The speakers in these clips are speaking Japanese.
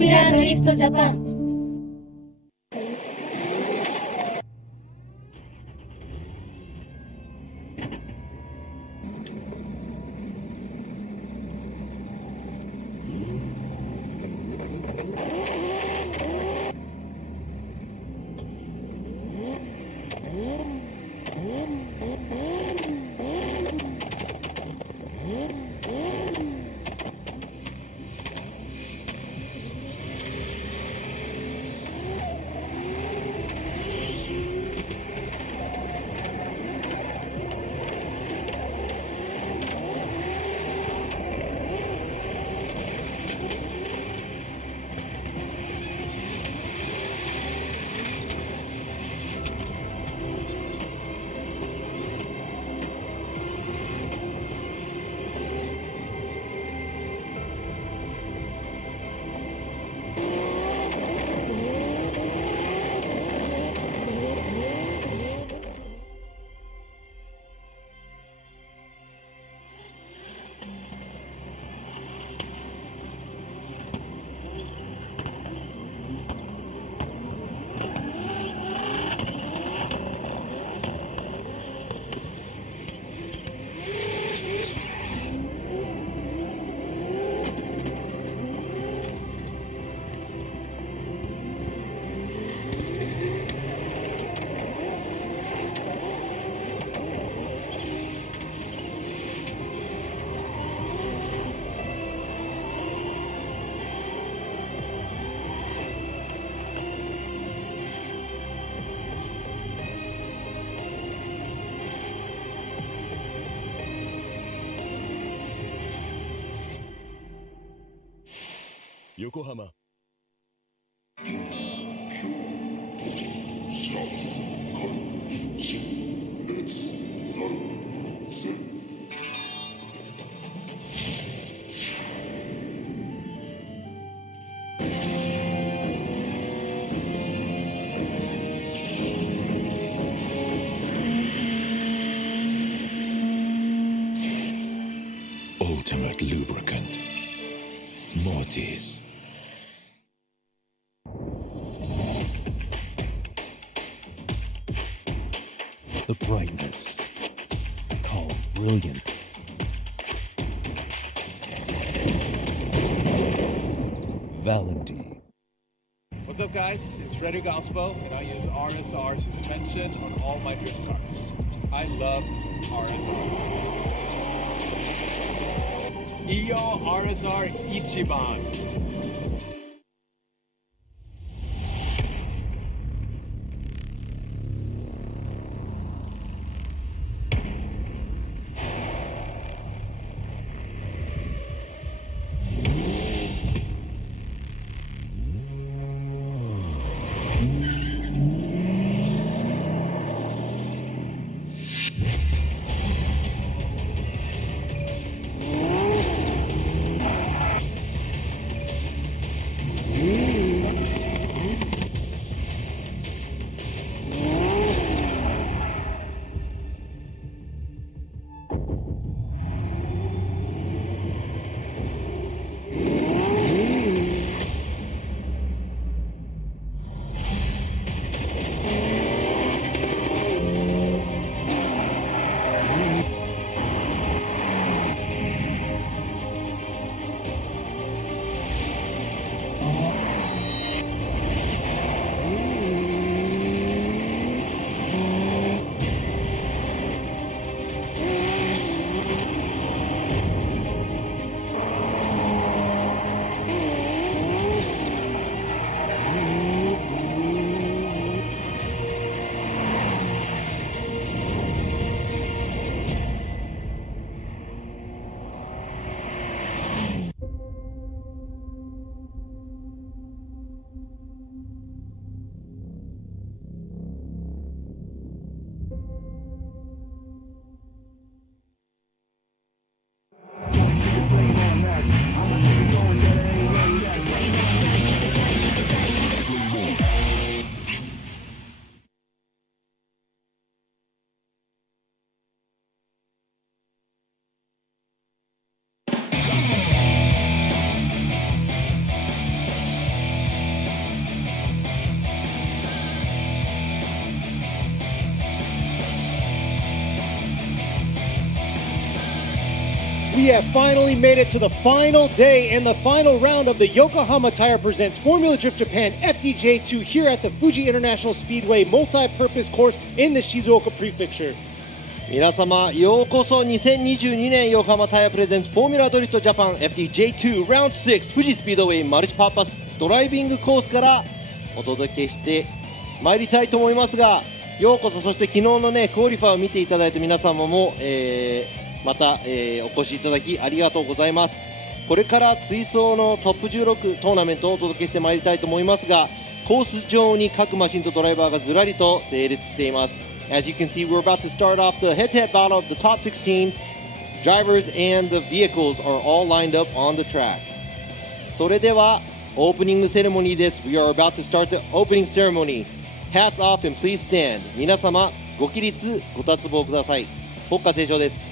ビュラードリフトジャパン。横浜。Ultimate lubricant. Mortis. The brightness. Called brilliant. Valenti. What's up, guys? It's Frederick Gaspo, and I use RSR suspension on all my drift cars. I love RSR. Iyo RSR Ichiban. We have finally made it to the final day and the final round of the Yokohama Tire Presents Formula Drift Japan FDJ2 here at the Fuji International Speedway multi-purpose course in the Shizuoka Prefecture. 皆様ようこそ2022年横浜タイヤプレゼンツフォーミュラドリフトジャパン FDJ2 ラウンド6富士スピードウェイマルチパーパスドライビングコースからお届けしてまいりたいと思いますが、ようこそ。そして昨日のねクオリファーを見ていただいた皆様も、また、お越しいただきありがとうございます。これから追走のトップ16トーナメントをお届けしてまいりたいと思いますが、コース上に各マシンとドライバーがずらりと整列しています。As you can see, we're about to start off the head-to-head battle of the top 16. Drivers and the vehicles are all lined up on the track. それではオープニングセレモニーです。We are about to start the opening ceremony. Hats off and please stand. 皆様ご起立ご脱帽ください。国歌斉唱です。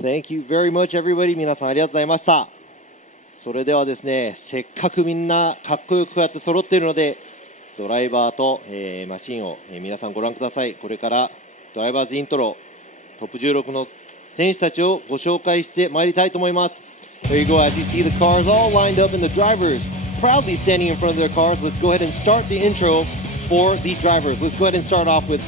Thank you very much, everybody. 皆さんありがとうございました。それではですね、せっかくみんなかっこよくこうやって揃っているので、ドライバーと、マシンを、皆さんご覧ください。これからドライバーズイントロ、トップ16の選手たちをご紹介してまいりたいと思います。There you go, as you see the cars all lined up and the drivers proudly standing in front of their cars. Let's go ahead and start the intro for the drivers. Let's go ahead and start off with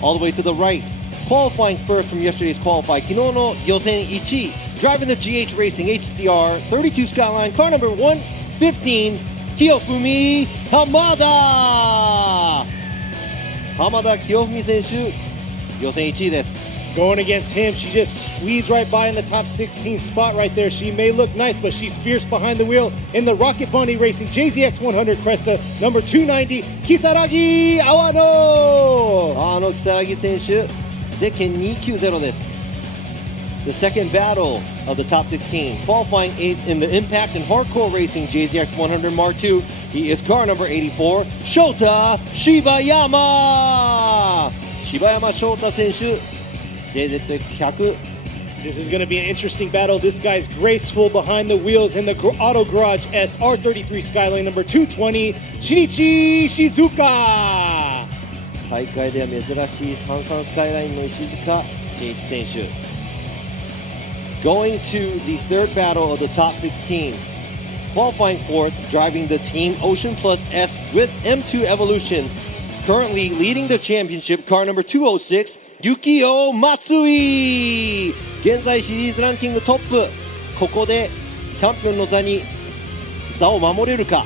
all the way to the right.Qualifying first from yesterday's qualify, 昨日の予選1位 driving the GH Racing HCR 32 Skyline car number 115 Kiyofumi Hamada 浜田清文選手予選1位です。 Going against him, she just squeezed right by in the top 16 spot right there. She may look nice, but she's fierce behind the wheel in the Rocket Bunny Racing JZX 100 Cresta number 290 Kisaragi Awano kisaragi 選手ゼケン290です。The second battle of the top 16, qualifying 8th in the Impact and Hardcore Racing JZX 100 Mark II. He is car number 84, Shota Shibayama. Shibayama Shota 選手 JZX100. This is going to be an interesting battle. This guy's graceful behind the wheels in the Auto Garage SR33 Skyline number 220, Shinichi Ishizuka. 大会では珍しい33スカイラインの石塚真一選手。Going to the third battle of the top 16, qualifying fourth, driving the Team Ocean Plus S with M2 Evolution, currently leading the championship, car number 206, Yukio Matsui. 現在シリーズランキングトップ。ここでチャンピオンの座を守れるか。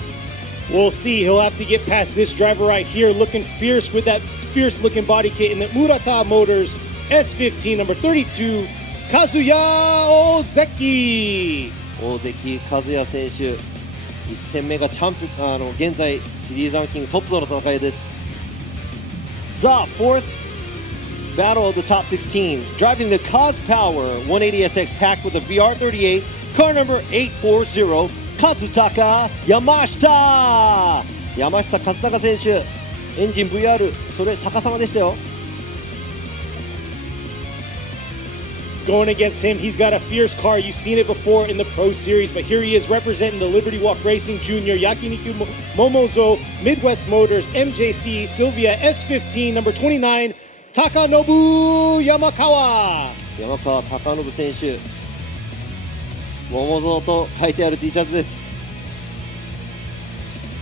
We'll see. He'll have to get past this driver right here, looking fierce with that fierce-looking body kit in the Murata Motors S15 number 32, Kazuya Ozeki. 大関和也選手、1戦目がチャンピオン、現在シリーズランキングトップとの戦いです。The fourth battle of the top 16, driving the Cos Power 180SX packed with a VR38, car number 840, Kazutaka Yamashita 山下勝孝選手、エンジン VR それ逆さまでしたよ。Going against him, he's got a fierce car. You've seen it before in the Pro Series, but here he is representing the Liberty Walk Racing Junior Yakiniku Momozo Midwest Motors MJC Sylvia S15 number 29 Takanobu Yamakawa. 山川貴信選手、桃蔵と書いてある T シャツです。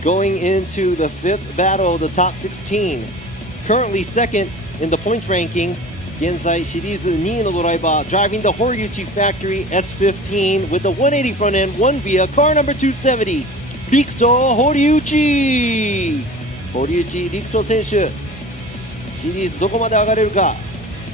Going into the fifth battle of the top 16, currently second in the points ranking. 現在シリーズ2位のドライバー driving the Horiuchi Factory S15 with the 180 front end, one via car number 270 陸斗Horiuchi 陸斗選手シリーズどこまで上がれるか。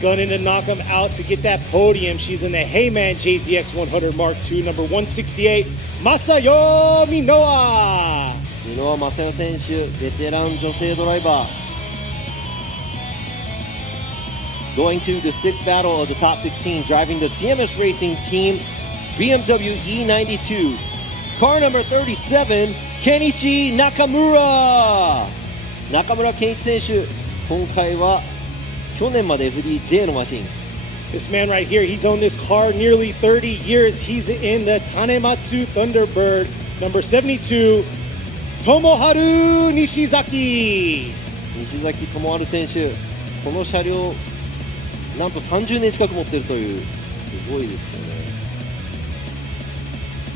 Gunning to knock him out to get that podium. She's in the Heyman JZX 100 Mark II, number 168, Masayo Minowa. 箕輪正代選手、ベテラン女性ドライバー。Going to the sixth battle of the top 16, driving the TMS Racing Team BMW E92. Car number 37, Kenichi Nakamura. 中村健一選手、今回は去年まで FDJ のマシン。 This man right here, he's owned this car nearly 30 years. He's in the Tanematsu Thunderbird, number 72, Tomoharu Nishizaki. 西崎智春選手、この車両なんと30年近く持ってるという、すごいですよね。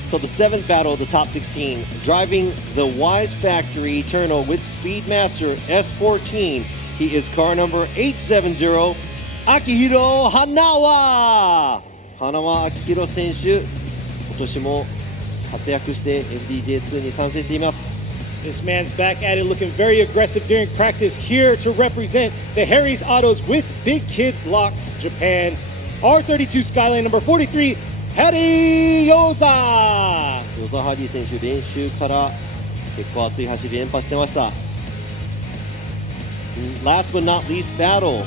So the seventh battle of the top 16, driving the Wise Factory Eternal with Speedmaster S14. He is car number 870, Akihiro Hanawa. Hanawa Akihiro 選手、今年も活躍して FDJ2 に参戦しています。 This man's back at it, looking very aggressive during practice, here to represent the Harry's Autos with Big Kid Blocks Japan. R32 Skyline number 43, Harry Yoza. ヨザハリー選手、練習から結構熱い走り連発してました。Last but not least battle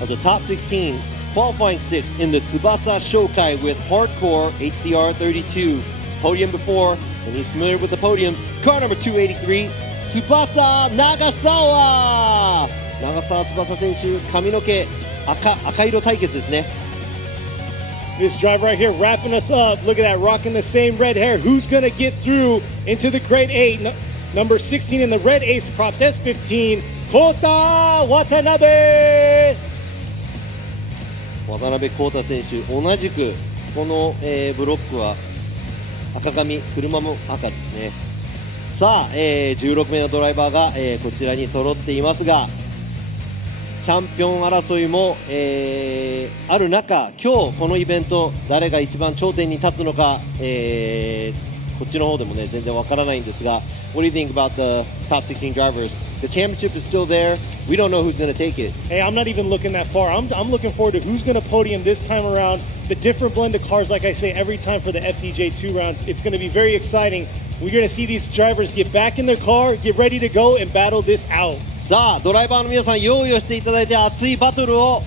of the top 16, qualifying 6 in the Tsubasa Shokai with Hardcore HCR32. Podium before, and he's familiar with the podiums. Car number 283, Tsubasa Nagasawa. 長澤翼選手、髪の毛赤色対決ですね。 This driver right here wrapping us up. Look at that, rocking the same red hair. Who's going to get through into the grade 8? Number 16 in the red Ace Props S15, Kota Watanabe. 渡辺浩太選手、同じくこの、ブロックは赤髪、車も赤ですね。さあ、16名のドライバーが、こちらに揃っていますが、チャンピオン争いも、ある中、今日このイベント誰が一番頂点に立つのか、こっちの方でもね全然わからないんですが、 What do you think about the top 16 drivers? The championship is still there. We don't know who's going to take it. Hey, I'm not even looking that far. I'm looking forward to who's going to podium this time around. The different blend of cars, like I say, every time for the FDJ2 rounds. It's going to be very exciting. We're going to see these drivers get back in their car, get ready to go, and battle this out. さあ、ドライバーの皆さん用意をしていただいて熱いバトルを、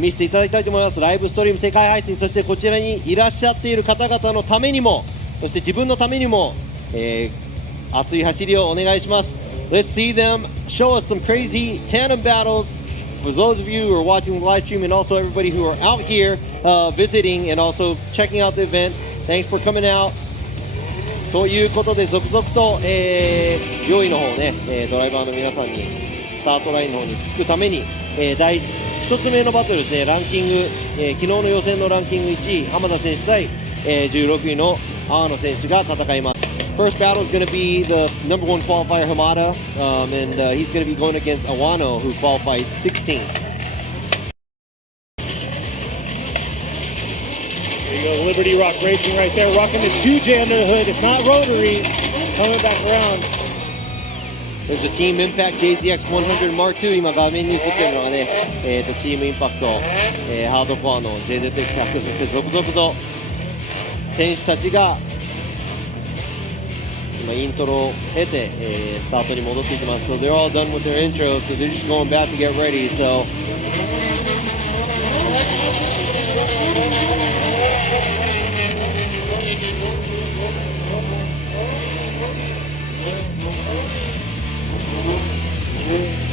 見せていただきたいと思います。ライブストリーム世界配信、そしてこちらにいらっしゃっている方々のためにも、そして自分のためにも、熱い走りをお願いします。Let's see them show us some crazy tandem battles. For those of you who are watching the live stream and also everybody who are out here visiting and also checking out the event, thanks for coming out. ということで続々と、用意の方ね、ドライバーの皆さんにスタートラインの方に着くために、第1つ目のバトルですね、ランキング、昨日の予選のランキング1位浜田選手対、16位のAwano選手が戦います。First battle is going to be the number 1 qualifier Hamada, and he's going to be going against Awano, who qualified 16. There you go, Liberty Rock Racing right there, rocking the 2J under the hood. It's not rotary, coming back around. There's a Team Impact JZX 100 Mark II. 今画面に映ってるのがね、チームインパクト、ハードコアの JZX100、そして続々と選手たちが今イントロを経て、スタートに戻っていきます。So they're all done with their intros, so they're just going back to get ready. So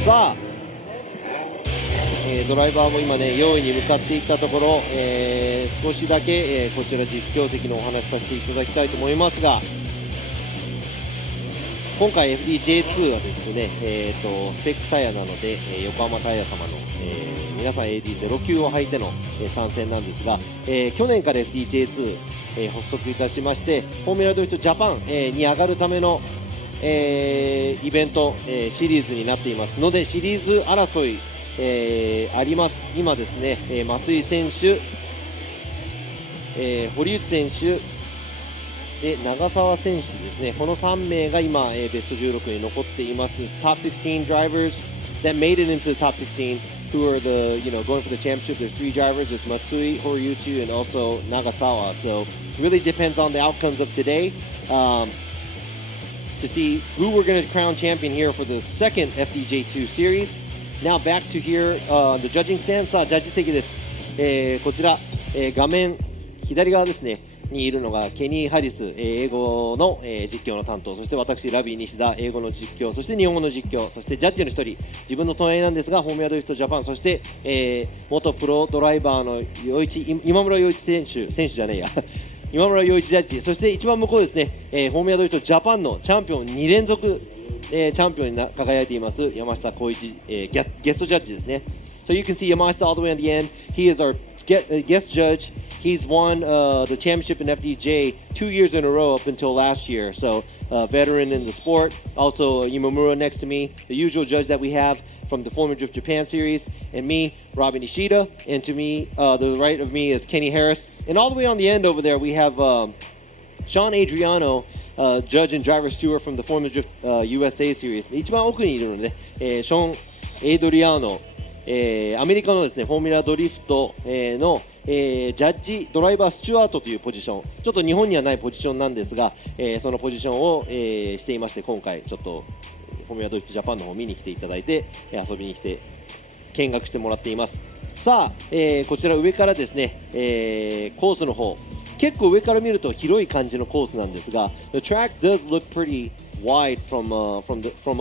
さあ、ドライバーも今ね用意に向かっていったところ、少しだけ、こちら実況席のお話しさせていただきたいと思いますが、今回 FDJ2 はですね、スペックタイヤなので、横浜タイヤ様の、皆さん AD09 を履いての、参戦なんですが、去年から FDJ2、発足いたしまして、フォーミュラドリフトジャパン、に上がるための、イベント、シリーズになっていますので、シリーズ争い、あります。今ですね、松井選手、堀内選手で長澤選手ですね、この3名が今、ベスト16に残っています。 Top 16 drivers that made it into the top 16 who are the, going for the championship. There's 3 drivers. It's Matsui, Horiuchi, and also Nagasawa. So really depends on the outcomes of today to see who we're going to crown champion here for the second FDJ2 series. Now back to here, the judging stand. さあジャッジ席です。こちら、画面左側ですねにいるのがケニー・ハリス、英語の、実況の担当、そして私ラビー西田、英語の実況、そして日本語の実況、そしてジャッジの一人、自分の隣なんですがフォーミュラドリフトジャパン、そして、元プロドライバーの今村洋一選手じゃねえや今村洋一ジャッジ、そして一番向こうですね、フォーミュラドリフトジャパンのチャンピオン2連続、チャンピオンに輝いています山下浩一、ゲストジャッジですね。 So you can see Yamashita all the way on the end. He is our guest judge. He's won the championship in FDJ 2 years in a row up until last year. So veteran in the sport. Also Imamura next to me, the usual judge that we have from the Formula Drift Japan series, and me, Robin Nishida, and to me, the right of me is Kenny Harris, and all the way on the end over there we have Sean Adriano, judge and driver steward from the Formula Drift USA series. 一番奥にいるので、ショーン・エイドリアーノ、アメリカのですねフォーミュラドリフト、の、ジャッジドライバースチュワートというポジション、ちょっと日本にはないポジションなんですが、そのポジションを、していまして、今回ちょっとフォーミュラドリフトジャパンの方を見に来ていただいて、遊びに来て見学してもらっています。さあ、こちら上からですね、コースの方、結構上から見ると広い感じのコースなんですが、 The track does look pretty wide from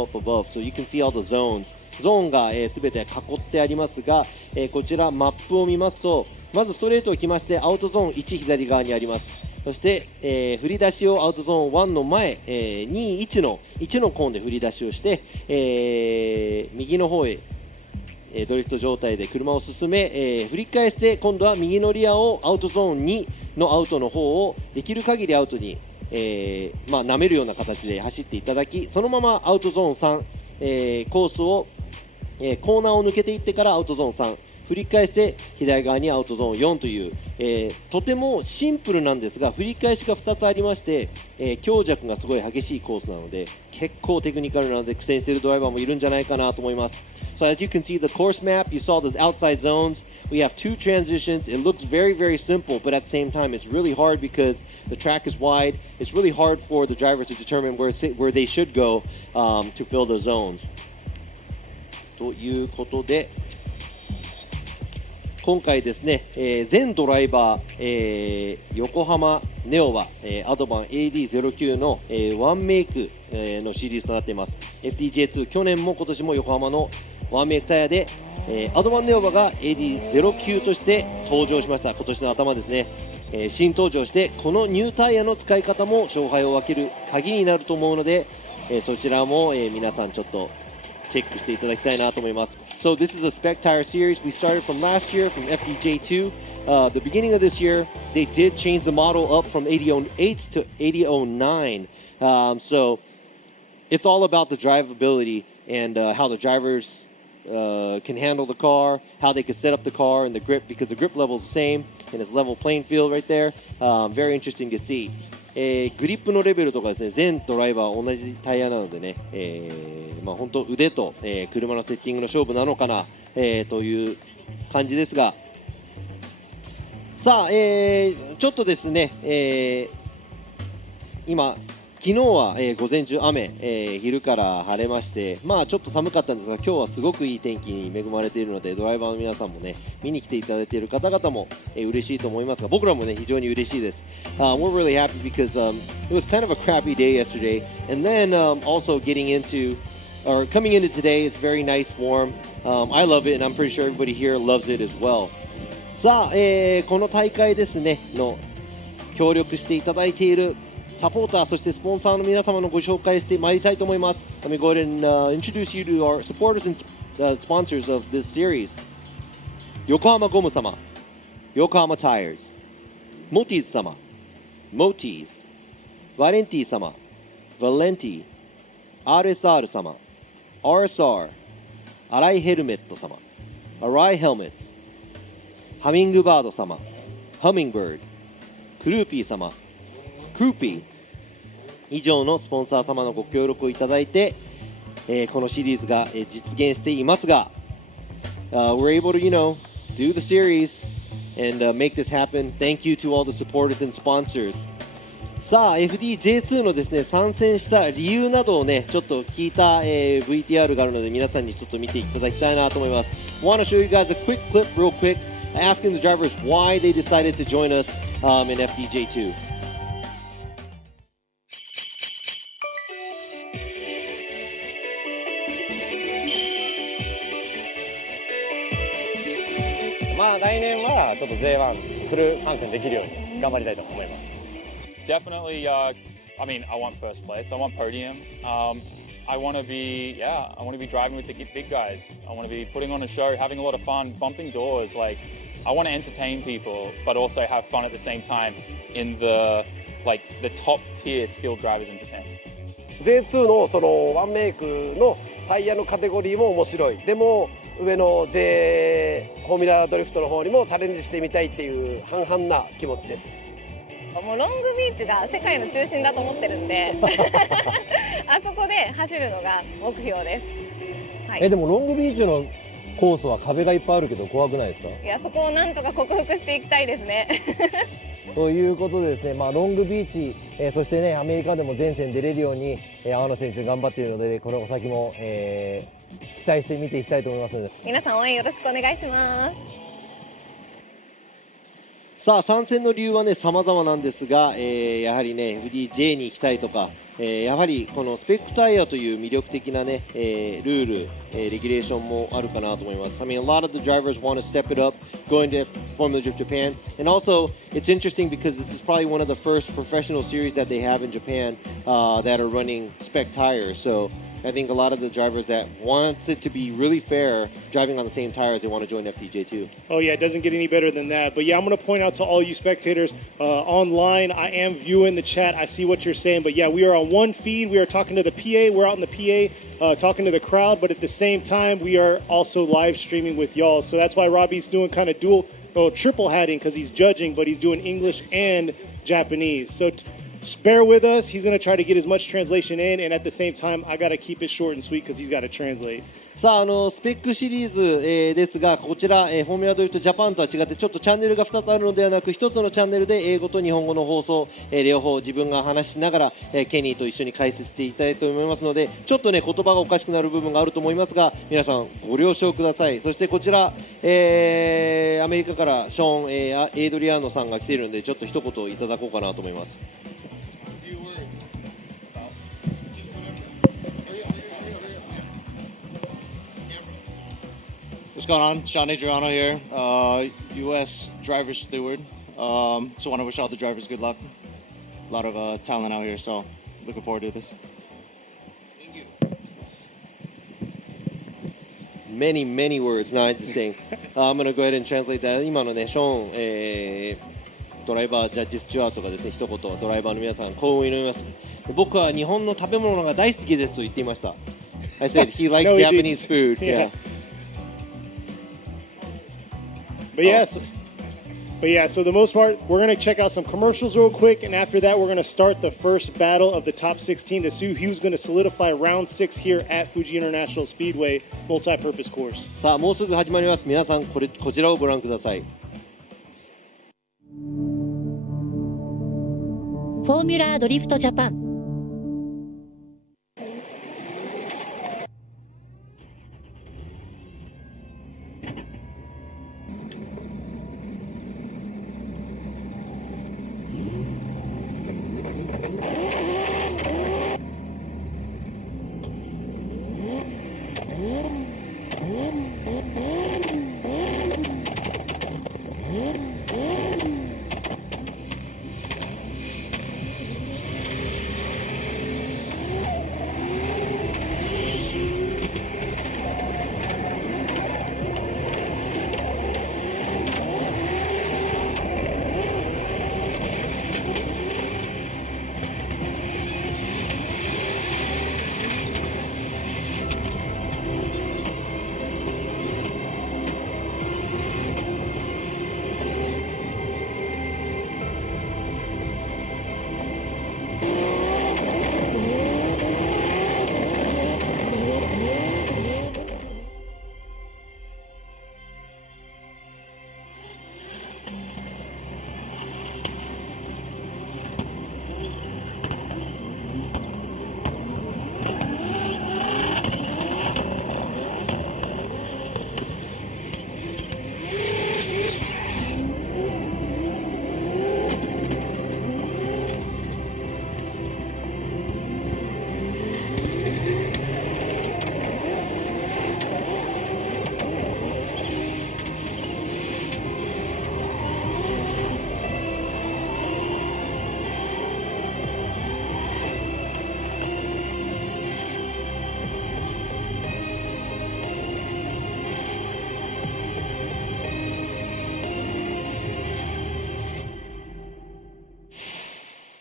up above, so you can see all the zones. ゾーンが、全て囲ってありますが、こちらマップを見ますと、まずストレートを来ましてアウトゾーン1左側にあります。そして、振り出しをアウトゾーン1の前、2、1のコーンで振り出しをして、右の方へドリフト状態で車を進め、振り返して今度は右のリアをアウトゾーン2のアウトの方をできる限りアウトに、舐めるような形で走っていただき、そのままアウトゾーン3、コースを、コーナーを抜けていってからアウトゾーン3振り返して左側にアウトゾーン4という、とてもシンプルなんですが振り返しが2つありまして、強弱がすごい激しいコースなので結構テクニカルなので苦戦しているドライバーもいるんじゃないかなと思います。So as you can see the course map, you saw those outside zones. We have 2 transitions. It looks very, very simple, but at the same time, it's really hard because the track is wide. It's really hard for the drivers to determine where they should go to fill the zones. ということで、今回ですね、全ドライバー、横浜ネオは、アドバン AD09 の、ワンメイク、のシリーズとなっています。 FDJ2 去年も今年も横浜のワンメイクタイヤで、アドバンネオバが AD09 として登場しました。今年の頭ですね、新登場してこのニュータイヤの使い方も勝敗を分ける鍵になると思うので、そちらも、皆さんちょっとチェックしていただきたいなと思います。So this is a spec tire series. We started from last year from FDJ2. The beginning of this year, they did change the model up from 8008 to 8009. So it's all about the drivability and how the drivers can handle the car, how they can set up the car and the grip, because the grip level is the same and it's level playing field right there. Very interesting to see. グリップのレベルとかですね、全ドライバー同じタイヤなのでね、本当腕と、車のセッティングの勝負なのかな、という感じですが、さあ、ちょっとですね、今昨日は、午前中雨、昼から晴れまして、ちょっと寒かったんですが、今日はすごくいい天気に恵まれているので、ドライバーの皆さんもね、見に来ていただいている方々も、嬉しいと思いますが、僕らもね、非常に嬉しいです。We're really happy because it was kind of a crappy day yesterday, and then also getting into, or coming into today, it's very nice, warm. I love it, and I'm pretty sure everybody here loves it as well. さあ、この大会ですね、の協力していただいているサポーター、そしてスポンサーの皆様のご紹介してまいりたいと思います。Let me go ahead and introduce you to our supporters and sponsors of this series. 横浜ゴム様、横浜タイヤーズ、モティーズ様、モティーズ、バレンティ様、バレンティ、RSR 様、RSR、荒井ヘルメット様、荒井ヘルメット、ハミングバード様、ハミングバード、クルーピー様、クルーピー、以上のスポンサー様のご協力をいただいて、このシリーズが、実現していますが、we're able to, do the series and make this happen. Thank you to all the supporters and sponsors. さあ FDJ2 のですね参戦した理由などをねちょっと聞いた、VTR があるので皆さんにちょっと見ていただきたいなと思います。Want to show you guys a quick clip real quick asking the drivers why they decided to join us in FDJ2. まあ来年はちょっと J1 フル参戦できるように頑張りたいと思います。Definitely, I mean, I want first place. I want podium. I want to be driving with the big guys. I want to be putting on a show, having a lot of fun, bumping doors. Like, I want to entertain people, but also have fun at the same time in the top tier skilled drivers in Japan. J2 のそのワンメイクのタイヤのカテゴリーも面白い。でも上の J フォーミュラドリフトの方にもチャレンジしてみたいっていう半々な気持ちです。もうロングビーチが世界の中心だと思ってるんであそこで走るのが目標です、はい、でもロングビーチのコースは壁がいっぱいあるけど怖くないですか？いやそこをなんとか克服していきたいですねということでですね、ロングビーチ、そしてねアメリカでも全線出れるように、阿野選手頑張っているのでこの先も、期待して見ていきたいと思いますので皆さん応援よろしくお願いします。さあ参戦の理由はね様々なんですが、やはりね FDJ に行きたいとか、やはりこのスペックタイヤという魅力的なね、ルール、レギュレーションもあるかなと思います。I mean, a lot of the drivers want to step it up, going to Formula Drift Japan, and also it's interesting because this is probably one of the first professional series that they have in Japan that are running spec tires. So I think a lot of the drivers that want it to be really fair, driving on the same tires, they want to join FDJ2. Oh yeah, it doesn't get any better than that. But yeah, I'm going to point out to all you spectators online, I am viewing the chat. I see what you're saying. But yeah, we are on one feed. We are talking to the PA. We're out in the PA talking to the crowd. But at the same time, we are also live streaming with y'all. So that's why Robbie's doing kind of triple hatting because he's judging, but he's doing English and Japanese. So just bear with us. He's going to try to get as much translation in, and at the same time, I got to keep it short and sweet because he's got to translate. さあ、スペックシリーズ、ですがこちら、フォーミュラドリフトジャパンとは違ってちょっとチャンネルが2つあるのではなく1つのチャンネルで英語と日本語の放送、両方自分が話しながら、ケニーと一緒に解説していきたいと思いますのでちょっとね言葉がおかしくなる部分があると思いますが皆さんご了承ください。そしてこちら、アメリカからショーン、エイドリアーノさんが来ているのでちょっと一言いただこうかなと思います。What's going on? Sean Adriano here, U.S. driver steward. So want to wish all the drivers good luck. A lot of talent out here, so looking forward to this. Thank you. Many words. No, I'm just saying. I'm going to go ahead and translate that. 今のね、ショーン、ドライバージャッジスチュワートがですね、一言ドライバーの皆さん幸運を祈ります。僕は日本の食べ物が大好きですと言っていました。I said he likes No, he Japanese didn't. food. Yeah. But yeah, so the most part, we're going to check out some commercials real quick, and after that, we're going to start the first battle of the top 16 to see who's going to solidify round 6 here at Fuji International Speedway multi-purpose course. さあ、もうすぐ始まります。皆さんこちらをご覧ください。フォーミュラードリフトジャパン。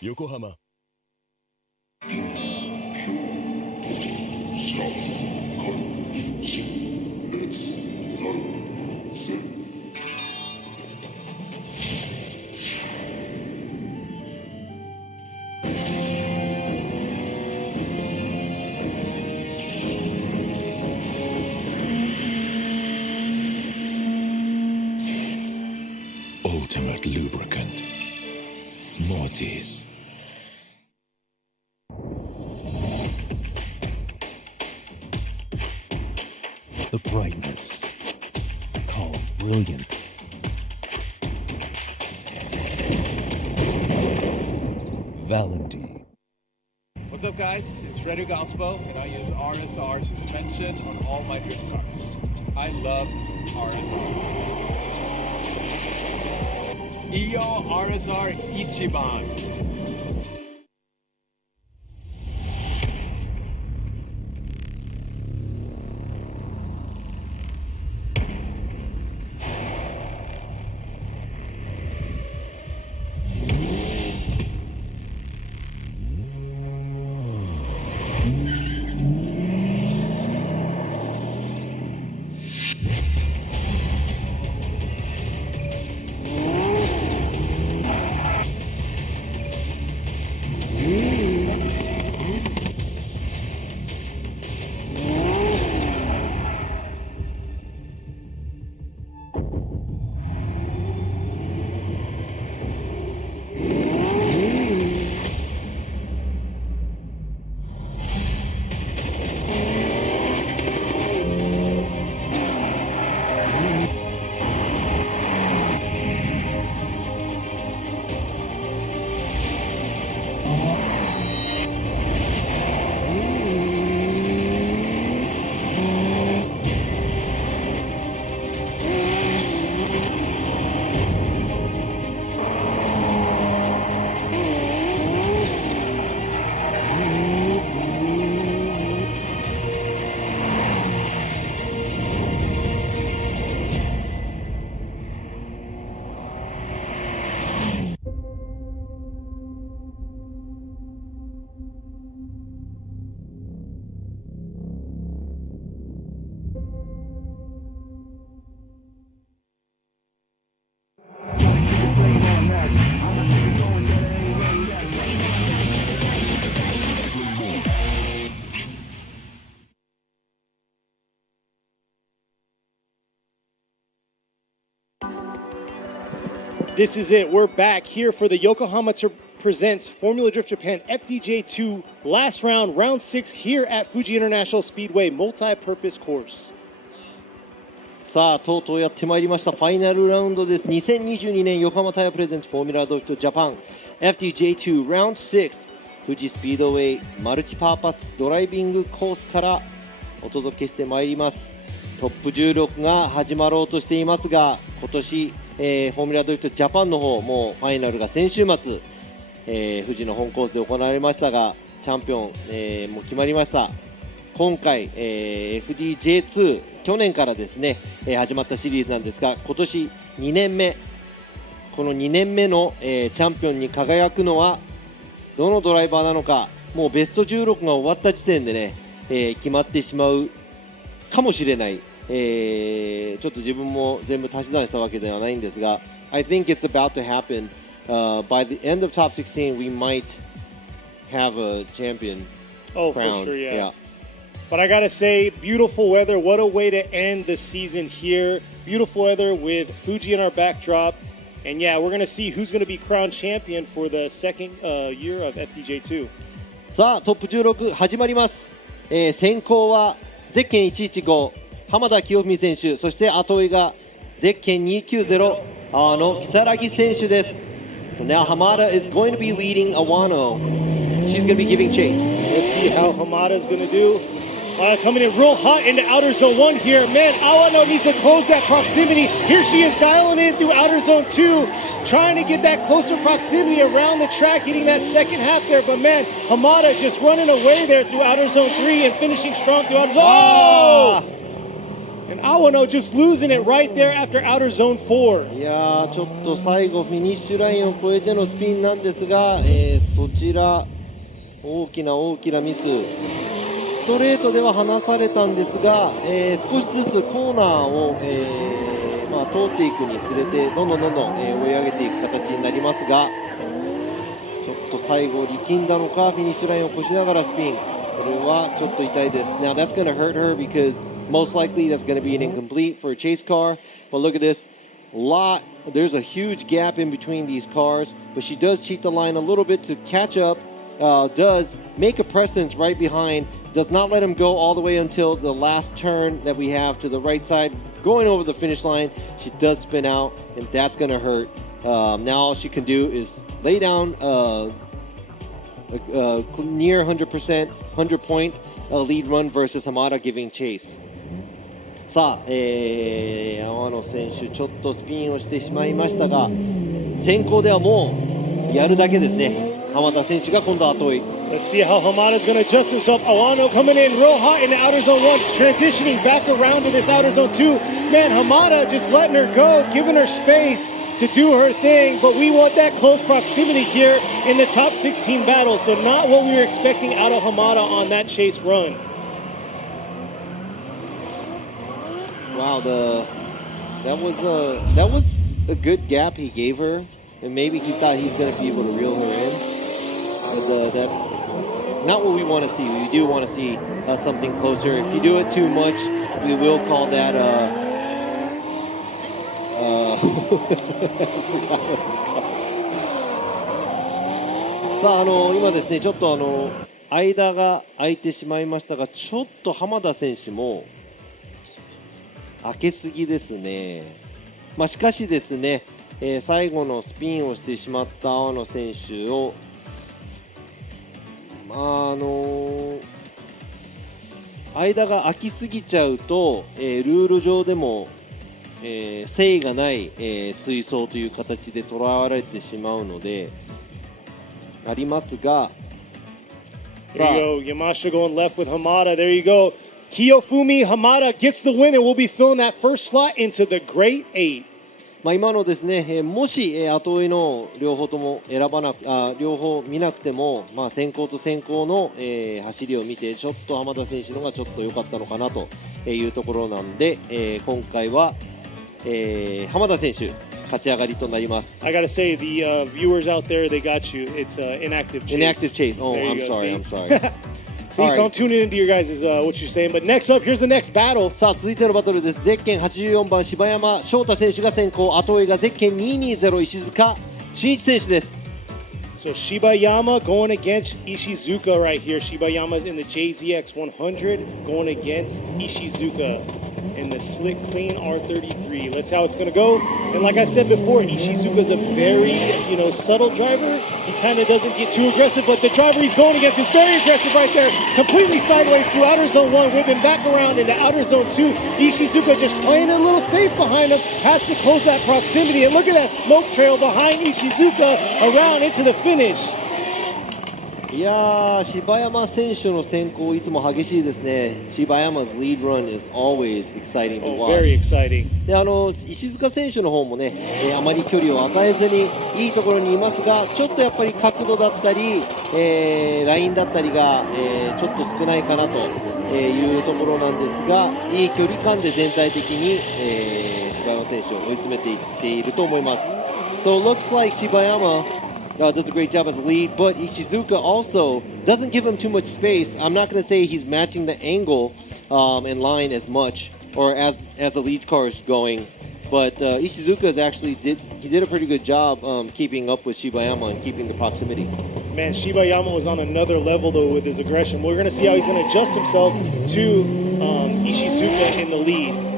Yokohama. Ultimate lubricant. Mortis. The brightness. Calm, brilliant. Valenti. What's up, guys? It's Frederick Ospo, and I use RSR suspension on all my drift cars. I love RSR. Iyo RSR Ichiban. This is it. We're back here for the Yokohama Presents Formula Drift Japan FDJ2 last round, round 6 here at Fuji International Speedway multi-purpose course. さあとうとうやってまいりましたファイナルラウンドです。2022年横浜タイヤプレゼンツフォーミュラドリフトジャパン FDJ2 Round 6富士スピードウェイマルチパーパスドライビングコースからお届けしてまいります。トップ16が始まろうとしていますが、今年、フォーミュラドリフトジャパンの方もファイナルが先週末、富士の本コースで行われましたがチャンピオン、も決まりました。今回、FDJ2 去年からですね、始まったシリーズなんですが、今年2年目この2年目の、チャンピオンに輝くのはどのドライバーなのか。もうベスト16が終わった時点でね、決まってしまうかもしれない、ちょっと自分も全部足し算したわけではないんですが I think it's about to happen、by the end of top 16 we might have a champion Oh, crowned. for sure, yeah. But I gotta say, beautiful weather. What a way to end the season here. Beautiful weather with Fuji in our backdrop. And yeah, we're gonna see who's gonna be crowned champion for the second year of FDJ2. さあトップ16始まります、先行はゼッケン115浜田清文選手、そして後追いがゼッケン290阿野如月選手です。 So now Hamada is going to be leading Awano. She's going to be giving chase. Let's see how Hamada is gonna do. Coming in real hot into outer zone 1 here. Man, Awano needs to close that proximity. Here she is dialing in through outer zone 2, trying to get that closer proximity around the track, hitting that second half there. But man, Hamada just running away there through outer zone 3 and finishing strong through outer zone. Oh! And Awano just losing it right there after outer zone 4. いやーちょっと最後フィニッシュラインを越えてのスピンなんですが、そちら大きなミス。ストレートでは離されたんですが、少しずつコーナーを、通っていくにつれてどんどん、追い上げていく形になりますが、ちょっと最後力んだのかフィニッシュラインを越しながらスピン。これはちょっと痛いです。Now that's going to hurt her because most likely that's going to be an incomplete for a chase car. But look at this. There's a huge gap in between these cars, but she does cheat the line a little bit to catch up. Does make a presence right behind, does not let him go all the way until the last turn that we have to the right side, going over the finish line. She does spin out, and that's going to hurt. Now all she can do is lay down near 100%, 100-point lead run versus Hamada giving chase. さあ、阿野選手ちょっとスピンをしてしまいましたが、先行ではもうやるだけですね。浜田選手が今度後追い。 Let's see how Hamada's going to adjust himself. Awano coming in real hot in the outer zone 1, transitioning back around to this outer zone 2. Man, Hamada just letting her go, giving her space to do her thing, but we want that close proximity here in the top 16 battle, so not what we were expecting out of Hamada on that chase run. Wow, that was a good gap he gave her, and maybe he thought he's going to be able to reel her in. But that's not what we want to see. We do want to see something closer. If you do it too much, we will call thatさあ、今ですね、ちょっと間が空いてしまいましたが、ちょっと浜田選手も開けすぎですね。しかしですね、最後のスピンをしてしまった阿野選手を間が空きすぎちゃうと、ルール上でも、誠意がない、追走という形で捉われてしまうのでありますが、 There you go, Yamashita going left with Hamada. There you go. Kiyofumi Hamada gets the win, and we'll be filling that first slot into the Great 8. 今のですね、もし後追いの両方とも両方見なくても、先行と先行の、走りを見てちょっと浜田選手のがちょっと良かったのかなというところなんで、今回は、浜田選手勝ち上がりとなります。 I gotta say, the viewers out there, they got you. It's inactive chase. Inactive chase. Oh, I'm sorry. See, so I'm tuning into your guys' what you're saying. But next up, here's the next battle. さあ続いてのバトルです。ゼッケン84番柴山翔太選手が先行、後追いがゼッケン220石塚真一選手です。 So Shibayama going against Ishizuka right here. Shibayama's in the JZX 100 going against Ishizuka in the slick clean R33. Let's see how it's going to go. And like I said before, Ishizuka's a very, subtle driver. He kind of doesn't get too aggressive, but the driver he's going against is very aggressive right there. Completely sideways through outer zone 1, whipping back around into outer zone 2. Ishizuka just playing a little safe behind him, has to close that proximity. And look at that smoke trail behind Ishizuka around into the finish. いやー、柴山選手の先行いつも激しいですね。柴山 's lead run is always exciting to watch. Very exciting. で、石塚選手の方もね、あまり距離を与えずにいいところにいますが、ちょっとやっぱり角度だったり、ラインだったりが、ちょっと少ないかなというところなんですが、いい距離感で全体的に、柴山選手を追い詰めていっていると思います。So it looks like Shibayama does a great job as a lead, but Ishizuka also doesn't give him too much space. I'm not going to say he's matching the angle and line as much, or as the lead car is going, but Ishizuka did a pretty good job keeping up with Shibayama and keeping the proximity. Man, Shibayama was on another level though with his aggression. We're going to see how he's going to adjust himself to Ishizuka in the lead.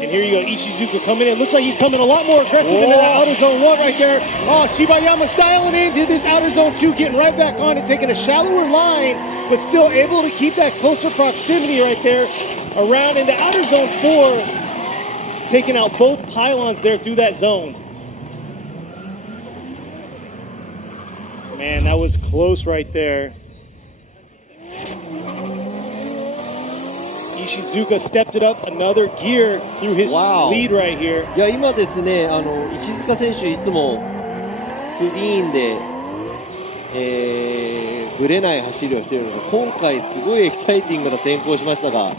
And here you go, Ishizuka coming in. Looks like he's coming a lot more aggressive into that outer zone 1 right there. Oh, Shibayama dialing into this outer zone 2, getting right back on and taking a shallower line, but still able to keep that closer proximity right there around into outer zone 4, taking out both pylons there through that zone. Man, that was close right there. Ishizuka stepped it up another gear through his lead right here. いや今ですね、石塚選手いつもクリーンで、ぶれない走りをしているので、今回すごいエキサイティングな転向しましたが、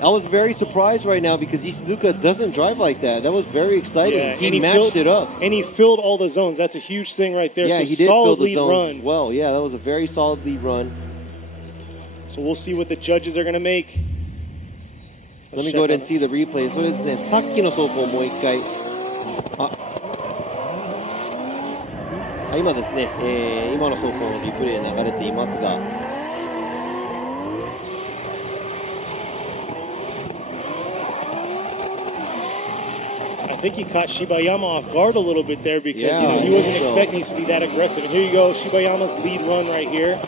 I was very surprised right now because Ishizuka doesn't drive like that. That was very exciting. Yeah, he matched it up. And he filled all the zones. That's a huge thing right there. Yeah, so he did fill the lead zones run. as well. Yeah, that was a very solid lead run. So we'll see what the judges are going to make. Let me go ahead and see the replay. それですね、さっきの走行をもう一回。今ですね、今の走行のリプレイ流れていますが。I think he caught Shibayama off guard a little bit there because yeah, he wasn't expecting it to be that aggressive. And here you go, Shibayama's lead run right here.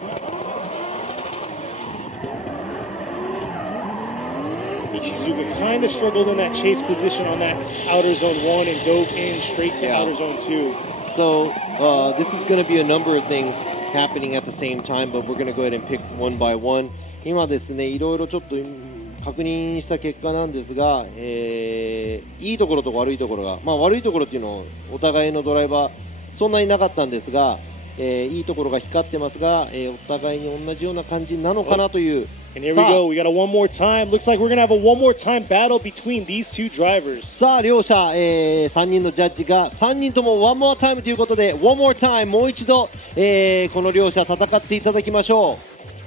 Ishizuka kind of struggled in that chase position on that outer zone 1 and dove in straight to outer zone 2. So this is going to be a number of things happening at the same time, but we're going to go ahead and pick one by one. 今ですね、いろいろちょっと確認した結果なんですが、いいところと悪いところが、悪いところっていうのをお互いのドライバーそんなになかったんですが、いいところが光ってますが、お互いに同じような感じなのかなという。And here we go. We got a one more time. Looks like we're going to have a one more time battle between these two drivers. さあ両者、3人のジャッジが3人とも one more time ということで one more time もう一度、この両者戦っていただきましょ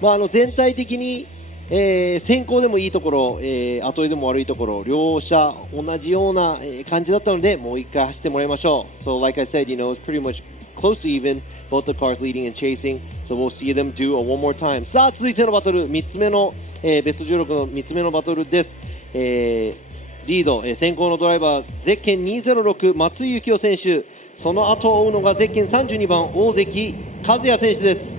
う。全体的に先行でもいいところ、後でも悪いところ両者同じような感じだったのでもう一回走ってもらいましょう。So like I said, it's pretty much close to even, both the cars leading and chasing, so we'll see them do a one more time. さあ続いてのバトル3つ目の、ベスト16の3つ目のバトルです。リード、先行のドライバーゼッケン206松井幸雄選手、その後を追うのがゼッケン32番大関和也選手です。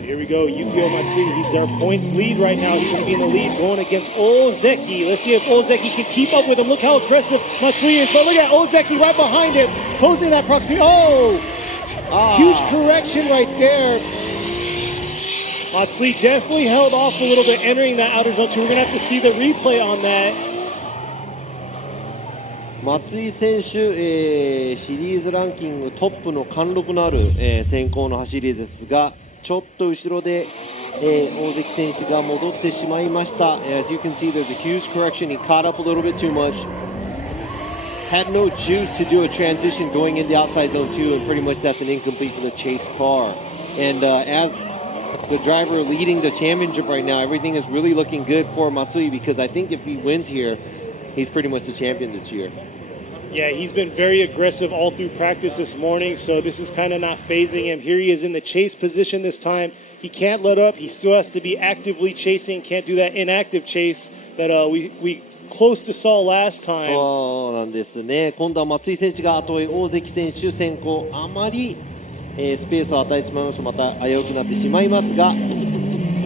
Here we go, Yukio Matsui, he's our points lead right now. He's going to be in the lead going against Ozeki. Let's see if Ozeki can keep up with him. Look how aggressive Matsui is, but look at Ozeki right behind him, closing that proximity. Huge correction right there. Matsui definitely held off a little bit entering that outer zone 2. We're going to have to see the replay on that. 松井選手、シリーズランキングトップの貫禄のある、先行の走りですがちょっと後ろで、大関選手が戻ってしまいました。As you can see, there's a huge correction. He caught up a little bit too much. Had no juice to do a transition going into outside zone 2, and pretty much that's an incomplete for the chase car. And as the driver leading the championship right now, everything is really looking good for Matsui because I think if he wins here, he's pretty much the champion this year. Yeah, he's been very aggressive all through practice this morning, so this is kind of not phasing him. Here he is in the chase position this time. He can't let up. He still has to be actively chasing. Can't do that inactive chase that we close to saw last time. そうなんですね。今度は松井選手が後へ大関選手先行あまり、スペースを与えてしまいますとまた危うくなってしまいますが、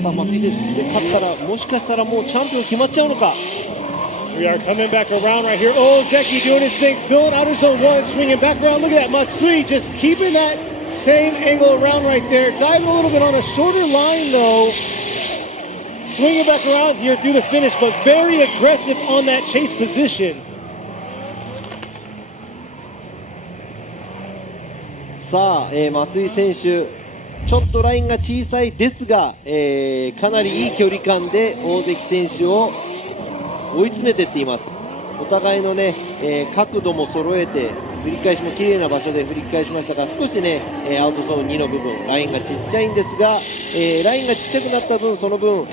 さあ松井選手で勝ったらもしかしたらもうチャンピオン決まっちゃうのか。We are coming back around right here. Ozeki doing his thing, filling outer zone 1, swinging back around. Look at that, Matsui just keeping that same angle around right there. Diving a little bit on a shorter line though. Swinging back around here through the finish, but very aggressive on that chase position. さあ、松井選手ちょっとラインが小さいですが、かなりいい距離感で大関選手を追い詰めていっています。お互いのね、角度も揃えて振り返しも綺麗な場所で振り返しましたが少しね、アウトゾーン2の部分ラインがちっちゃいんですが、ラインがちっちゃくなった分その分、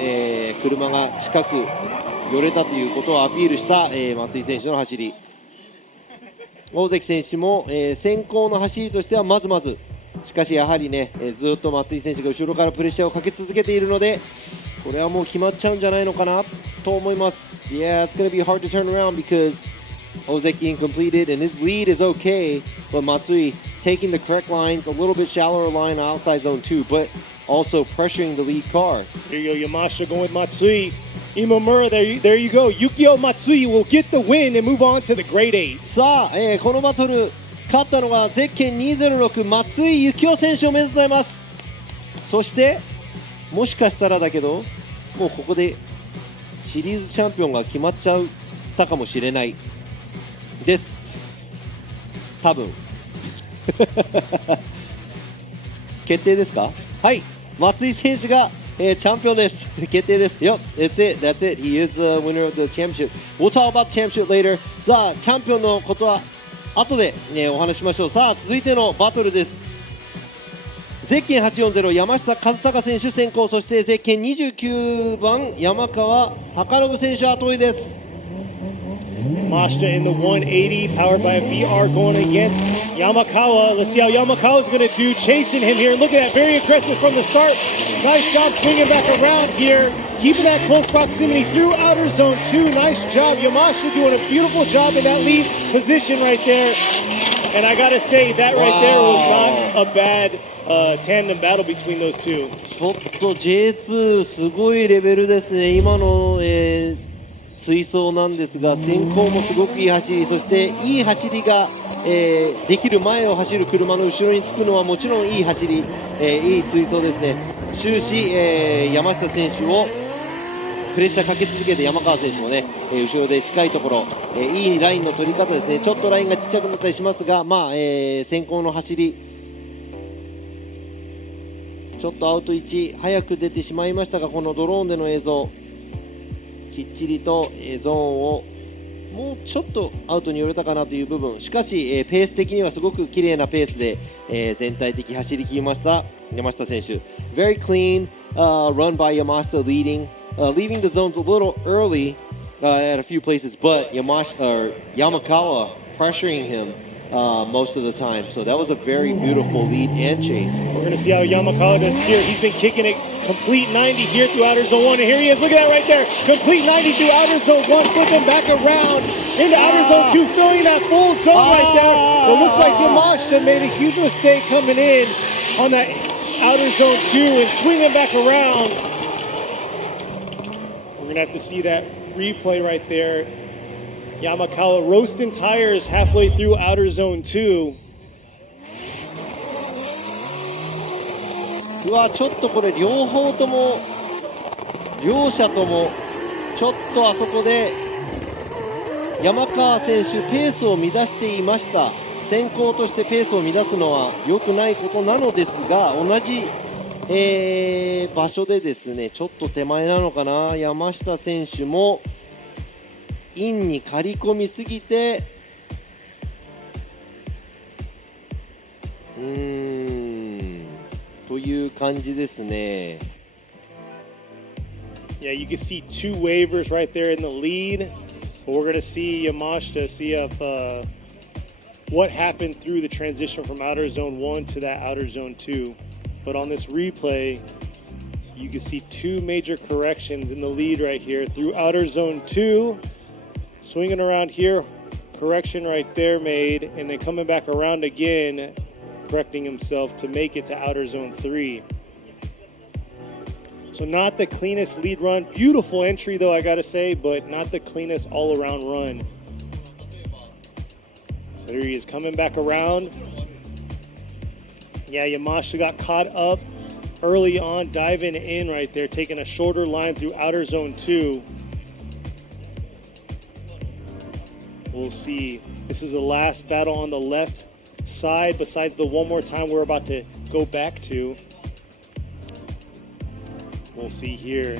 車が近く寄れたということをアピールした、松井選手の走り。大関選手も、先行の走りとしてはまずまずしかしやはりね、ずっと松井選手が後ろからプレッシャーをかけ続けているのでこれはもう決まっちゃうんじゃないのかなと思います。Yeah, it's going to be hard to turn around because Ozeki incompleted and his lead is okay, but Matsui taking the correct lines, a little bit shallower line outside zone 2, but also pressuring the lead car. Here you go, Yamashita going with Matsui. Imamura, there you go. Yukio Matsui will get the win and move on to the grade 8. さあ、このバトル勝ったのはゼッケン206松井幸雄選手おめでとうございます。そしてもしかしたらだけどもうここでシリーズチャンピオンが決まっちゃったかもしれないです。多分決定ですか？はい、松井選手が、チャンピオンです。決定です。Yep, that's it. He is the winner of the championship. We'll talk about the championship later. さあ、チャンピオンのことは後で、お話ししましょう。さあ、続いてのバトルです。ゼッケン840山下和孝選手先行、そしてゼッケン29番山川貴信選手後追いです。Yamashita in the 180, powered by a VR, going against Yamakawa. Let's see how Yamakawa is going to do, chasing him here. Look at that, very aggressive from the start. Nice job swinging back around here, keeping that close proximity through outer zone 2. Nice job, Yamashita doing a beautiful job in that lead position right there. And I got to say, that right there was not a bad tandem battle between those two. ちょっと J2 すごいレベルですね。今の、追走なんですが、先行もすごくいい走り、そしていい走りが、できる前を走る車の後ろにつくのはもちろんいい走り、いい追走ですね。終始、山下選手をプレッシャーかけ続けて、山川選手もね、後ろで近いところ、いいラインの取り方ですね。ちょっとラインがちっちゃくなったりしますが、先行の走り、ちょっとアウト1早く出てしまいましたが、このドローンでの映像きっちりとゾーンをもうちょっとアウトに寄れたかなという部分、しかしペース的にはすごく綺麗なペースで全体的走り切りました山下選手。 Very clean、run by Yamashita, leaving the zones a little early at a few places, but Yamakawa pressuring him most of the time. So that was a very beautiful lead and chase. We're going to see how Yamakawa does here. He's been kicking it complete 90 here through outer zone 1. And here he is. Look at that right there. Complete 90 through outer zone 1. Flipping back around into outer zone 2. Filling that full zone right there. It looks like Yamashita made a huge mistake coming in on that outer zone 2 and swinging back around. We're going to have to see that replay right there. Yamakawa roasting tires halfway through outer zone 2. うわ、ちょっとこれ両者ともちょっとあそこで山川選手ペースを乱していました。先行としてペースを乱すのは良くないことなのですが、同じ、場所でですね、ちょっと手前なのかな、山下選手もインに刈り込みすぎて、という感じですね。Yeah, you can see two waivers right there in the lead. But we're going to see Yamashita see if what happened through the transition from outer zone 1 to that outer zone 2. But on this replay, you can see two major corrections in the lead right here through outer zone 2. Swinging around here, correction right there made, and then coming back around again, correcting himself to make it to outer zone 3. So not the cleanest lead run. Beautiful entry though, I gotta say, but not the cleanest all-around run. So here he is coming back around. Yeah, Yamashita got caught up early on, diving in right there, taking a shorter line through outer zone 2. We'll see. This is the last battle on the left side, besides the one more time we're about to go back to. We'll see here.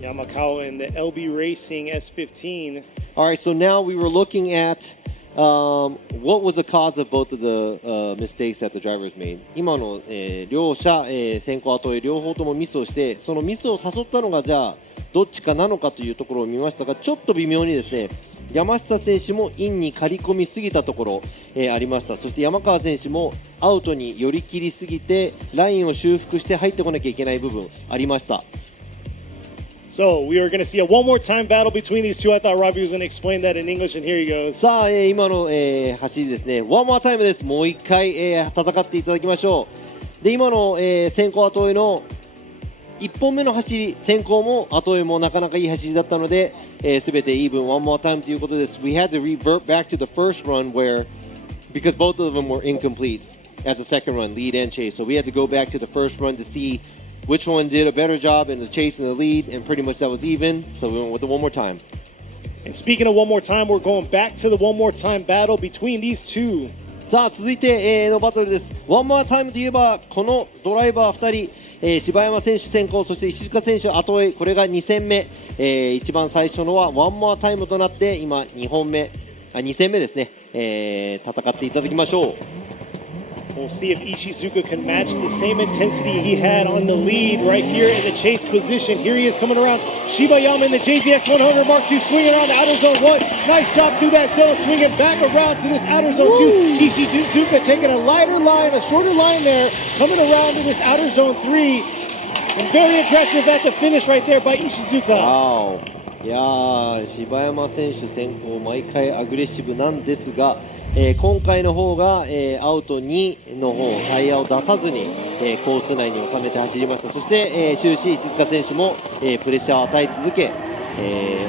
Yamakawa in the LB Racing S15. All right, so now we were looking at what was the cause of both of the mistakes that the drivers made. 今の、両者、先行後追い両方ともミスをして、そのミスを誘ったのがじゃあどっちかなのかというところを見ましたが、ちょっと微妙にですね、山下選手もインに刈り込みすぎたところ、ありました。そして山川選手もアウトに寄り切りすぎてラインを修復して入ってこなきゃいけない部分ありました。So we are going to see a one more time battle between these two. I thought Robbie was going to explain that in English, and here he goes. さあ、今の、走りですね。One more time です。もう一回、戦っていただきましょう。で、今の、先行後追いの1本目の走り、先行も後追いもなかなかいい走りだったので、全てイーブン One more time ということです。We had to revert back to the first run where, because both of them were incomplete. as a second run, lead and chase. So we had to go back to the first run to see which one did a better job in the chase and the lead, and pretty much that was even. So we went with the one more time. And speaking of one more time, we're going back to the one more time battle between these two. さあ続いて、のバトルです。ワンモアタイムといえばこのドライバー2人、柴山選手先行、そして石塚選手後追い、これが2戦目、一番最初のはワンモアタイムとなって今2戦目ですね、戦っていただきましょう。We'll see if Ishizuka can match the same intensity he had on the lead right here in the chase position. Here he is coming around Shibayama in the JZX 100 Mark II, swinging around the outer zone 1. Nice job through that cell, swinging back around to this outer zone 2. Ishizuka taking a lighter line, a shorter line there, coming around to this outer zone 3. And very aggressive at the finish right there by Ishizuka. Wow. いやー、柴山選手先行、毎回アグレッシブなんですが、今回の方が、アウト2の方タイヤを出さずに、コース内に収めて走りました。そして、終始石塚選手も、プレッシャーを与え続け、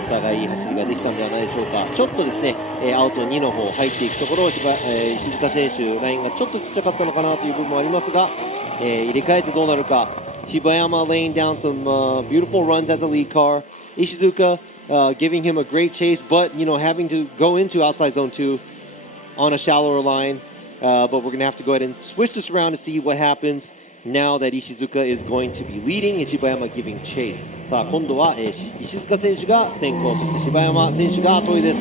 お互いいい走りができたんではないでしょうか。ちょっとですね、アウト2の方入っていくところ、石塚選手ラインがちょっとちっちゃかったのかなという部分もありますが、入れ替えてどうなるか。Shibayama laying down some beautiful runs as a lead car. Ishizuka giving him a great chase, but having to go into outside zone 2 on a shallower line. But we're going to have to go ahead and switch this around to see what happens now that Ishizuka is going to be leading and Shibayama giving chase. さあ今度は、石塚選手が先行、そして柴山選手が後追いです。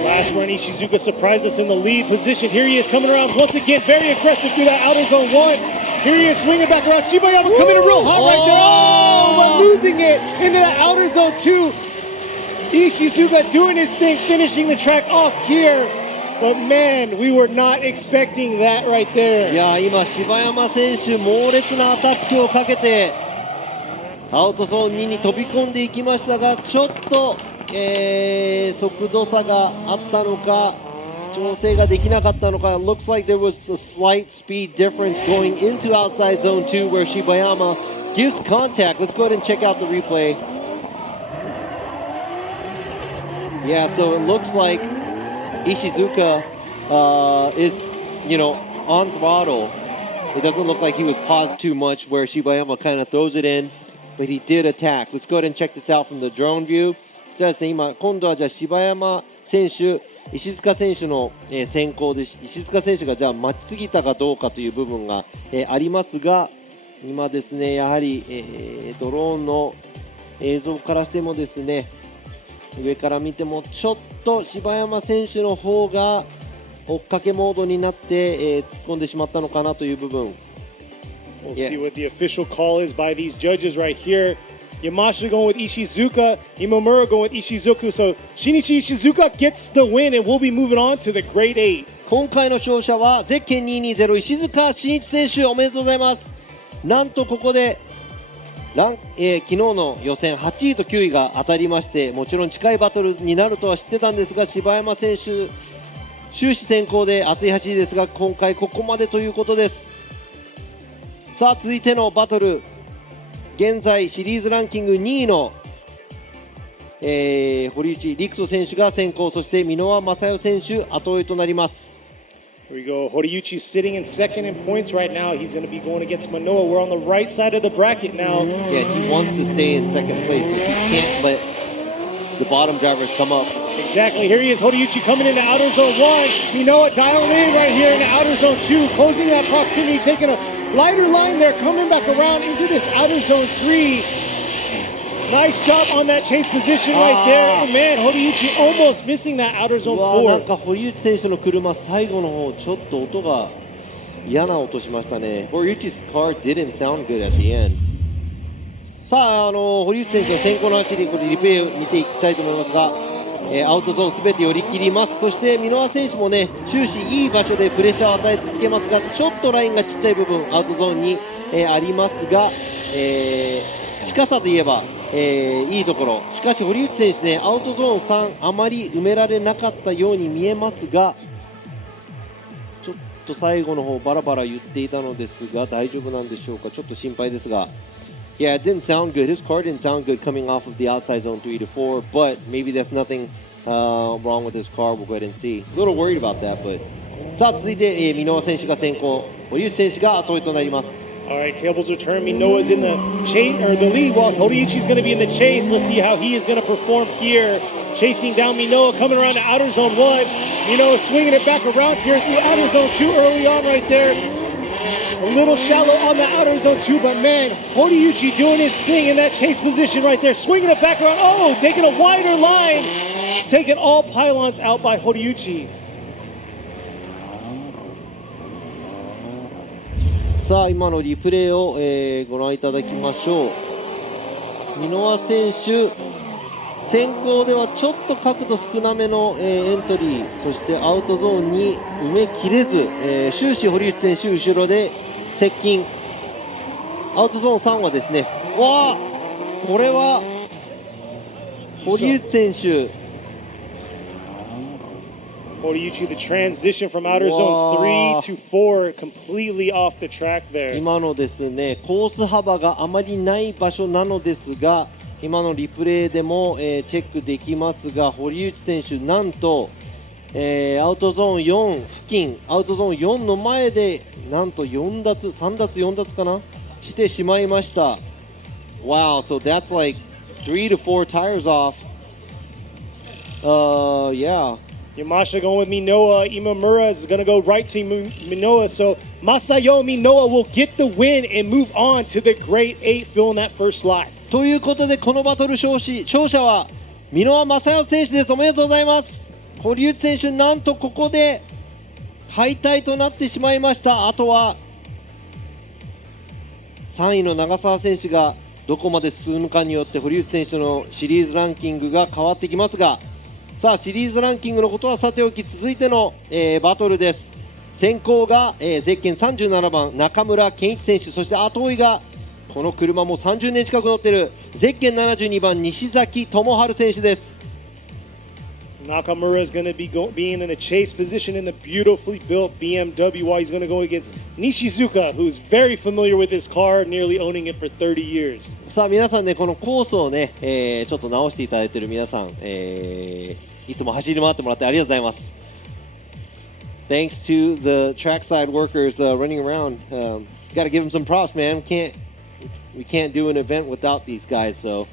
Last run, Ishizuka surprised us in the lead position. Here he is coming around once again, very aggressive through that outer zone 1. Here he is swinging back around. Shibayama coming in real hot right there. Oh, but losing it into the outer zone 2. Ishizuka doing his thing, finishing the track off here. But man, we were not expecting that right there. いや今柴山選手猛烈なアタックをかけてアウトゾーン2に飛び込んでいきましたが、ちょっと、速度差があったのか調整ができなかったのか。It looks like there was a slight speed difference going into outside zone 2 where Shibayama gives contact. Let's go ahead and check out the replay. Yeah, so it looks like Ishizuka is, on throttle. It doesn't look like he was paused too much where Shibayama kind of throws it in, but he did attack. Let's go ahead and check this out from the drone view. じゃあですね、今度はじゃあ柴山選手、石塚選手の、先行で石塚選手がじゃあ待ちすぎたかどうかという部分が、ありますが、今ですね、やはり、ドローンの映像からしてもですね、上から見てもちょっと柴山選手の方が追っかけモードになって、突っ込んでしまったのかなという部分。We'll see what the official call is by these judges right here. Yamashita going with Ishizuka, Imamura going with Ishizuka. So Shinichi Ishizuka gets the win and we'll be moving on to the Grade 8. 今回の勝者はゼッケン220石塚真一選手、おめでとうございます。なんとここで昨日の予選8位と9位が当たりまして、もちろん近いバトルになるとは知ってたんですが、柴山選手終始先行で熱い走りですが、今回ここまでということです。さあ続いてのバトル、現在シリーズランキング2位の、堀内陸斗選手が先行、そして箕輪正代選手後追いとなります。Here we go. Horiuchi sitting in second in points right now. He's going to be going against Minowa. We're on the right side of the bracket now. Yeah, he wants to stay in second place. He can't let the bottom drivers come up. Exactly. Here he is, Horiuchi coming into outer zone 1. Minowa dialing in right here into outer zone 2, closing that proximity, taking a lighter line there, coming back around into this outer zone 3. Nice job on that chase position right there. And man, Horiuchi almost missing that outer zone 4. なんか堀内選手の車最後の方ちょっと音が嫌な音しましたね。Horiuchi's car didn't sound good at the end. さあ、堀内選手の先行の走り、これリプレイを見ていきたいと思いますが、アウトゾーンすべて寄り切ります。そして箕輪選手もね、終始いい場所でプレッシャーを与え続けますが、ちょっとラインがちっちゃい部分アウトゾーンに、ありますが、近さといえば、いいところ。しかし堀内選手ね、アウトゾーン3あまり埋められなかったように見えますが、ちょっと最後の方バラバラ言っていたのですが大丈夫なんでしょうか。ちょっと心配ですが。Yeah, it didn't sound good. His car didn't sound good coming off of the outside zone 3 to 4, but maybe there's nothing wrong with his car. We'll go ahead and see. A little worried about that, but. さあ続いて、箕輪選手が先行。堀内選手が後追いとなります。 Alright, tables are turned. Minowa's in the chase, or the lead, while Horiuchi's going to be in the chase. Let's see how he is going to perform here. Chasing down Minowa, coming around to outer zone 1. Minowa swinging it back around here through outer zone 2 early on right there. A little shallow on the outer zone 2, but man, Horiuchi doing his thing in that chase position right there. Swinging it back around. Oh, taking a wider line. Taking all pylons out by Horiuchi. さあ今のリプレイを、ご覧いただきましょう。箕輪選手、先行ではちょっと角度少なめの、エントリー、そしてアウトゾーンに埋めきれず、終始堀内選手後ろで接近。アウトゾーン3はですね、わあこれは堀内選手、Horiuchi, the transition from outer zones 3 to 4, completely off the track there. 今のですね、コース幅があまりない場所なのですが、今のリプレイでも、チェックできますが、堀内選手なんと、アウトゾーン4付近、アウトゾーン4の前でなんと3脱4脱かなしてしまいました。Wow, so that's like 3 to 4 tires off. Yeah. Yamashita going with Minowa. Imamura is going to go right to Minowa. So Masayo Minowa will get the win and move on to the Great 8, filling that first slot. ということでこのバトル勝者は箕輪正代選手です。おめでとうございます。堀内選手なんとここで敗退となってしまいました。あとは3位の長澤選手がどこまで進むかによって堀内選手のシリーズランキングが変わってきますが、さあシリーズランキングのことはさておき、続いての、バトルです。先行が、ゼッケン37番中村健一選手、そして後追いがこの車も30年近く乗っているゼッケン72番西崎智春選手です。 Nakamura is going to be being in the chase position in the beautifully built BMW, while he's going to go against Nishizuka, who's very familiar with this car, nearly owning it for 30 years. さあ皆さんね、このコースをね、ちょっと直していただいている皆さん、いつも走り回ってもらってありがとうございます。 Thanks to the trackside workers running around. Got to give them some props, man. We can't do an event without these guys. So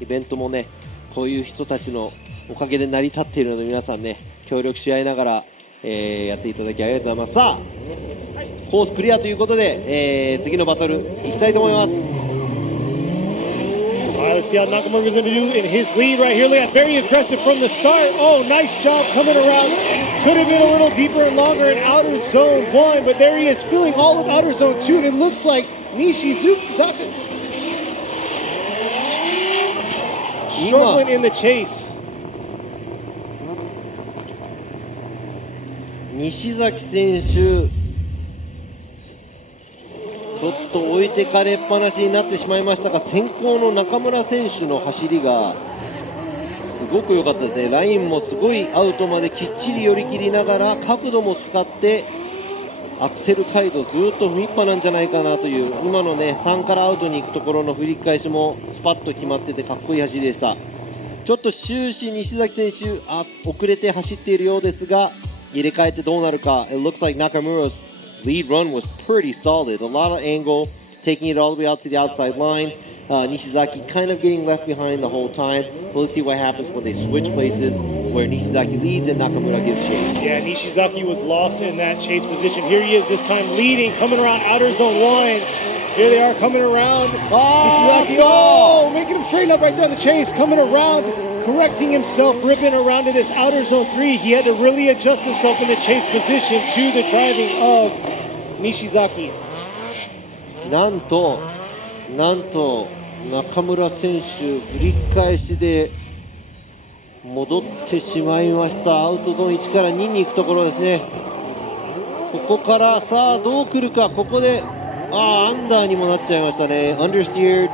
イベントもね、こういう人たちのおかげで成り立っているので、皆さんね協力し合いながら、やっていただきありがとうございます。さあコースクリアということで、次のバトルいきたいと思います。 Let's see how Nakamura is going to do in his lead right here. Look at very aggressive from the start. Oh, nice job coming around. Could have been a little deeper and longer in outer zone 1, but there he is filling all of outer zone 2, and it looks like Nishizuka struggling in the chase. 西崎選手ちょっと置いてかれっぱなしになってしまいましたが、先行の中村選手の走りがすごく良かったですね。ラインもすごいアウトまできっちり寄り切りながら角度も使ってアクセル街道ずっと踏みっぱなんじゃないかなという、今のね3からアウトに行くところの振り返しもスパッと決まっててかっこいい走りでした。ちょっと終始西崎選手遅れて走っているようですが、入れ替えてどうなるか。 It looks like Nakamura's lead run was pretty solid. A lot of angle, taking it all the way out to the outside line. Nishizaki kind of getting left behind the whole time. So let's see what happens when they switch places, where Nishizaki leads and Nakamura gives chase. Yeah, Nishizaki was lost in that chase position. Here he is this time leading, coming around outer zone 1. Here they are coming around. Nishizaki, oh, making him straighten up right there on the chase, coming around, correcting himself, ripping around to this outer zone 3. He had to really adjust himself in the chase position to the driving of Nishizaki. なんと中村選手振り返しで戻ってしまいました。アウトゾーン1から2に行くところですね。ここからさあどう来るか。ここでアンダーにもなっちゃいましたね。 Understeered,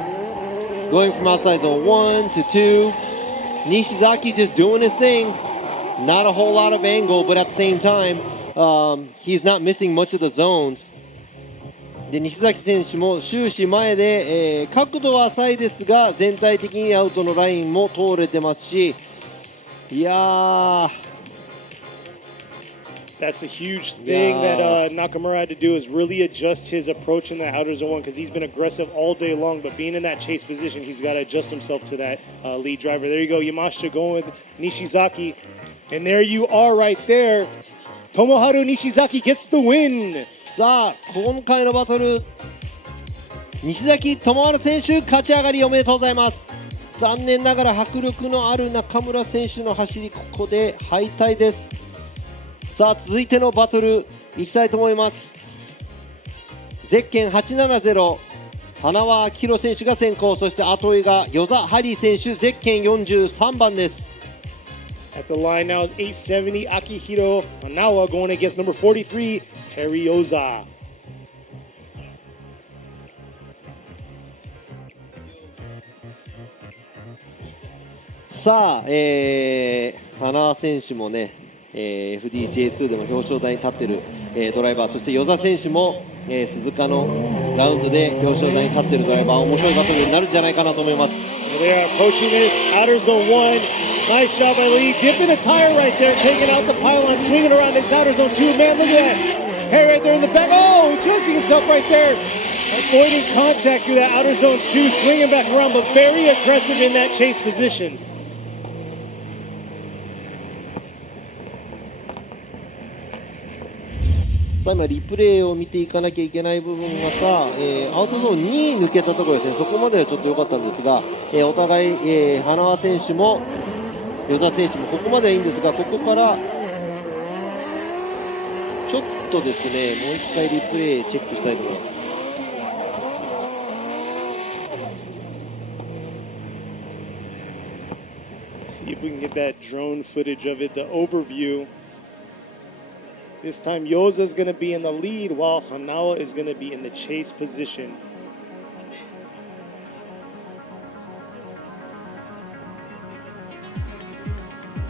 going from outside zone 1 to 2. Nishizaki just doing his thing. Not a whole lot of angle, but at the same time, he's not missing much of the zones. で西崎選手も終始前で、角度は浅いですが全体的にアウトのラインも通れてますし、いやー That's a huge thing that Nakamura had to do, is really adjust his approach in the outer zone one, because he's been aggressive all day long, but being in that chase position, he's got to adjust himself to that lead driver. There you go, Yamashita going with Nishizaki. And there you are right there. Tomoharu Nishizaki gets the win. さあ今回のバトル西崎智春選手勝ち上がりおめでとうございます。残念ながら迫力のある中村選手の走り、ここで敗退です。さあ続いてのバトルいきたいと思います。ゼッケン870花輪明宏選手が先行、そして後追いが与座ハリー選手、ゼッケン43番です。At the line now is 870 Akihiro Hanawa going against number 43 Yoza. さあ、花輪選手もね、FDJ2 でも表彰台に立っている、ドライバー、そして与座選手も、鈴鹿のラウンドで表彰台に立っているドライバー、面白いバトルになるんじゃないかなと思います。They are approaching this outer zone 1. Nice job by Lee. Dipping a tire right there, taking out the pylon, swinging around this outer zone 2. Man, look at that. Hey, right there in the back. Oh, adjusting himself right there. Avoiding contact through that outer zone 2, swinging back around, but very aggressive in that chase position. さあ今リプレイを見ていかなきゃいけない部分はさ、アウトゾーン2抜けたところですね、そこまではちょっと良かったんですが、お互い、花輪選手も与田選手もここまではいいんですが、ここからちょっとですね、もう一回リプレイチェックしたいと思います。See if we can get that drone footage of it, the overview. This time Yoza is going to be in the lead while Hanawa is going to be in the chase position.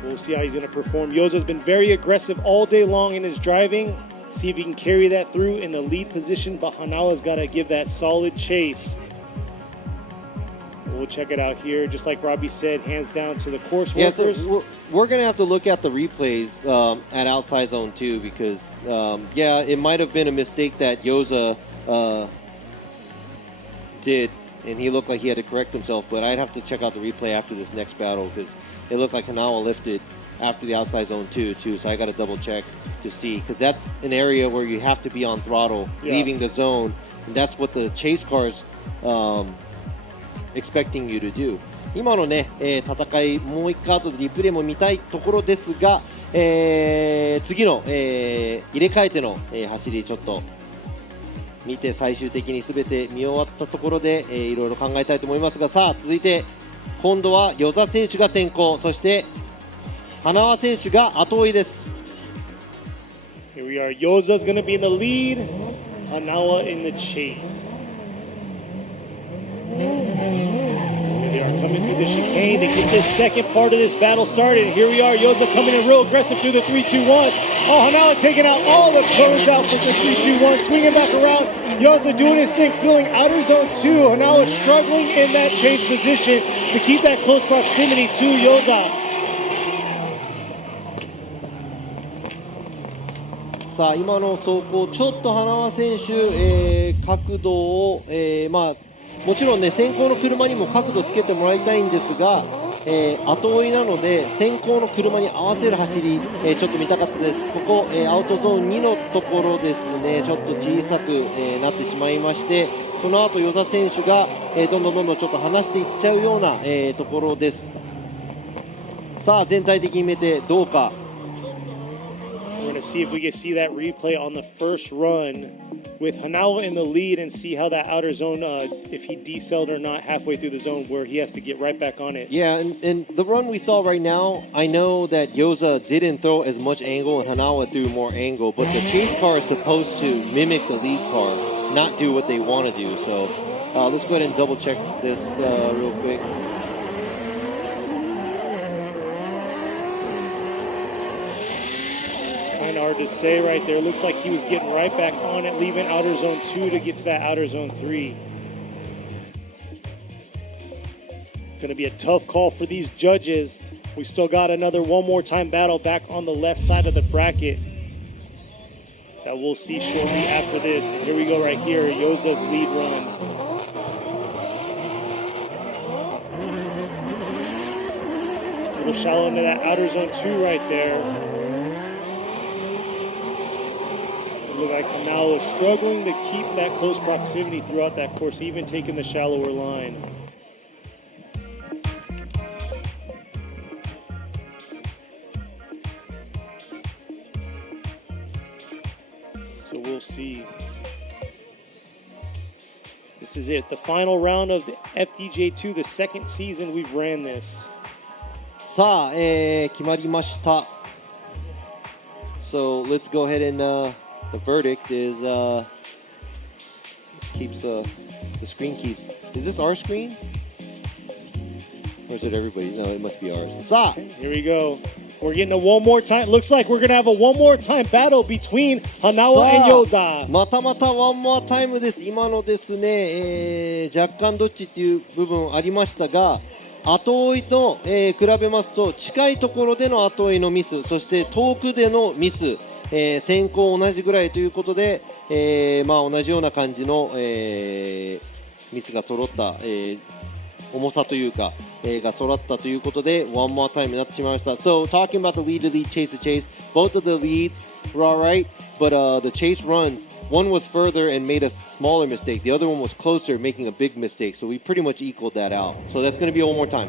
We'll see how he's going to perform. Yoza's been very aggressive all day long in his driving. See if he can carry that through in the lead position, but Hanawa's got to give that solid chase. We'll check it out here. Just like Robbie said, hands down to the course workers. So we're going to have to look at the replays at outside zone 2 because, yeah, it might have been a mistake that Yoza did, and he looked like he had to correct himself, but I'd have to check out the replay after this next battle because it looked like Hanawa lifted after the outside zone 2 too, so I got to double check to see because that's an area where you have to be on throttle, leaving the zone, and that's what the chase cars expecting you to do. 今のね、戦いもう一回後でリプレイも見たいところですが、次の、入れ替えての、走りちょっと見て最終的に全て見終わったところで、いろいろ考えたいと思いますが、さあ続いて今度は与座選手が先行、そして花輪選手が後追いです。 Here we are. Yoza's going to be in the lead. Hanawa in the chase. They are coming through the chicane to get this second part of this battle started. And here we are, Yoza coming in real aggressive through the 3-2-1. Oh, Hanawa taking out all the curves out with the 3-2-1, swinging back around. Yoza doing his thing, feeling outer zone 2. Hanawa struggling in that chase position to keep that close proximity to Yoza. さあ今の走行ちょっと花輪選手、角度を、まあもちろんね先行の車にも角度つけてもらいたいんですが、後追いなので先行の車に合わせる走り、ちょっと見たかったです。ここ、アウトゾーン2のところですね、ちょっと小さく、なってしまいまして、その後与座選手が、どんどんちょっと離していっちゃうような、ところです。さあ全体的に見てどうか。We're going to see if we can see that replay on the first run with Hanawa in the lead and see how that outer zone, if he decelled or not halfway through the zone where he has to get right back on it. Yeah, and the run we saw right now, I know that Yoza didn't throw as much angle and Hanawa threw more angle, but the chase car is supposed to mimic the lead car, not do what they want to do. So let's go ahead and double check this real quick. Kind of hard to say right there. Looks like he was getting right back on it, leaving outer zone 2 to get to that outer zone 3. Going to be a tough call for these judges. We still got one more time battle back on the left side of the bracket. that we'll see shortly after this. And here we go right here, Yoza's lead run. A little shallow into that outer zone 2 right there. It looked like Hanawa was struggling to keep that close proximity throughout that course, even taking the shallower line. So we'll see. This is it, the final round of the FDJ2, the second season we've ran this. さあ、決まりました。So let's go ahead and the verdict is keeps the screen keeps. Is this our screen? Or is it everybody? No, it must be ours. さあ、 Here we go. We're getting a one more time. Looks like we're gonna have a one more time battle between Hanawa and Yoza. またまたワンモアタイムです。今のですね、若干どっちっていう部分ありましたが、後追いと、比べますと近いところでの後追いのミス、そして遠くでのミス、先行同じぐらいということで、まあ、同じような感じの、ミスが揃った、重さというか、が揃ったということで one more time になってしまいました。So talking about the lead to lead, chase to chase, both of the leads were alright, but the chase runs, one was further and made a smaller mistake. The other one was closer, making a big mistake. So we pretty much equaled that out. So that's going to be one more time.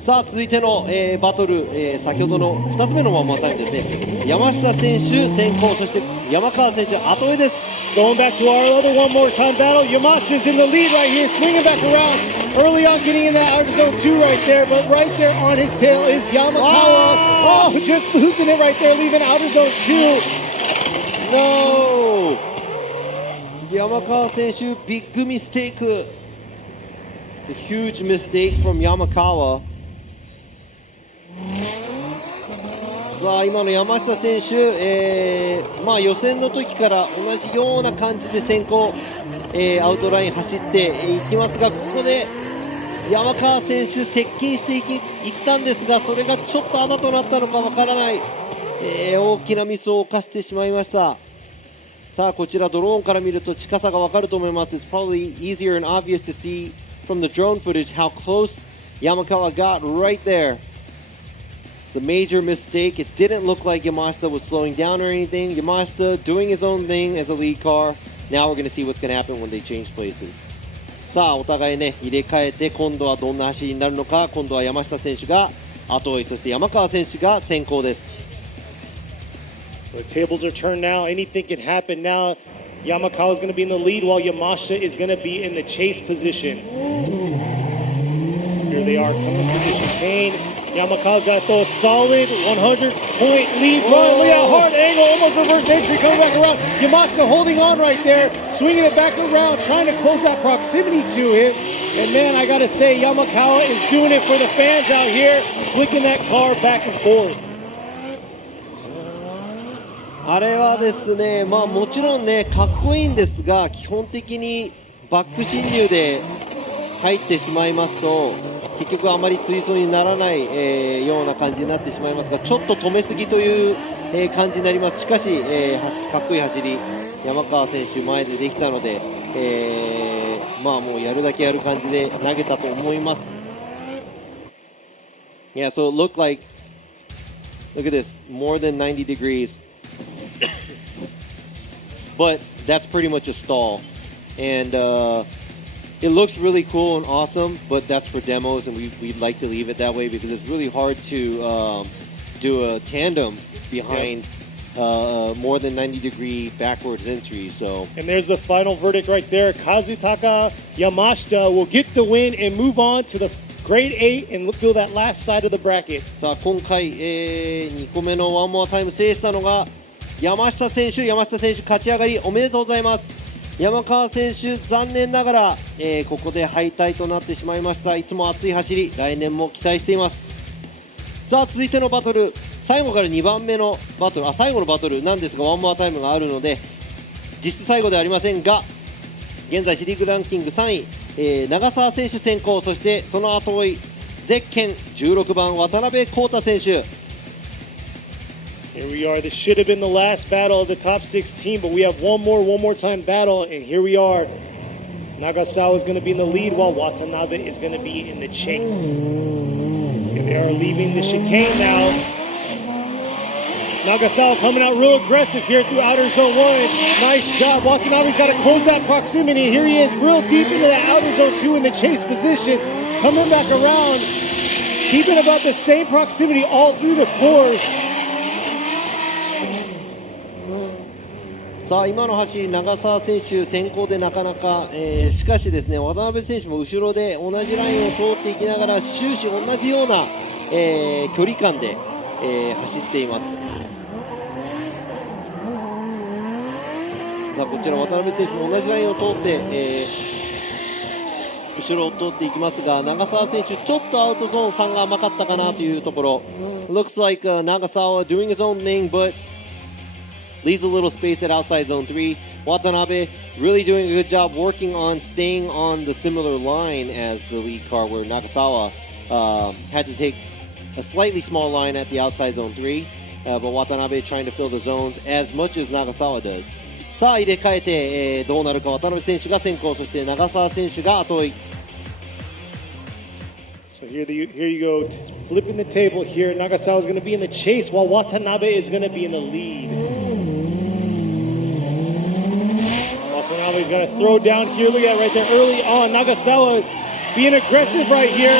さあ続いての、バトル、先ほどの2つ目のワンモアタイムですね。山下選手先行、そして山川選手後追いです。Going back to our other one more time battle. Yamashita's in the lead right here, swinging back around. Early on getting in that outer zone 2 right there, but right there on his tail is Yamakawa. Oh, just losing it right there, leaving outer zone 2. No! 山川選手、ビッグミステイク。The huge mistake from Yamakawa. さあ今の山下選手、まあ予選の時から同じような感じで先行、アウトライン走っていきますが、ここで山川選手接近していったんですが、それがちょっとあだとなったのかわからない、大きなミスを犯してしまいました。さあこちらドローンから見ると近さがわかると思います。It's probably easier and obvious to see from the drone footage how close Yamakawa got right there. It's a major mistake. It didn't look like Yamashita was slowing down or anything. Yamashita doing his own thing as a lead car. Now we're going to see what's going to happen when they change places. さあお互いね入れ替えて今度はどんな走りになるのか。今度は山下選手が後追い、そして山川選手が先行です。So the tables are turned now. Anything can happen now. Yamakawa is going to be in the lead while Yamashita is going to be in the chase position. Here they are coming to the chicane. Yamakawa's got to throw a solid 100-point lead run. Look at that hard angle, almost reverse entry, coming back around. Yamashita holding on right there, swinging it back around, trying to close that proximity to him. And man, I got to say, Yamakawa is doing it for the fans out here, flicking that car back and forth. あれはですね、まあもちろんねかっこいいんですが、基本的にバック進入で入ってしまいますと結局あまり追走にならない、ような感じになってしまいますが、ちょっと止めすぎという、感じになります。しかし、かっこいい走り山川選手前でできたので、まあもうやるだけやる感じで投げたと思います。Yeah, so it looked like, look at this, more than 90 degrees. But that's pretty much a stall, and it looks really cool and awesome, but that's for demos, and we'd like to leave it that way because it's really hard to do a tandem behind more than 90-degree backwards entry. So, and there's the final verdict right there. Kazutaka Yamashita will get the win and move on to the Grade 8 and fill that last side of the bracket. さあ今回、2個目のワンモアタイム制したのが山下選手勝ち上がりおめでとうございます。山川選手残念ながら、ここで敗退となってしまいました。いつも熱い走り来年も期待しています。さあ続いてのバトル、最後から2番目のバトル、最後のバトルなんですがワンモアタイムがあるので実質最後ではありませんが、現在シリーグランキング3位、長澤選手先行、そしてその後追いゼッケン16番渡辺康太選手、Here we are. This should have been the last battle of the top 16, but we have one more time battle, and here we are. Nagasawa is going to be in the lead while Watanabe is going to be in the chase. Here they are leaving the chicane now. Nagasawa coming out real aggressive here through outer zone 1. Nice job. Watanabe's got to close that proximity. Here he is real deep into that outer zone 2 in the chase position. Coming back around. Keeping about the same proximity all through the course. さあ今の走り、長澤選手先行でなかなか、しかしですね、渡辺選手も後ろで同じラインを通っていきながら終始同じような、距離感で、走っています。さあこちら渡辺選手も同じラインを通って、後ろを通っていきますが、長澤選手ちょっとアウトゾーン3が甘かったかなというところ。Looks like Nagasawa doing his own thing, but leaves a little space at outside zone 3. Watanabe really doing a good job working on staying on the similar line as the lead car, where Nagasawa had to take a slightly small line at the outside zone 3, but Watanabe trying to fill the zones as much as Nagasawa does. さあ入れ替えて、どうなるか。渡辺選手が先行、そして長澤選手が後追い。So here you go, flipping the table here. Nagasawa is going to be in the chase while Watanabe is going to be in the lead. Watanabe's got to throw down here. Look at it right there early on. Nagasawa being aggressive right here,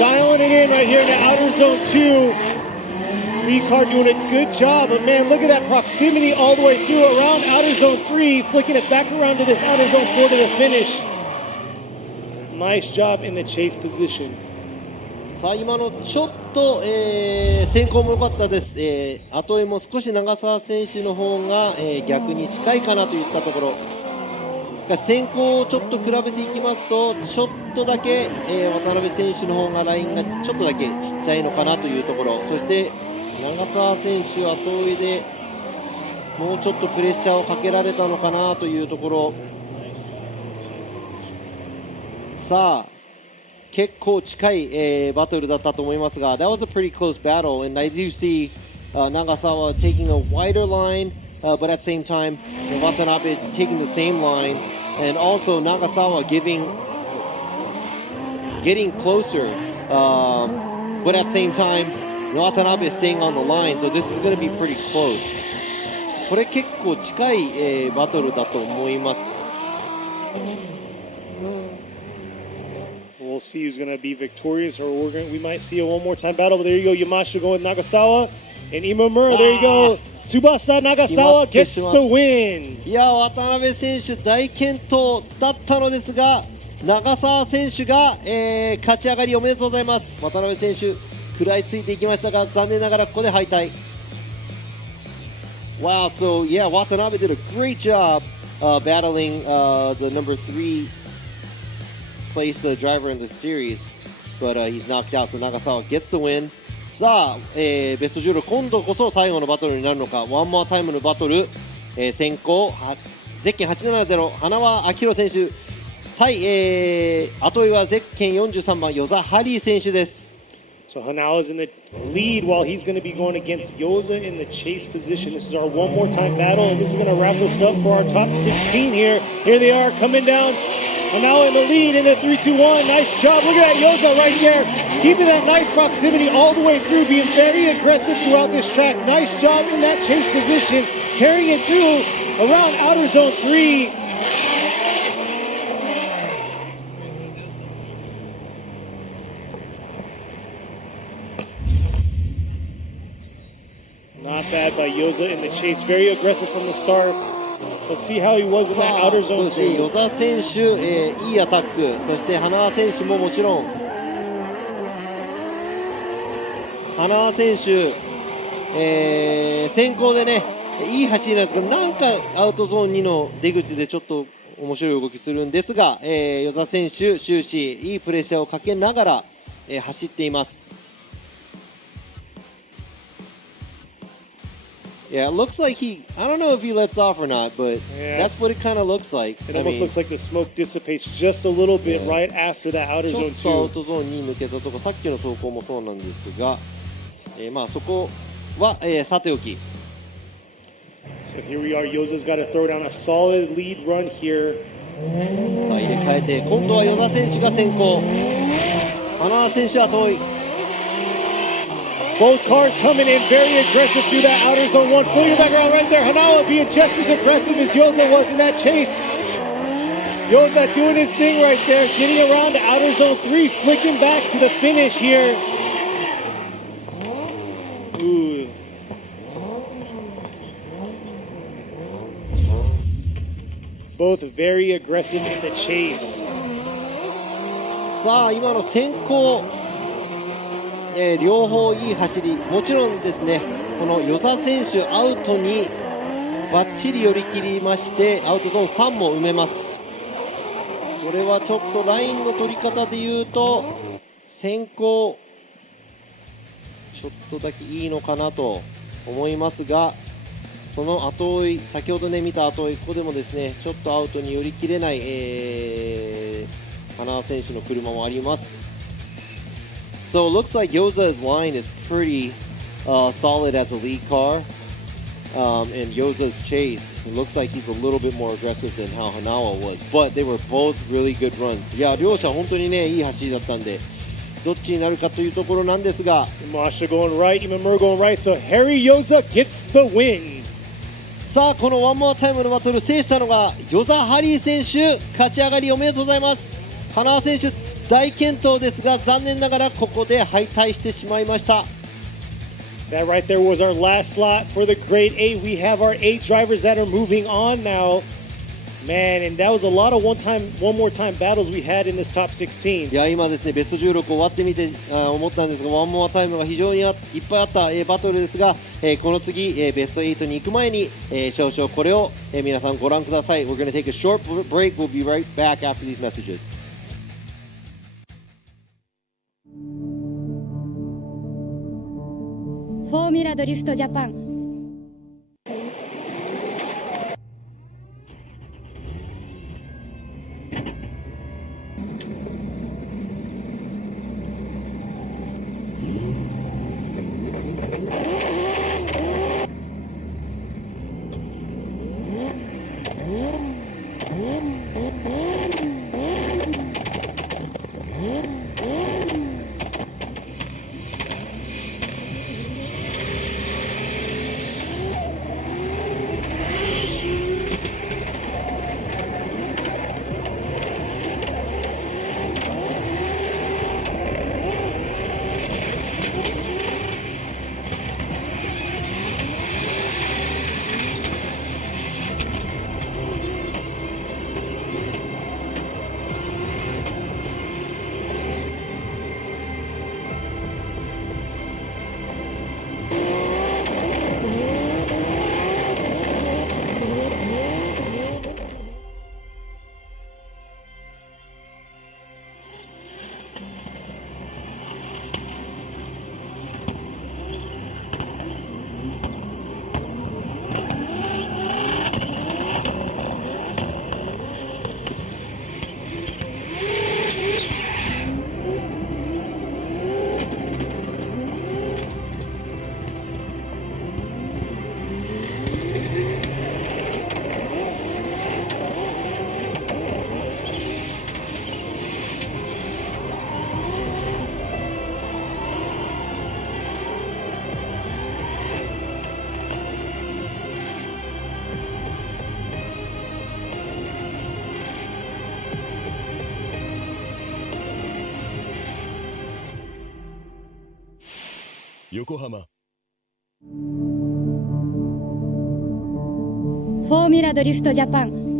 dialing it in right here in the outer zone 2. Lead car doing a good job, but man, look at that proximity all the way through around outer zone 3, flicking it back around to this outer zone 4 to the finish. Nice job in the chase position. さあ今のちょっと、先行も良かったです、後追いも少し長澤選手の方が、逆に近いかなといったところ。しかし先行をちょっと比べていきますとちょっとだけ、渡辺選手の方がラインがちょっとだけちっちゃいのかなというところ。そして長澤選手後追いでもうちょっとプレッシャーをかけられたのかなというところ。さあ結構近い、バトルだったと思いますが、That was a pretty close battle, and I do see Nagasawa taking a wider line, but at the same time, Watanabe taking the same line, and also Nagasawa getting closer, but at the same time, Watanabe is staying on the line, so this is going to be pretty close. これ結構近い、バトルだと思います。We'll see who's going to be victorious, or we might see a one more time battle. But there you go, Yamashita going with Nagasawa, and Imamura. There you go, Tsubasa Nagasawa gets the win. いや渡辺選手大健闘だったのですが、長澤選手が、勝ち上がりおめでとうございます。渡辺選手食らいついていきましたが、残念ながらここで敗退。Wow, so yeah, Watanabe did a great job battling the number 3 place driver in the series, but he's knocked out, so Nagasawa gets the win. さあ、ベスト16今度こそ最後のバトルになるのか。ワンモアタイムのバトル、先行ゼッケン870花輪明宏選手。はい、後追いはゼッケン43番与座ハリー選手です。So Hanawa's in the lead while he's going to be going against Yoza in the chase position. This is our one more time battle, and this is going to wrap us up for our top 16 here. Here they are coming down. Hanawa in the lead in the 3-2-1. Nice job. Look at that Yoza right there. Keeping that nice proximity all the way through, being very aggressive throughout this track. Nice job in that chase position, carrying it through around outer zone 3. Not bad by Yoza in the chase. Very aggressive from the start. Let's see how he was in that outer zone 2. 与座選手、いいアタック。そして花輪選手ももちろん。花輪選手、先行でねいい走りなんですが、なんかアウトゾーン2の出口でちょっと面白い動きするんですが、与座選手終始いいプレッシャーをかけながら、走っています。Yeah, it looks like I don't know if he lets off or not, but that's what it kind of looks like. It almost looks like the smoke dissipates just a little bit right after that outer zone 2. ちょっとアウトゾーンに抜けたとこ、さっきの走行もそうなんですが、まあそこは、さておき、But here we are. Yoza's got to throw down a solid lead run here. さあ入れ替えて今度は与田選手が先行、花選手は遠い。 Both cars coming in very aggressive through that outer zone one. Full back around right there. Hanawa being just as aggressive as Yoza was in that chase. Yoza doing his thing right there, getting around to outer zone 3, flicking back to the finish here. Ooh. Both very aggressive in the chase. さあ今の先行、両方いい走り、もちろんですね、この与座選手アウトにバッチリ寄り切りまして、アウトゾーン3も埋めます。これはちょっとラインの取り方でいうと先行ちょっとだけいいのかなと思いますが、その後追い、先ほどね見た後追い、ここでもですねちょっとアウトに寄り切れない、花選手の車もあります。So it looks like Yoza's line is pretty solid as a lead car, and Yoza's chase, it looks like he's a little bit more aggressive than how Hanawa was, but they were both really good runs. いや両者本当にねいい走りだったんで、どっちになるかというところなんですが、 Yamashita going right, Imamura going right, so Harry Yoza gets the win. さあこのワンモアタイムのバトル制したのが与座ハリー選手、勝ち上がりおめでとうございます。花選手大健闘ですが、残念ながらここで敗退してしまいました。 That right there was our last slot for the grade 8. We have our 8 drivers that are moving on now. Man, and that was a lot of one more time battles we had in this top 16. いや今ですねベスト16終わってみて思ったんですが、ワンモアタイムが非常にいっぱいあった、バトルですが、この次、ベスト8に行く前に、少々これを、皆さんご覧ください。We're going to take a short break. We'll be right back after these messages. フォーミュラドリフトジャパン。横浜。フォーミュラドリフトジャパン。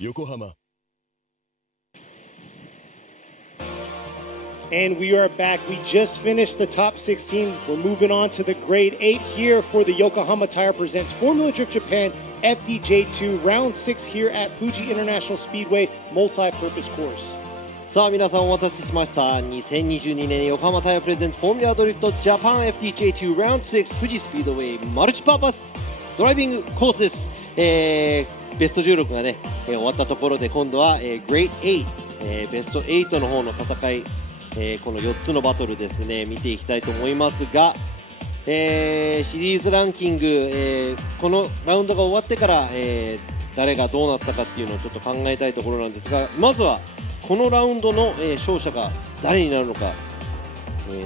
横浜 And we are back. We just finished the top 16. We're moving on to the grade 8 here for the Yokohama Tire Presents Formula Drift Japan FDJ2 Round 6 here at Fuji International Speedway Multi-Purpose Course. さあ皆さんお待たせしました。2022年横浜タイヤプレゼンツフォーミュラドリフトジャパン FDJ2 Round 6富士スピードウェイマルチパーパスドライビングコースです。ベスト16がね、終わったところで今度は、Grade 8、ベスト8の方の戦い、この4つのバトルですね見ていきたいと思いますが、シリーズランキング、このラウンドが終わってから、誰がどうなったかっていうのをちょっと考えたいところなんですが、まずはこのラウンドの、勝者が誰になるのか、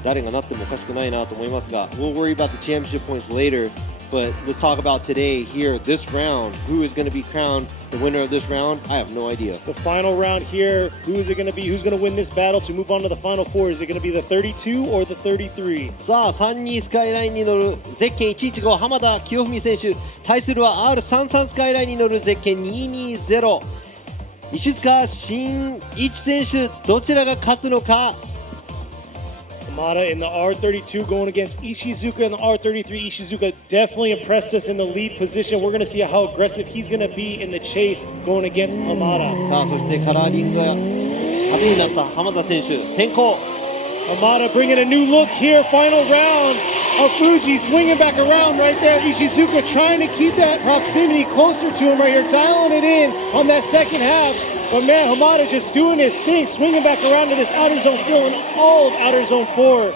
誰がなってもおかしくないなと思いますが、 We'll worry about the championship points later, but let's talk about today here, this round. Who is going to be crowned the winner of this round? I have no idea. The final round here, who is it going to be? Who's going to win this battle to move on to the final four? Is it going to be the 32 or the 33? さあ32スカイラインに乗るゼッケン115浜田清文選手、対するは R33 スカイラインに乗るゼッケン220石塚真一選手、どちらが勝つのか。Hamada in the R32 going against Ishizuka in the R33. Ishizuka definitely impressed us in the lead position. We're going to see how aggressive he's going to be in the chase going against Hamada. さあそしてカラーリングが派手になった浜田選手先行。Hamada bringing a new look here. Final round of Fuji, swinging back around right there. Ishizuka trying to keep that proximity closer to him right here, dialing it in on that second half. But man, Hamada just doing his thing, swinging back around to this outer zone, filling all of outer zone 4.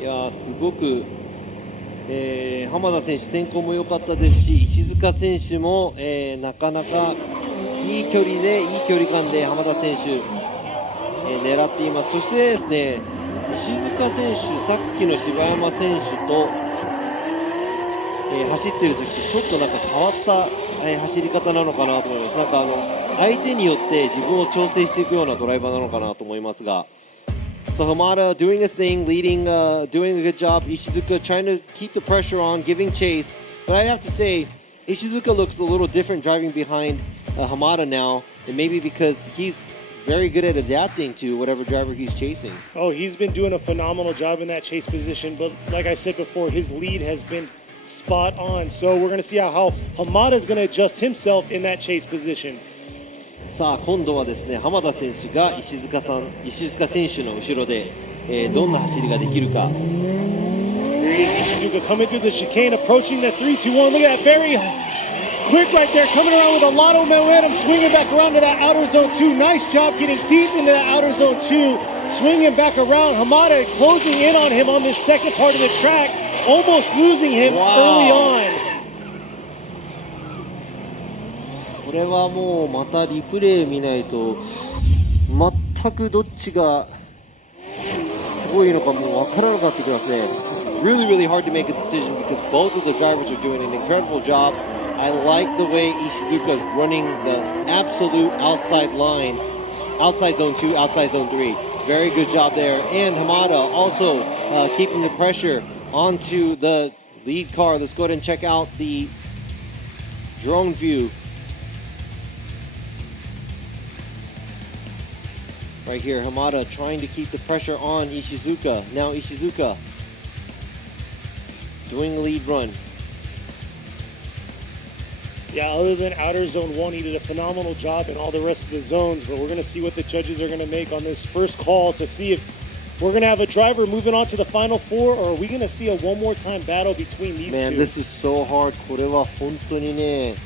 いやーすごく、浜田選手先行も良かったですし、石塚選手も、なかなかいい距離でいい距離感で浜田選手、狙っています。そしてですね、石塚選手、さっきの柴山選手と、走ってる時とちょっとなんか変わった、走り方なのかなと思います。なんか相手によって自分を調整していくようなドライバーなのかなと思いますが。So Hamada doing his thing, leading, doing a good job. Ishizuka trying to keep the pressure on, giving chase. But I have to say, Ishizuka looks a little different driving behind Hamada now, and maybe because he's very good at adapting to whatever driver he's chasing. Oh, he's been doing a phenomenal job in that chase position. But like I said before, his lead has been spot on. So we're going to see how Hamada is going to adjust himself in that chase position. さあ今度はですね浜田選手が石塚選手の後ろで、どんな走りができるか。Ishizuka coming through the chicane, approaching the 3-2-1. Look at that, very quick right there, coming around with a lot of momentum, swinging back around to that outer zone 2. Nice job getting deep into that outer zone 2, swinging back around. Hamada closing in on him on this second part of the track, almost losing him early on. これはもうまたリプレイ見ないと全くどっちがすごいのかもう分からなくなってきますね。Really, really hard to make a decision because both of the drivers are doing an incredible job. I like the way Ishizuka is running the absolute outside line, outside zone 2, outside zone 3. Very good job there. And Hamada also keeping the pressure onto the lead car. Let's go ahead and check out the drone view. Right here, Hamada trying to keep the pressure on Ishizuka. Now Ishizuka doing a lead run. Yeah, other than outer zone 1, he did a phenomenal job in all the rest of the zones, but we're going to see what the judges are going to make on this first call to see if we're going to have a driver moving on to the final 4, or are we going to see a one more time battle between these Man, two? this is so hard. これは本当にね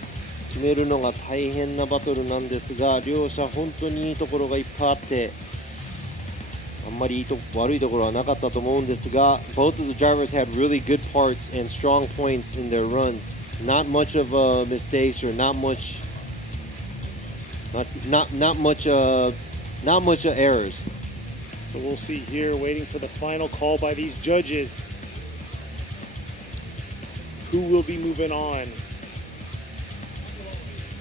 決めるのが大変なバトルなんですが、両者本当にいいところがいっぱいあってあんまり悪いところはなかったと思うんですが、 both of the drivers had really good parts and strong points in their runs. Not much of mistakes or not much errors. So we'll see here, waiting for the final call by these judges. Who will be moving on?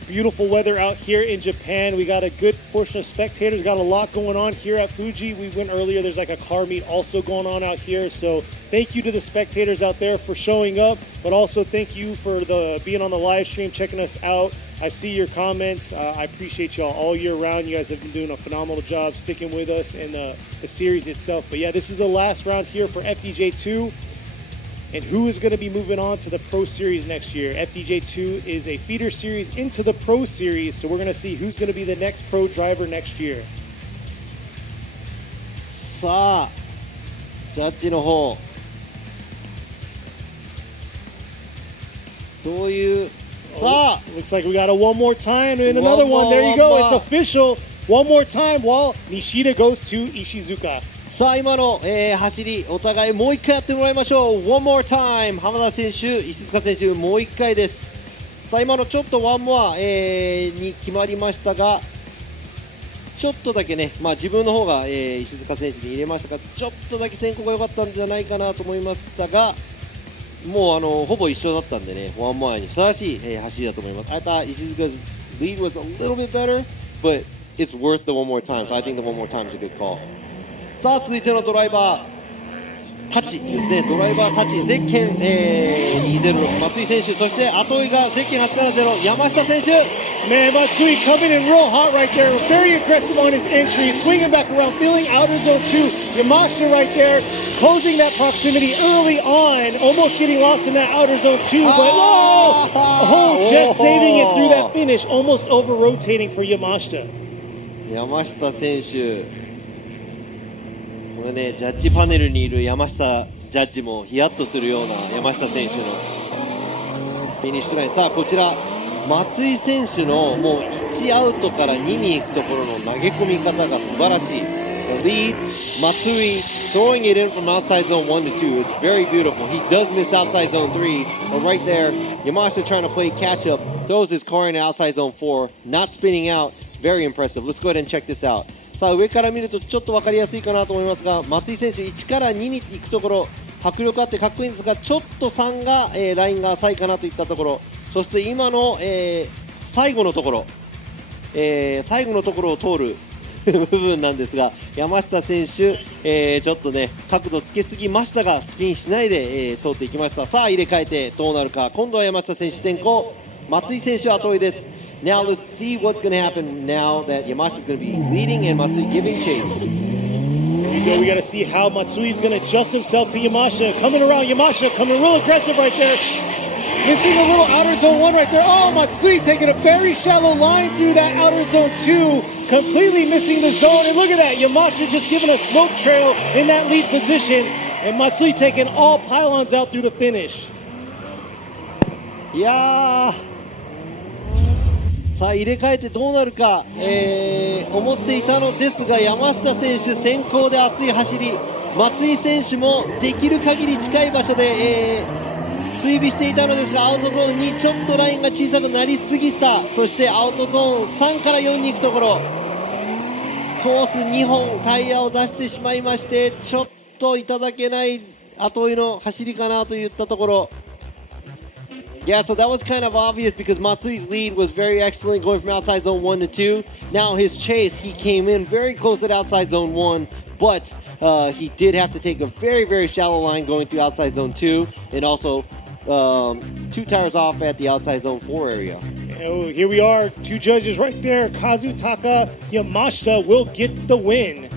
beautiful weather out here in Japan. We got a good portion of spectators, got a lot going on here at Fuji. We went earlier, there's like a car meet also going on out here. So thank you to the spectators out there for showing up, but also thank you for being on the live stream, checking us out. I see your comments. I appreciate y'all all year round. You guys have been doing a phenomenal job sticking with us in the series itself. But yeah, this is the last round here for FDJ2. And who is going to be moving on to the Pro Series next year? FDJ2 is a feeder series into the Pro Series, so we're going to see who's going to be the next pro driver next year. さあ、ジャッジの方どういうさあ Looks like we got a one more time and another one. There you go. It's official. One more time while Nishida goes to Ishizuka. さあ今の、走りお互いもう一回やってもらいましょう。 One more time 浜田選手、石塚選手もう一回です。さあ今のちょっとワンモア、に決まりましたがちょっとだけね、自分の方が、石塚選手に入れましたがちょっとだけ先行が良かったんじゃないかなと思いましたがもうほぼ一緒だったんでねワンモアにふさわしい、走りだと思います。I thought Ishizuka's lead was a little bit better but it's worth the one more time, so I think the one more time is a good call. さあ続いてのドライバータッチですね。ドライバータッチゼッケン、206松井選手、そして後追いがゼッケン870山下選手。 Man, Matsui coming in real hot right there. Very aggressive on his entry, swinging back around, feeling outer zone 2. Yamashita right there, closing that proximity early on, almost getting lost in that outer zone 2. But just saving it through that finish, almost over rotating for Yamashita. 山下選手これね、ジャッジパネルにいる山下ジャッジもヒヤッとするような山下選手のフィニッシュライン。さあこちら松井選手のもう1アウトから2に行くところの投げ込み方が素晴らしい。 The lead, Matsui throwing it in from outside zone 1 to 2. It's very beautiful. He does miss outside zone 3, but right there, Yamashita trying to play catch up, throws his car in outside zone 4, not spinning out. Very impressive. Let's go ahead and check this out. さあ上から見るとちょっと分かりやすいかなと思いますが松井選手1から2に行くところ迫力あってかっこいいんですがちょっと3が、ラインが浅いかなといったところそして今の、最後のところ、を通る部分なんですが山下選手、ちょっとね角度つけすぎましたがスピンしないで、通っていきました。さあ入れ替えてどうなるか今度は山下選手先行松井選手後追いです。Now let's see what's going to happen now that Yamashita is going to be leading and Matsui giving chase. Here we go. We got to see how Matsui is going to adjust himself to Yamashita. Coming around, Yamashita coming real aggressive right there. Missing a little outer zone 1 right there. Oh, Matsui taking a very shallow line through that outer zone 2. Completely missing the zone. And look at that. Yamashita just giving a smoke trail in that lead position. And Matsui taking all pylons out through the finish. いやーさあ入れ替えてどうなるか、思っていたのですが山下選手先行で熱い走り松井選手もできる限り近い場所で、追尾していたのですがアウトゾーンにちょっとラインが小さくなりすぎた。そしてアウトゾーン3から4に行くところコース2本タイヤを出してしまいましてちょっといただけない後追いの走りかなといったところ。Yeah, so that was kind of obvious because Matsui's lead was very excellent going from outside zone 1 to 2. Now his chase, he came in very close at outside zone 1, but he did have to take a very, very shallow line going through outside zone 2 and also 2 tires off at the outside zone 4 area. Oh, here we are, 2 judges right there. Kazutaka Yamashita will get the win.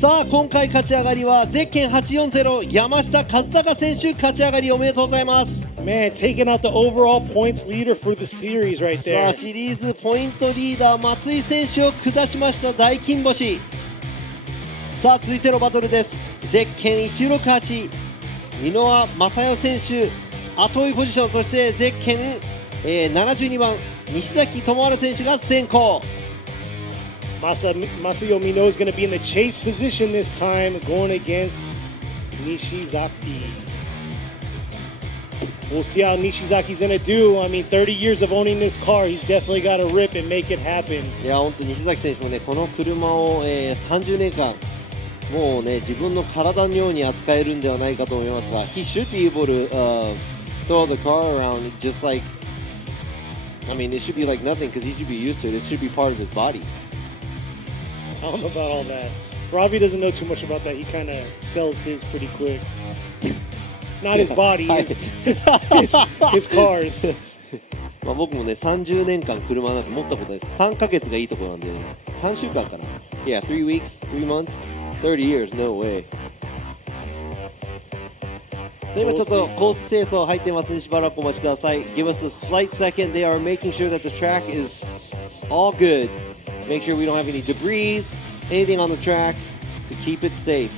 さあ今回勝ち上がりはゼッケン840山下和孝選手勝ち上がりおめでとうございます。 Man, taking out the overall points leader for the series right さ there. あシリーズポイントリーダー松井選手を下しました大金星。さあ続いてのバトルです。ゼッケン168箕輪正代選手後追いポジションそしてゼッケン、72番西崎智春選手が先行。 Masayo Minowa is going to be in the chase position this time, going against Nishizaki. We'll see how Nishizaki's going to do. I mean, 30 years of owning this car, he's definitely got to rip and make it happen. いや本当西崎選手もねこの車を、30年間もうね自分の体のように扱えるんではないかと思いますが He should be able to throw the car around just like I mean, it should be like nothing because he should be used to it. It should be part of his body. I don't know about all that. Robbie doesn't know too much about that. He kind of sells his pretty quick. Not his body, his cars. まあ僕もね30年間車なんて持ったことないです。3ヶ月がいいところなんで、3週間かな。Yeah, 3 weeks, 3 months, 30 years, no way. 今ちょっとコース清掃入ってますのでしばらくお待ちください。Give us a slight second. They are making sure that the track is all good. Make sure we don't have any debris, anything on the track to keep it safe.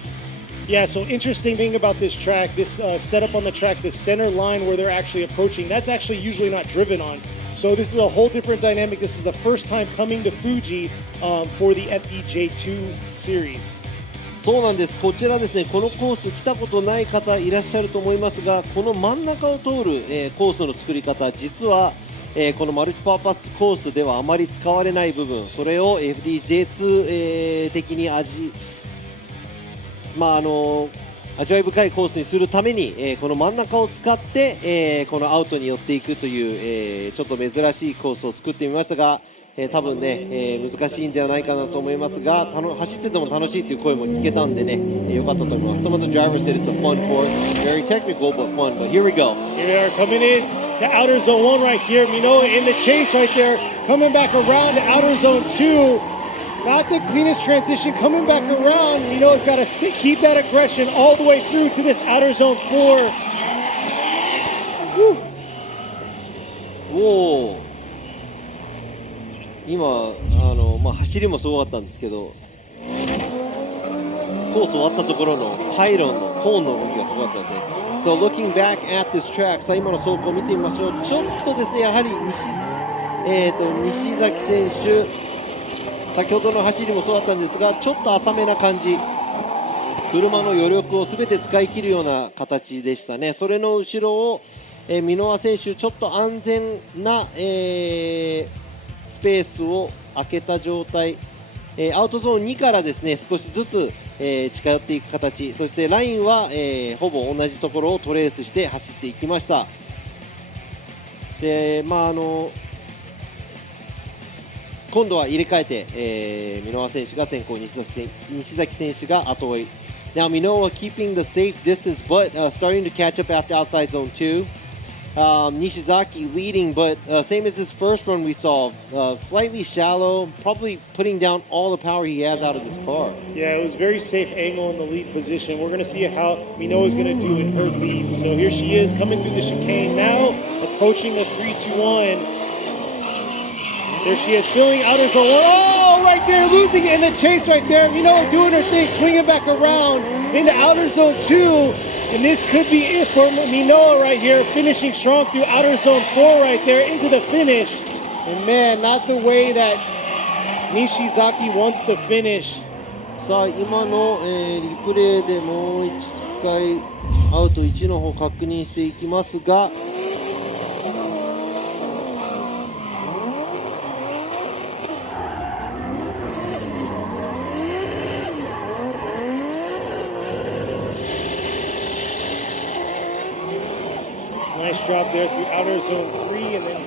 Yeah, so interesting thing about this track, this setup on the track, the center line where they're actually approaching, that's actually usually not driven on. So this is a whole different dynamic. This is the first time coming to Fuji for the FDJ2 series. そうなんです。こちらですね、このコース来たことない方いらっしゃると思いますが、この真ん中を通る、コースの作り方、実は、このマルチパーパスコースではあまり使われない部分、それを FDJ2、的に味わい深いコースにするために、この真ん中を使って、このアウトに寄っていくという、ちょっと珍しいコースを作ってみましたが、多分ね、難しいんではないかなと思いますが、走ってても楽しいという声も聞けたんでね、良かったと思います。Some of the drivers said it's a fun course, very technical but fun. But here we go. Here they are coming in to outer zone 1 right here. Minowa in the chase right there, coming back around to outer zone 2. Not the cleanest transition, coming back around. Minowa's got to keep that aggression all the way through to this outer zone 4. Whoa. 今走りもすごかったんですけど、コース終わったところのパイロンのホーンの動きがすごかったので、So looking back at this track、さあ今の走行を見てみましょう。ちょっとですね、やはり西崎選手、先ほどの走りもそうだったんですが、ちょっと浅めな感じ、車の余力を全て使い切るような形でしたね。それの後ろを、箕輪選手、ちょっと安全な、スペースを空けた状態、アウトゾーン2からですね少しずつ、近寄っていく形、そしてラインは、ほぼ同じところをトレースして走っていきました。で今度は入れ替えて、箕輪選手が先行、西崎選手が後追い。Now Minowa keeping the safe distance but starting to catch up after outside zone 2. Nishizaki leading, but same as his first run we saw, slightly shallow, probably putting down all the power he has out of this car. Yeah, it was very safe angle in the lead position. We're going to see how Minowa is going to do in her lead. So here she is coming through the chicane now, approaching the 3-2-1. There she is, filling outer zone 1. Oh, right there, losing it in the chase right there. Minowa doing her thing, swinging back around into outer zone 2. And this could be it for Minowa right here, finishing strong through outer zone 4 right there into the finish. And man, not the way that Nishizaki wants to finish. さあ今の、リプレイでもう一回アウト1の方確認していきますが、Nice job there through outer zone 3 and then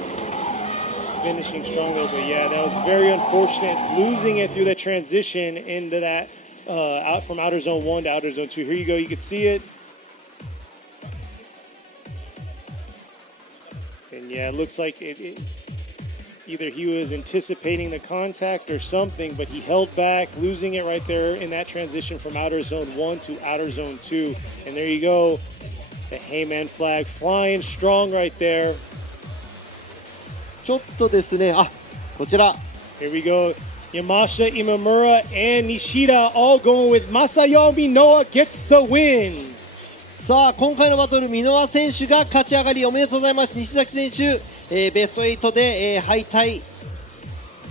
finishing strong there. But yeah, that was very unfortunate, losing it through the transition into that out from outer zone 1 to outer zone 2. Here you go, you can see it. And yeah, it looks like it either he was anticipating the contact or something, but he held back, losing it right there in that transition from outer zone 1 to outer zone 2. And there you go. The Heyman flag flying strong right there. ちょっとですね、こちら。Here we go. Yamashita, Imamura, and Nishida all going with Masayo Minowa gets the win. さあ今回のバトル、箕輪選手が勝ち上がり、おめでとうございます。西崎選手、ベスト8で、敗退、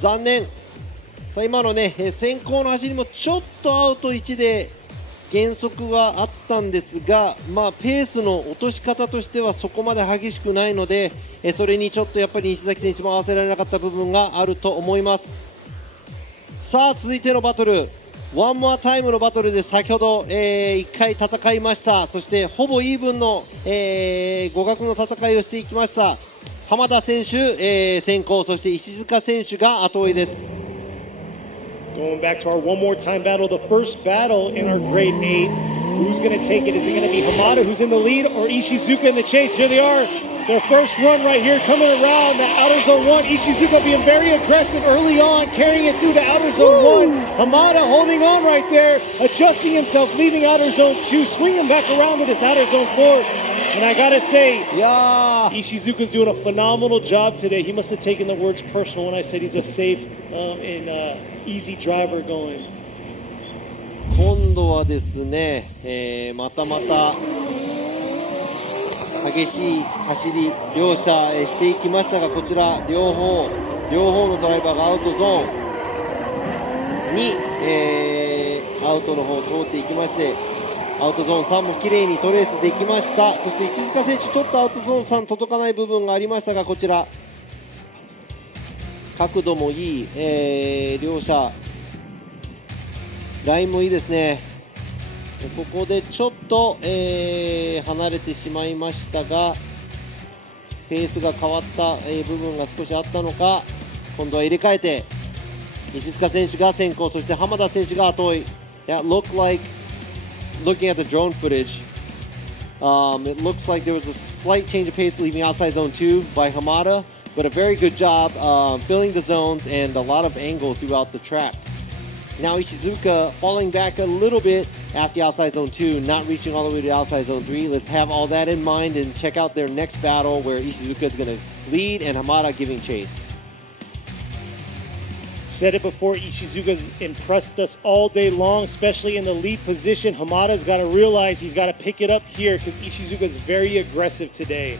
残念。さあ今のね、先行の走りもちょっとアウト1で減速はあったんですが、ペースの落とし方としてはそこまで激しくないので、それにちょっとやっぱり西崎選手も合わせられなかった部分があると思います。さあ続いてのバトル、ワンモアタイムのバトルで先ほど、1回戦いました。そしてほぼイーブンの、互角の戦いをしていきました。浜田選手、先行、そして石塚選手が後追いです。Going back to our one more time battle, the first battle in our grade 8. Who's going to take it? Is it going to be Hamada who's in the lead or Ishizuka in the chase? Here they are. Their first run right here coming around the outer zone 1. Ishizuka being very aggressive early on, carrying it through the outer zone 1. Hamada holding on right there, adjusting himself, leaving outer zone 2, swinging back around to this outer zone 4. And I gotta say, Ishizuka's doing a phenomenal job today. He must have taken the words personal when I said he's a safe and easy driver going. 今度はですね、またまた激しい走り両者、していきましたが、こちら両方のドライバーがアウトゾーンに、アウトの方を通っていきまして、アウトゾーン3も綺麗にトレースできました。そして石塚選手、ちょっとアウトゾーン3届かない部分がありましたが、こちら角度もいい、両者ラインもいいですね。ここでちょっと、離れてしまいましたが、ペースが変わった、部分が少しあったのか、今度は入れ替えて石塚選手が先行、そして浜田選手が後追い。That looked like, looking at the drone footage, it looks like there was a slight change of pace leaving outside zone 2 by Hamada, but a very good job filling the zones and a lot of angle throughout the track. Now Ishizuka falling back a little bit at the outside zone 2, not reaching all the way to outside zone 3. Let's have all that in mind and check out their next battle where Ishizuka is going to lead and Hamada giving chase. Said it before, Ishizuka's impressed us all day long, especially in the lead position. Hamada's got to realize he's got to pick it up here because Ishizuka's very aggressive today.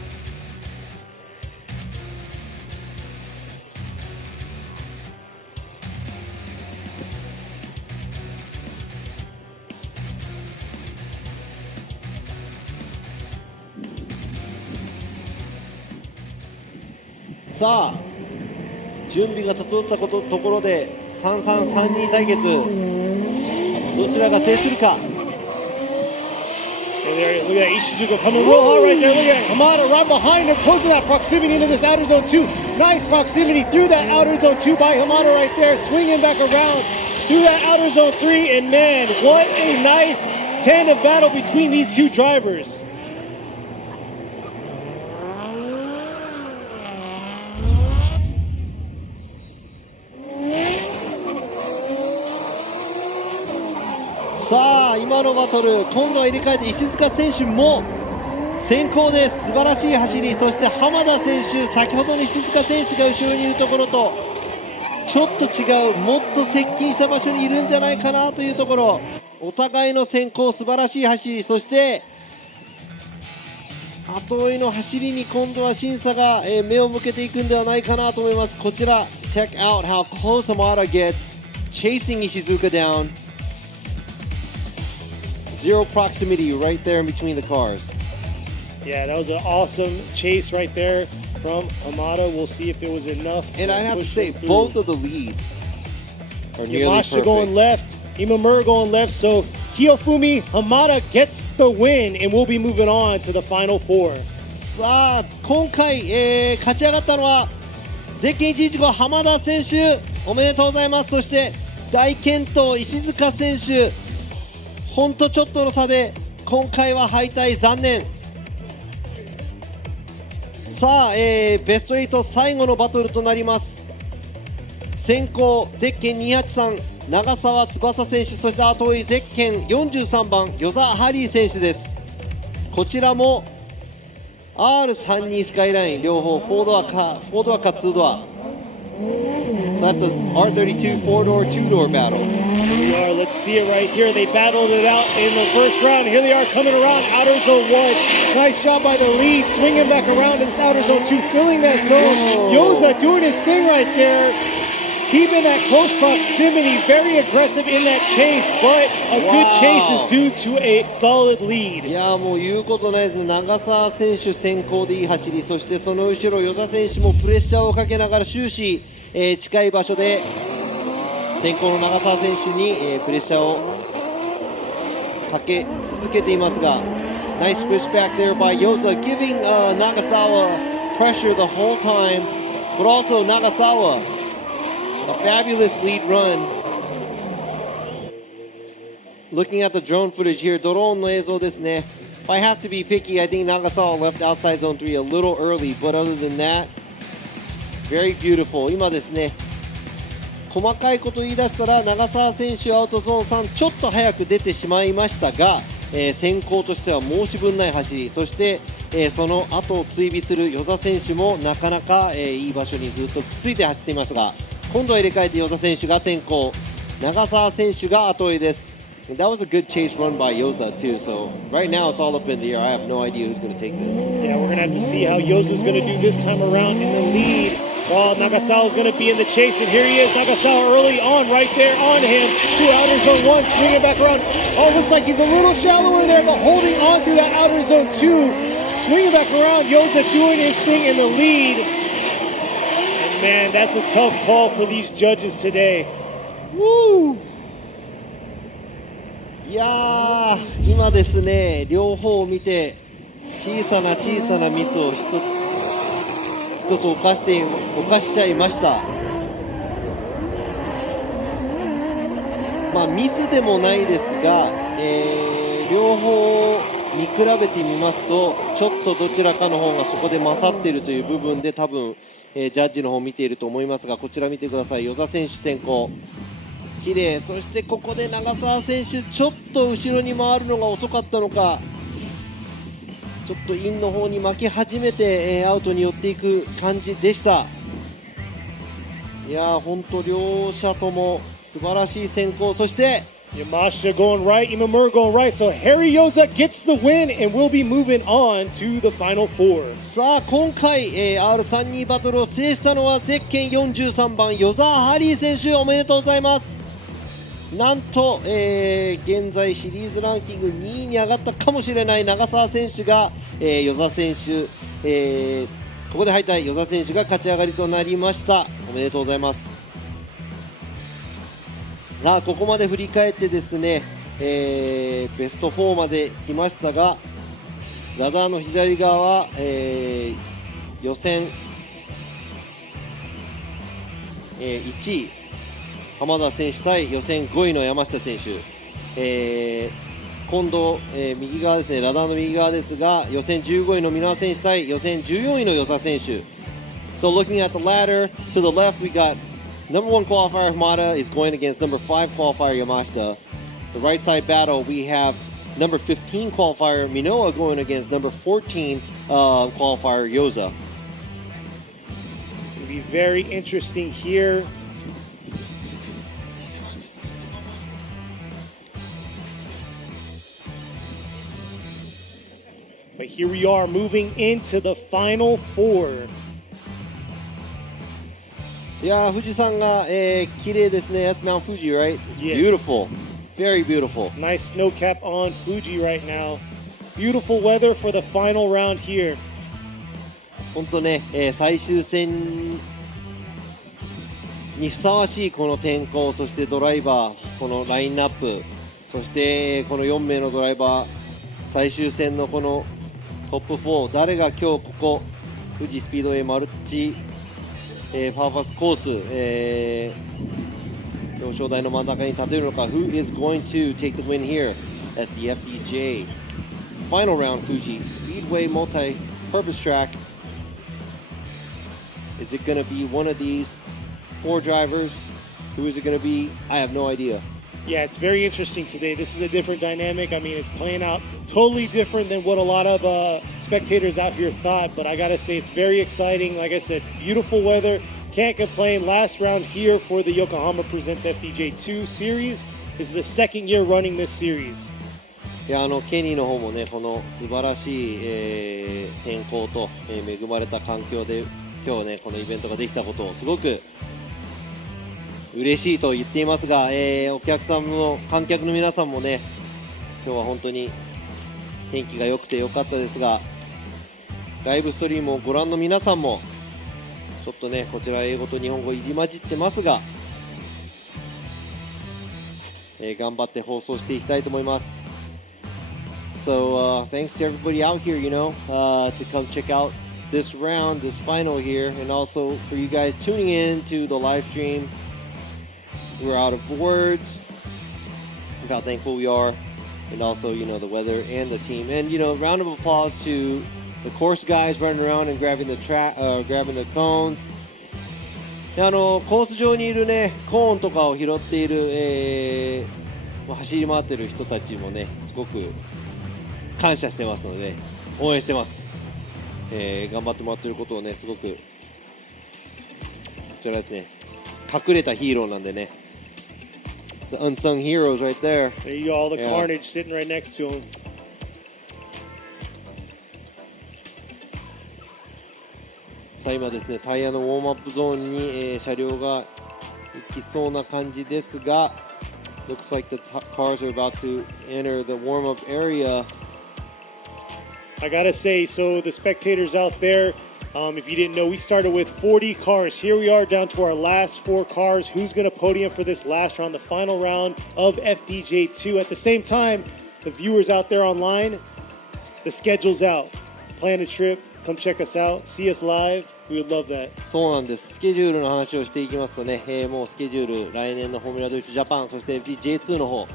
Sa, 準備が整ったところで3-3-3-2対決、どちらが制するか。Look at that Ishizuka coming real hard right there. Look at Hamada right behind him, closing that proximity into this outer zone 2. Nice proximity through that outer zone 2 by Hamada right there, swinging back around through that outer zone 3. And man, what a nice tandem battle between these two drivers. Sa, 今のバトル、今度は入れ替えて石塚選手も先行です。素晴らしい走り。そして浜田選手、先ほどの石塚選手が後ろにいるところとちょっと違う、もっと接近した場所にいるんじゃないかなというところ、お互いの先行、素晴らしい走り。そして後追いの走りに今度は審査が目を向けていくんではないかなと思います。こちら check out how close Hamada gets chasing Ishizuka down. Zero proximity right there in between the cars. Yeah, that was an awesome chase right there from Hamada. We'll see if it was enough to and I have to say, through. both of the leads are nearly Yamashita perfect. going left, Imamura going left, so Kiyofumi Hamada gets the win, and we'll be moving on to the final four. さあ、今回、勝ち上がったのはゼッケン115浜田選手、おめでとうございます。そして大健闘石塚選手、ほんとちょっとの差で今回は敗退、残念。さあ、ベスト8最後のバトルとなります。先行ゼッケン283長澤翼選手、そして後追いゼッケン43番与座ハリー選手です。こちらも R32 スカイライン、両方4ドアか2ドア。So that's an R32 4-door, 2-door battle. Here we are. Let's see it right here. They battled it out in the first round. Here they are coming around outer zone 1. Nice job by the lead, swinging back around in outer zone 2, filling that zone. Yoza doing his thing right there. Keeping that close proximity, very aggressive in that chase, but a good chase is due to a solid lead. いやもう言うことないですね。長澤選手先行でいい走り、そしてその後ろ与座選手もプレッシャーをかけながら終始、近い場所で先行の長澤選手に、プレッシャーをかけ続けていますが、Nice push back there by Yoza, giving Nagasawa pressure the whole time, but also Nagasawa, a fabulous lead run. Looking at the drone footage here, ドローンの映像ですね。If I have to be picky, I think Nagasawa left outside zone 3 a little early, but other than that, very beautiful. 今ですね、細かいこと言い出したら長澤選手アウトゾーン3ちょっと早く出てしまいましたが、先行としては申し分ない走り、そして、その後を追尾する與座選手もなかなか、いい場所にずっとくっついて走っていますが、今度は入れ替えて與座選手が先行、長澤選手が後追いです。That was a good chase run by Yoza too. So right now it's all up in the air. I have no idea who's going to take this. Yeah, we're going to have to see how Yoza's going to do this time around in the lead, while Nagasawa's going to be in the chase. And here he is, Nagasawa early on, right there on him. Through outer zone 1, swinging back around. Almost like he's a little shallower there, but holding on through that outer zone 2. Swinging back around, Yoza doing his thing in the lead. And man, that's a tough call for these judges today. Woo! いやー、今ですね、両方を見て小さなミスを一つ犯しちゃいました。まあミスでもないですが、両方見比べてみますとちょっとどちらかの方がそこで勝っているという部分で多分、ジャッジの方を見ていると思いますが、こちら見てください。與座選手先行、綺麗。そしてここで長澤選手ちょっと後ろに回るのが遅かったのか、ちょっとインの方に巻き始めて、アウトに寄っていく感じでした。いやー、本当両者とも素晴らしい先行。そしてYamashita going right, Imamura going right, so Harry Yoza gets the win and we'll be moving on to the final four. さあ今回、R32 バトルを制したのはゼッケン43番與座ハリー選手、おめでとうございます。なんと、現在シリーズランキング2位に上がったかもしれない長澤選手が、與座選手、ここで敗退、與座選手が勝ち上がりとなりました。おめでとうございます。さあここまで振り返ってですね、ベスト4まで来ましたが、ラダーの左側は、予選、1位浜田選手対予選5位の山下選手、今度、右側ですね、ラダーの右側ですが予選15位のMinowa選手対予選14位の與座選手。 So looking at the ladder, to the left we got number 1 qualifier Hamada is going against number 5 qualifier Yamashita. The right side battle we have number 15 qualifier Minowa going against number 14 qualifier Yoza. It's going to be very interesting here. But here we are moving into the final four. いやー、富士山が、綺麗ですね。That's Mount Fuji, right? It's Yes. beautiful. Very beautiful. Nice snow cap on Fuji right now. Beautiful weather for the final round here. 本当ね、最終戦にふさわしいこの天候、そしてドライバー、このラインナップ、そしてこの4名のドライバー、最終戦のこのトップ4、誰が今日ここ富士スピードウェイマルチ、パーファスコース、表彰台の真ん中に立てるのか。 Who is going to take the win here at the FDJ final round Fuji Speedway multi-purpose track? Is it going to be one of these 4 drivers? Who is it going to be? I have no idea. Yeah, it's very interesting today. This is a different dynamic. I mean, it's playing out totally different than what a lot of spectators out here thought. But I got to say, it's very exciting. Like I said, beautiful weather. Can't complain. Last round here for the Yokohama Presents FDJ2 series. This is the second year running this series. いや、ケニーの方もね、この素晴らしい、天候と、恵まれた環境で今日ね、このイベントができたことをすごく嬉しいと言っていますが、お客さんも観客の皆さんもね、今日は本当に天気が良くて良かったですが、ライブストリームをご覧の皆さんもちょっとね、こちら英語と日本語入り混じってますが、頑張って放送していきたいと思います。So thanks to everybody out here, you know, to come check out this round, this final here, and also for you guys tuning in to the live stream. We're out of words of how thankful we are, and also, you know, the weather and the team. And, you know, round of applause to the course guys running around and grabbing the cones. コース上にいるね、コーンとかを拾っている、走り回ってる人たちもね、すごく感謝してますので、応援してます。頑張ってもらってることをね、すごく、こちらですね、隠れたヒーローなんでね。The unsung heroes right there. There you go, all the carnage sitting right next to him. さあ今ですね、タイヤのウォームアップゾーンに、車両が行きそうな感じですが、looks like the cars are about to enter the warm-up area. I gotta say, so the spectators out there, if you didn't know, we started with 40 cars. Here we are down to our last 4 cars. Who's going to podium for this last round, the final round of FDJ2? At the same time, the viewers out there online, the schedule's out. Plan a trip, come check us out, see us live. We would love that. そうなんです。スケジュールの話をしていきますとね、もうスケジュール、来年のフォーミュラドリフトジャパン、そして FDJ2 の方、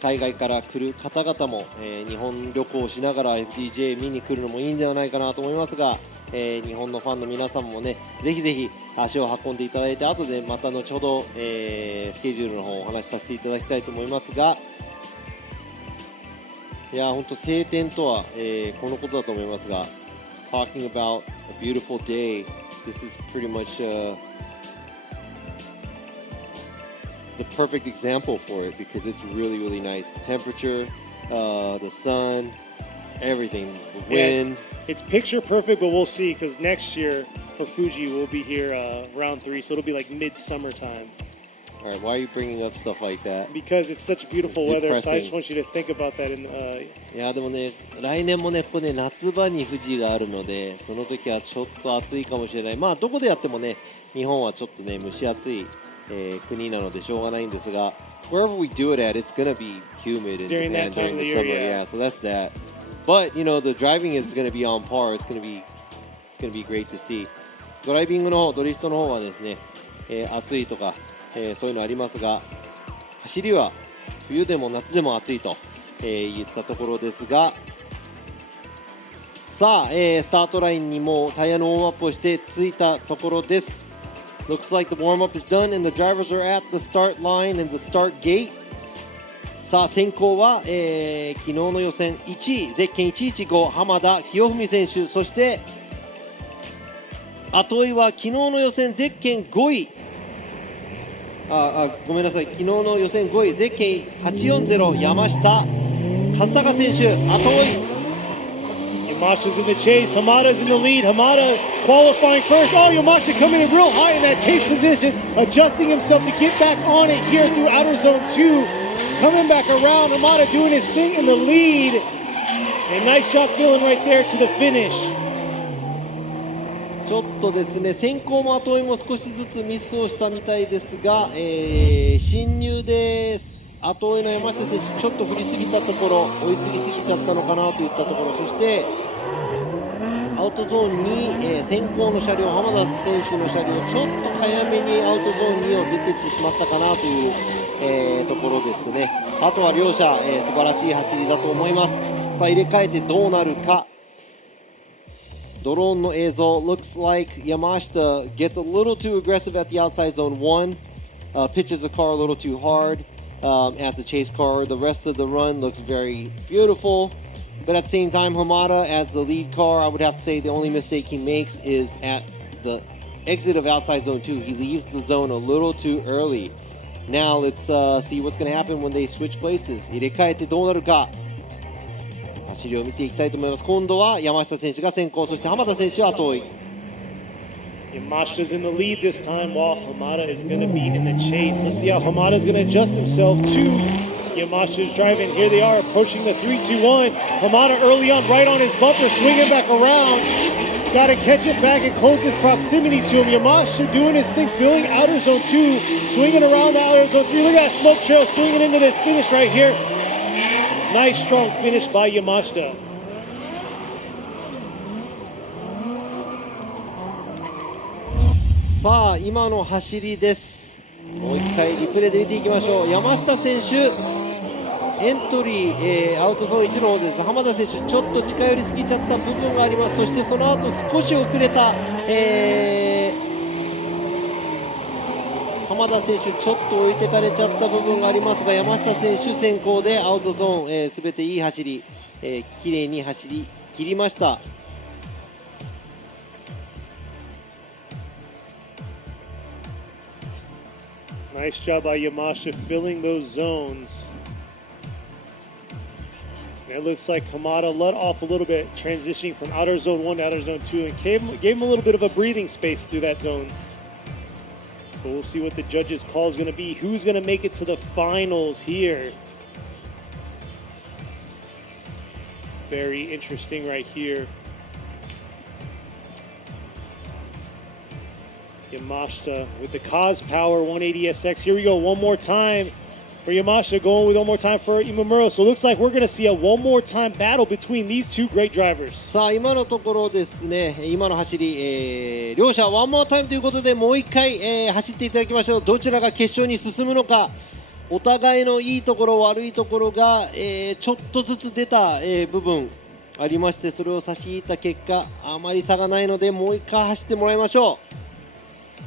海外から来る方々も、日本旅行しながら FDJ 見に来るのもいいんではないかなと思いますが、日本のファンの皆さんもね、ぜひぜひ足を運んでいただいて、後でまた後ほど、スケジュールの方をお話しさせていただきたいと思いますが、いや本当晴天とは、このことだと思いますが、talking about a beautiful day, this is pretty much the perfect example for it because it's really, really nice. The temperature, the sun, everything, the wind. Yeah, it's picture perfect, but we'll see because next year for Fuji, we'll be here round 3, so it'll be like mid-summer time. All right, why are you bringing up stuff like that? Because it's such beautiful weather, so I just want you to think about that. いやでもね、来年もね、ここね、夏場に富士があるので、その時はちょっと暑いかもしれない。まあどこでやってもね、日本はちょっとね、蒸し暑い、国なのでしょうがないんですが、wherever we do it at, it's gonna be humid in during Japan that time during of the the year, summer. yeah. Yeah, so that's that. But you know, the driving is gonna be on par. It's gonna be great to see. ドライビングのドリフトの方はですね、暑いとか。そういうのありますが、走りは冬でも夏でも暑いと、言ったところですが、さあ、スタートラインにもタイヤのウォームアップをして着いたところです。Looks like the warm up is done and the drivers are at the start line and the start gate. さあ先行は、昨日の予選1位ゼッケン115浜田清文選手、そして後追いは昨日の予選ゼッケン5位ごめんなさい、昨日の予選5位ゼッケン840山下和孝選手、後追い。Yamashita's in the chase, Hamada's in the lead, Hamada qualifying first. Oh, Yamashita coming in real high in that chase position, adjusting himself to get back on it here through outer zone 2. Coming back around, Hamada doing his thing in the lead. A nice job filling right there to the finish. ちょっとですね、先行も後追いも少しずつミスをしたみたいですが、進入で後追いの山下選手ちょっと振りすぎたところ、追いすぎすぎちゃったのかなといったところ、そしてアウトゾーンに、先行の車両浜田選手の車両ちょっと早めにアウトゾーン2を出てってしまったかなという、ところですね。あとは両者、素晴らしい走りだと思います。さあ入れ替えてどうなるか。ドローンの映像 looks like Yamashita gets a little too aggressive at the outside zone 1, pitches the car a little too hard, as a chase car. The rest of the run looks very beautiful, but at the same time Hamada as the lead car, I would have to say the only mistake he makes is at the exit of outside zone 2. He leaves the zone a little too early. Now let's see what's going to happen when they switch places. 入れ替えてどうなるか。走りを見ていきたいと思います。今度は山下選手が先行、そして浜田選手は後追い。Yamashita's in the lead this time while Hamada is going to be in the chase. Let's see how Hamada's going to adjust himself to Yamashita's driving. Here they are approaching the 3-2-1. Hamada early on, right on his bumper, swinging back around. Got to catch it back and close his proximity to him. Yamashita doing his thing, filling outer zone 2, swinging around the outer zone 3. Look at that smoke trail swinging into this finish right here. Nice strong finish by Yamashita. さあ今の走りです。もう一回リプレイで見ていきましょう。山下選手エントリー、アウトゾーン1の方です。浜田選手ちょっと近寄りすぎちゃった部分があります。そしてその後少し遅れた、浜田選手ちょっと置いてかれちゃった部分がありますが、山下選手先行でアウトゾーン、全ていい走り、綺麗に走り切りました。Nice job by Yamashita filling those zones. And it looks like Hamada let off a little bit, transitioning from outer zone 1 to outer zone 2, and gave him a little bit of a breathing space through that zone. So we'll see what the judges' call is going to be. Who's going to make it to the finals here? Very interesting right here. Yamashita with the Cos Power 180SX. Here we go, one more time for Yamashita, going with one more time for Imamura. So it looks like we're going to see a one more time battle between these two great drivers. さあ今のところですね、今の走り、両者ワンモアタイムということでもう一回、走っていただきましょう。どちらが決勝に進むのか、お互いのいいところ悪いところが、ちょっとずつ出た、部分ありまして、それを差し引いた結果あまり差がないのでもう一回走ってもらいましょう。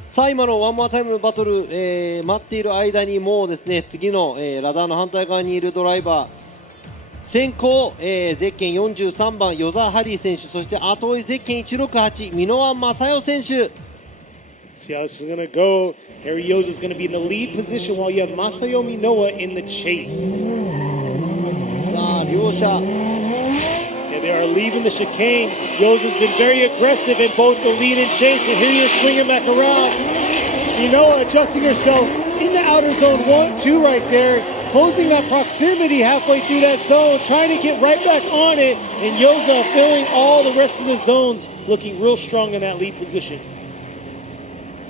さあ今のワンモアタイムのバトル、待っている間にもうですね、次の、ラダーの反対側にいるドライバー先行、ゼッケン43番与座ハリー選手、そして後追いゼッケン168箕輪正代選手。 See how this is going to go. Horiuchi is going to be in the lead position while you have Masayo Minowa in the chase. さあ両者 Yeah, they are leaving the chicane. Yoza's been very aggressive in both the lead and chase, and here he is swinging back around. Minowa adjusting herself in the outer zone 1-2 right there, closing that proximity halfway through that zone, trying to get right back on it, and Yoza filling all the rest of the zones, looking real strong in that lead position.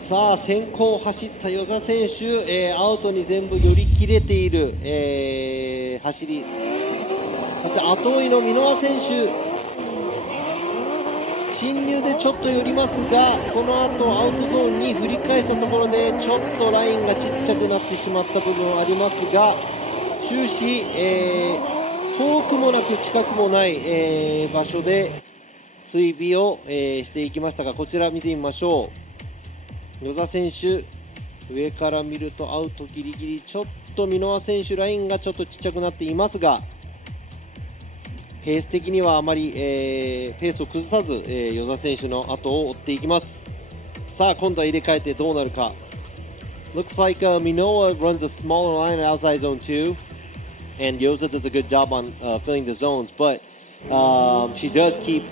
さあ先行走った与座選手、アウトに全部寄り切れている、走り。そして後追いの箕輪選手進入でちょっと寄りますが、その後アウトゾーンに振り返したところでちょっとラインがちっちゃくなってしまった部分ありますが、終始、遠くもなく近くもない、場所で追尾を、していきましたが、こちら見てみましょう。与座選手上から見るとアウトギリギリ、ちょっと箕輪選手ラインがちょっとちっちゃくなっていますが、ペース的にはあまり、ペースを崩さず、与座選手の後を追っていきます。さあ今度は入れ替えてどうなるか。 Looks like Minowa runs a smaller line at outside zone 2 and Yoza does a good job on filling the zones, but she does keep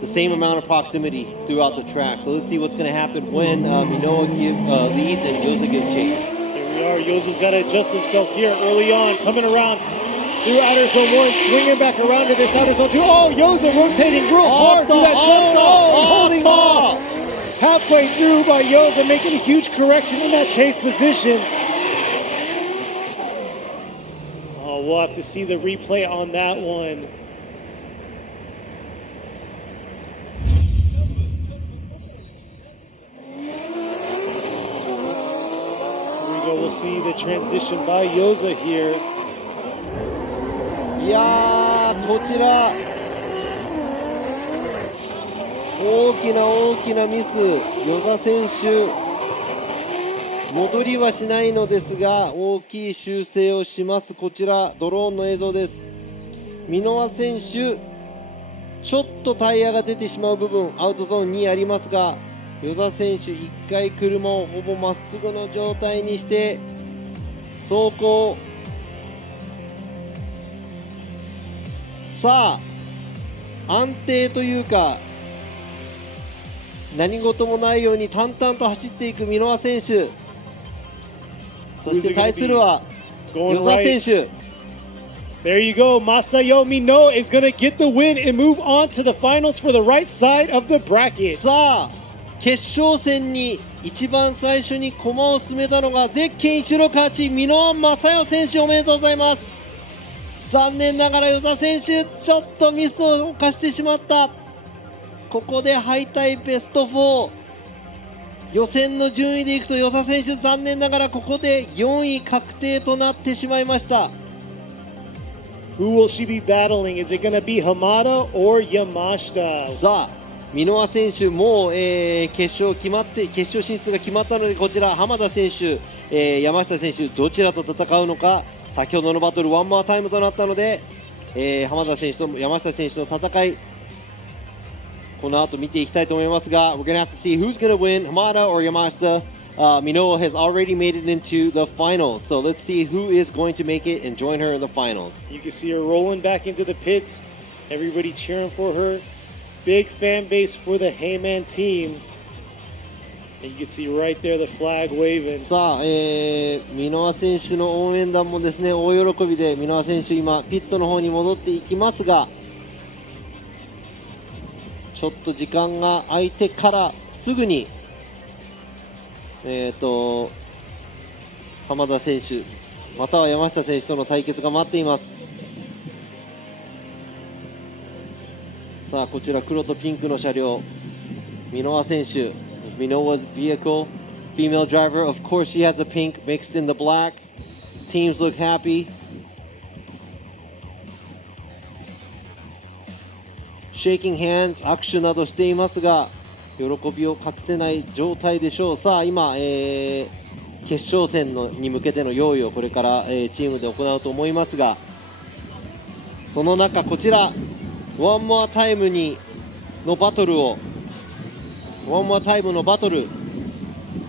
the same amount of proximity throughout the track. So let's see what's going to happen when Minowa leads and Yoza gives chase. Here we are. Yoza's got to adjust himself here early on, coming around through outer zone 1, swinging back around to this outer zone 2. Oh, Yoza rotating real hard through that zone. Oh, holding off halfway through by Yoza, making a huge correction in that chase position. Oh, we'll have to see the replay on that one. We'll see the transition by Yoza here. いやー、こちら大きなミス。与座選手戻りはしないのですが大きい修正をします。こちらドローンの映像です。箕輪選手ちょっとタイヤが出てしまう部分アウトゾーンにありますが、与座選手1回車をほぼまっすぐの状態にして走行。さあ安定というか何事もないように淡々と走っていく箕輪選手、そして対するは与座選手。 There you go. Masayo Minowa is going to get the win and move on to the finals for the right side of the bracket. さあ決勝戦に一番最初に駒を進めたのがゼッケン168箕輪正代選手、おめでとうございます。残念ながら与座選手ちょっとミスを犯してしまった。ここで敗退ベスト4。予選の順位でいくと与座選手残念ながらここで4位確定となってしまいました。 Who will she be battling? Is it going to be Hamada or Yamashita? さあ箕輪選手も、決勝進出が決まったので、こちら浜田選手、山下選手どちらと戦うのか。先ほどのバトルワンモアタイムとなったので、浜田選手と山下選手の戦いこの後見ていきたいと思いますが、 We're gonna have to see who's gonna win, Hamada or Yamashita. Minowa has already made it into the finals, so let's see who is going to make it and join her in the finals. You can see her rolling back into the pits. Everybody cheering for her. Big fan base for the Heyman team. And you can see right there the flag waving. さあ、箕輪選手の応援団もですね大喜びで、箕輪選手今ピットの方に戻っていきますが、ちょっと時間が空いてからすぐに浜田選手または山下選手との対決が待っています。さあこちら黒とピンクの車両、箕輪選手、Minowa's vehicle, female driver, of course she has a pink mixed in the black. Teams look happy. Shaking hands、握手などしていますが喜びを隠せない状態でしょう。さあ今、決勝戦に向けての用意をこれから、チームで行うと思いますが、その中こちらワンモアタイムのバトル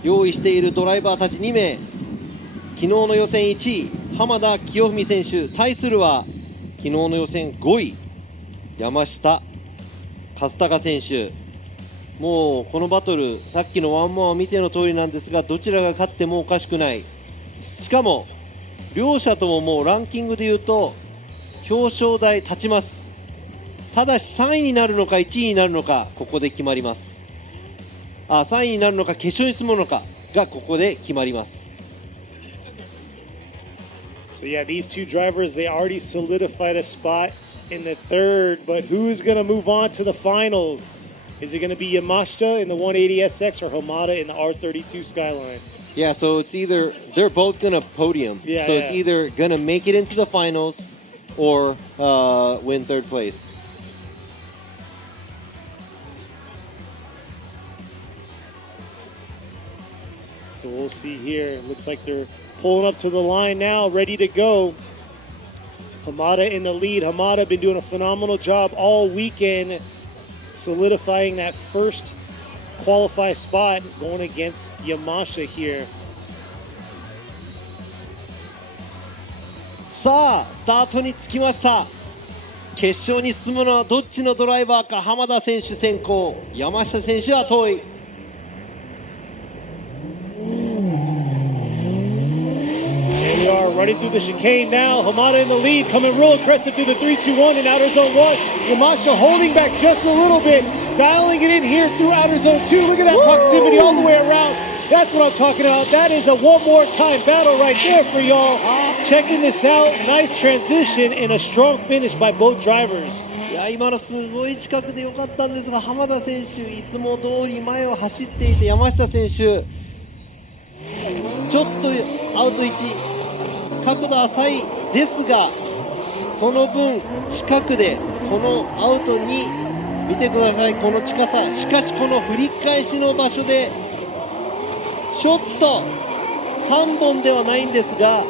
用意しているドライバーたち2名、昨日の予選1位浜田清文選手対するは昨日の予選5位山下勝孝選手。もうこのバトルさっきのワンモアを見ての通りなんですが、どちらが勝ってもおかしくない。しかも両者とももうランキングでいうと表彰台立ちます。ただし3位になるのか1位になるのかここで決まります。3位になるのか決勝に進むのかがここで決まります。 So yeah, these two drivers, they already solidified a spot in the third, but who's going to move on to the finals? Is it going to be Yamashita in the 180SX or Hamada in the R32 Skyline? Yeah, so it's either they're both going to podium. Yeah, so it's either going to make it into the finals or win third place. So we'll see here. Looks like they're pulling up to the line now, ready to go. Hamada in the lead. Hamada been doing a phenomenal job all weekend, solidifying that first qualify spot, going against Yamashita here. さあスタートにつきました。決勝に進むのはどっちのドライバーか。浜田選手先行、山下選手は遠い。Here we are running through the chicane now. Hamada in the lead, coming real aggressive through the 3-2-1 in outer zone 1. Yamashita holding back just a little bit, dialing it in here through outer zone 2. Look at that proximity all the way around. That's what I'm talking about. That is a one more time battle right there for y'all. Checking this out. Nice transition and a strong finish by both drivers. いや今のすごい近くで良かったんですが、浜田選手いつも通り前を走っていて、山下選手ちょっとアウト1角度浅いですが、その分近くでこのアウトに見てください、この近さ。しかしこの振り返しの場所でちょっと3本ではないんですが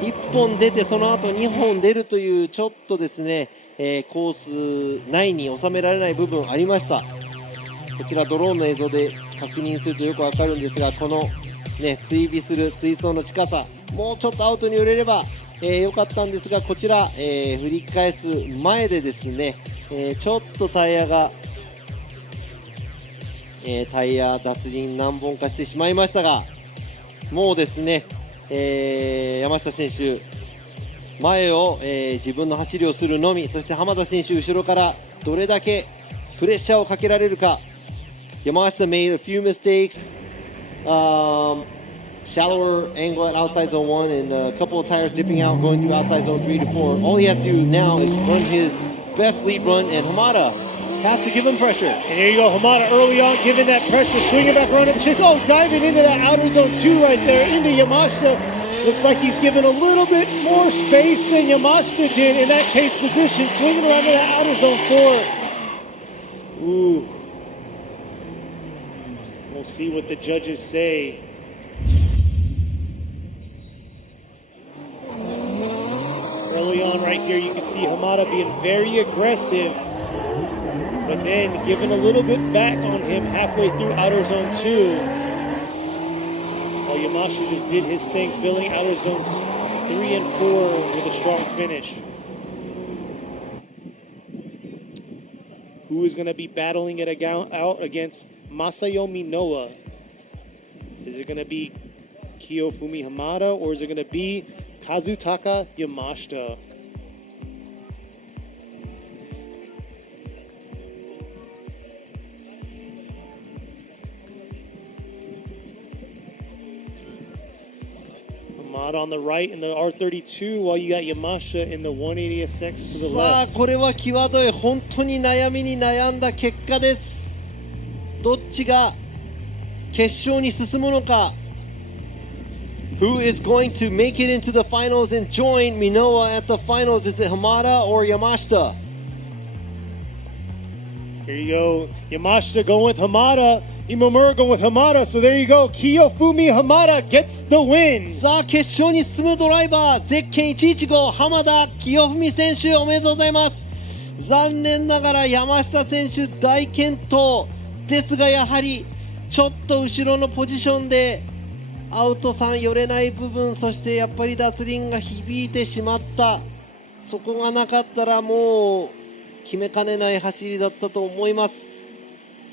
1本出て、その後2本出るというちょっとですね、コース内に収められない部分ありました。こちらドローンの映像で確認するとよくわかるんですが、このね、追尾する追走の近さ、もうちょっとアウトに寄れれば良かったんですが、こちら、振り返す前でですね、ちょっとタイヤ脱輪何本かしてしまいましたが、もうですね、山下選手前を、自分の走りをするのみ。そして浜田選手後ろからどれだけプレッシャーをかけられるか。Yamashita made a few mistakes, shallower angle at outside zone 1 and a couple of tires dipping out going through outside zone 3 to 4. All he has to do now is run his best lead run, and Hamada Has to give him pressure. And here you go, Hamada early on, giving that pressure, swinging back around at the chase. Oh, diving into that outer zone 2 right there, into Yamashita. Looks like he's given a little bit more space than Yamashita did in that chase position, swinging around to that outer zone 4. Ooh. We'll see what the judges say. Early on right here, you can see Hamada being very aggressive, but then giving a little bit back on him halfway through outer zone 2. While Yamashita just did his thing, filling outer zones 3 and 4 with a strong finish. Who is going to be battling it out against Masayo Minowa? Is it going to be Kiyofumi Hamada, or is it going to be Kazutaka Yamashita? Hamada on the right in the R32, while you got Yamashita in the 180SX to the さあ left. これは際どい、本当に悩みに悩んだ結果です。どっちが決勝に進むのか。Who is going to make it into the finals and join Minowa at the finals? Is it Hamada or Yamashita? Here you go, Yamashita going with Hamada, Imamura going with Hamada, so there you go, Kiyofumi Hamada gets the win. さあ決勝に進むドライバー、ゼッケン115浜田清文選手、おめでとうございます。残念ながら山下選手大健闘ですが、やはりちょっと後ろのポジションでアウト3寄れない部分、そしてやっぱり脱輪が響いてしまった。そこがなかったらもう決めかねない走りだったと思います。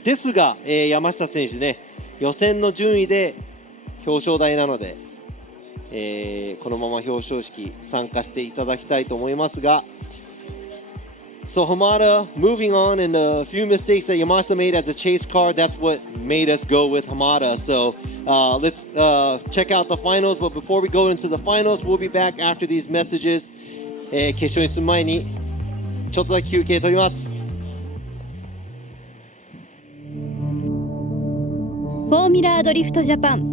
ですが、山下選手ね、予選の順位で表彰台なので、このまま表彰式参加していただきたいと思いますが、So Hamada, moving on, and a few mistakes that Yamashita made as a chase car, that's what made us go with Hamada. So let's check out the finals, but before we go into the finals, we'll be back after these messages. 決勝に進む前にちょっとだけ休憩取ります。フォーミュラードリフトジャパン。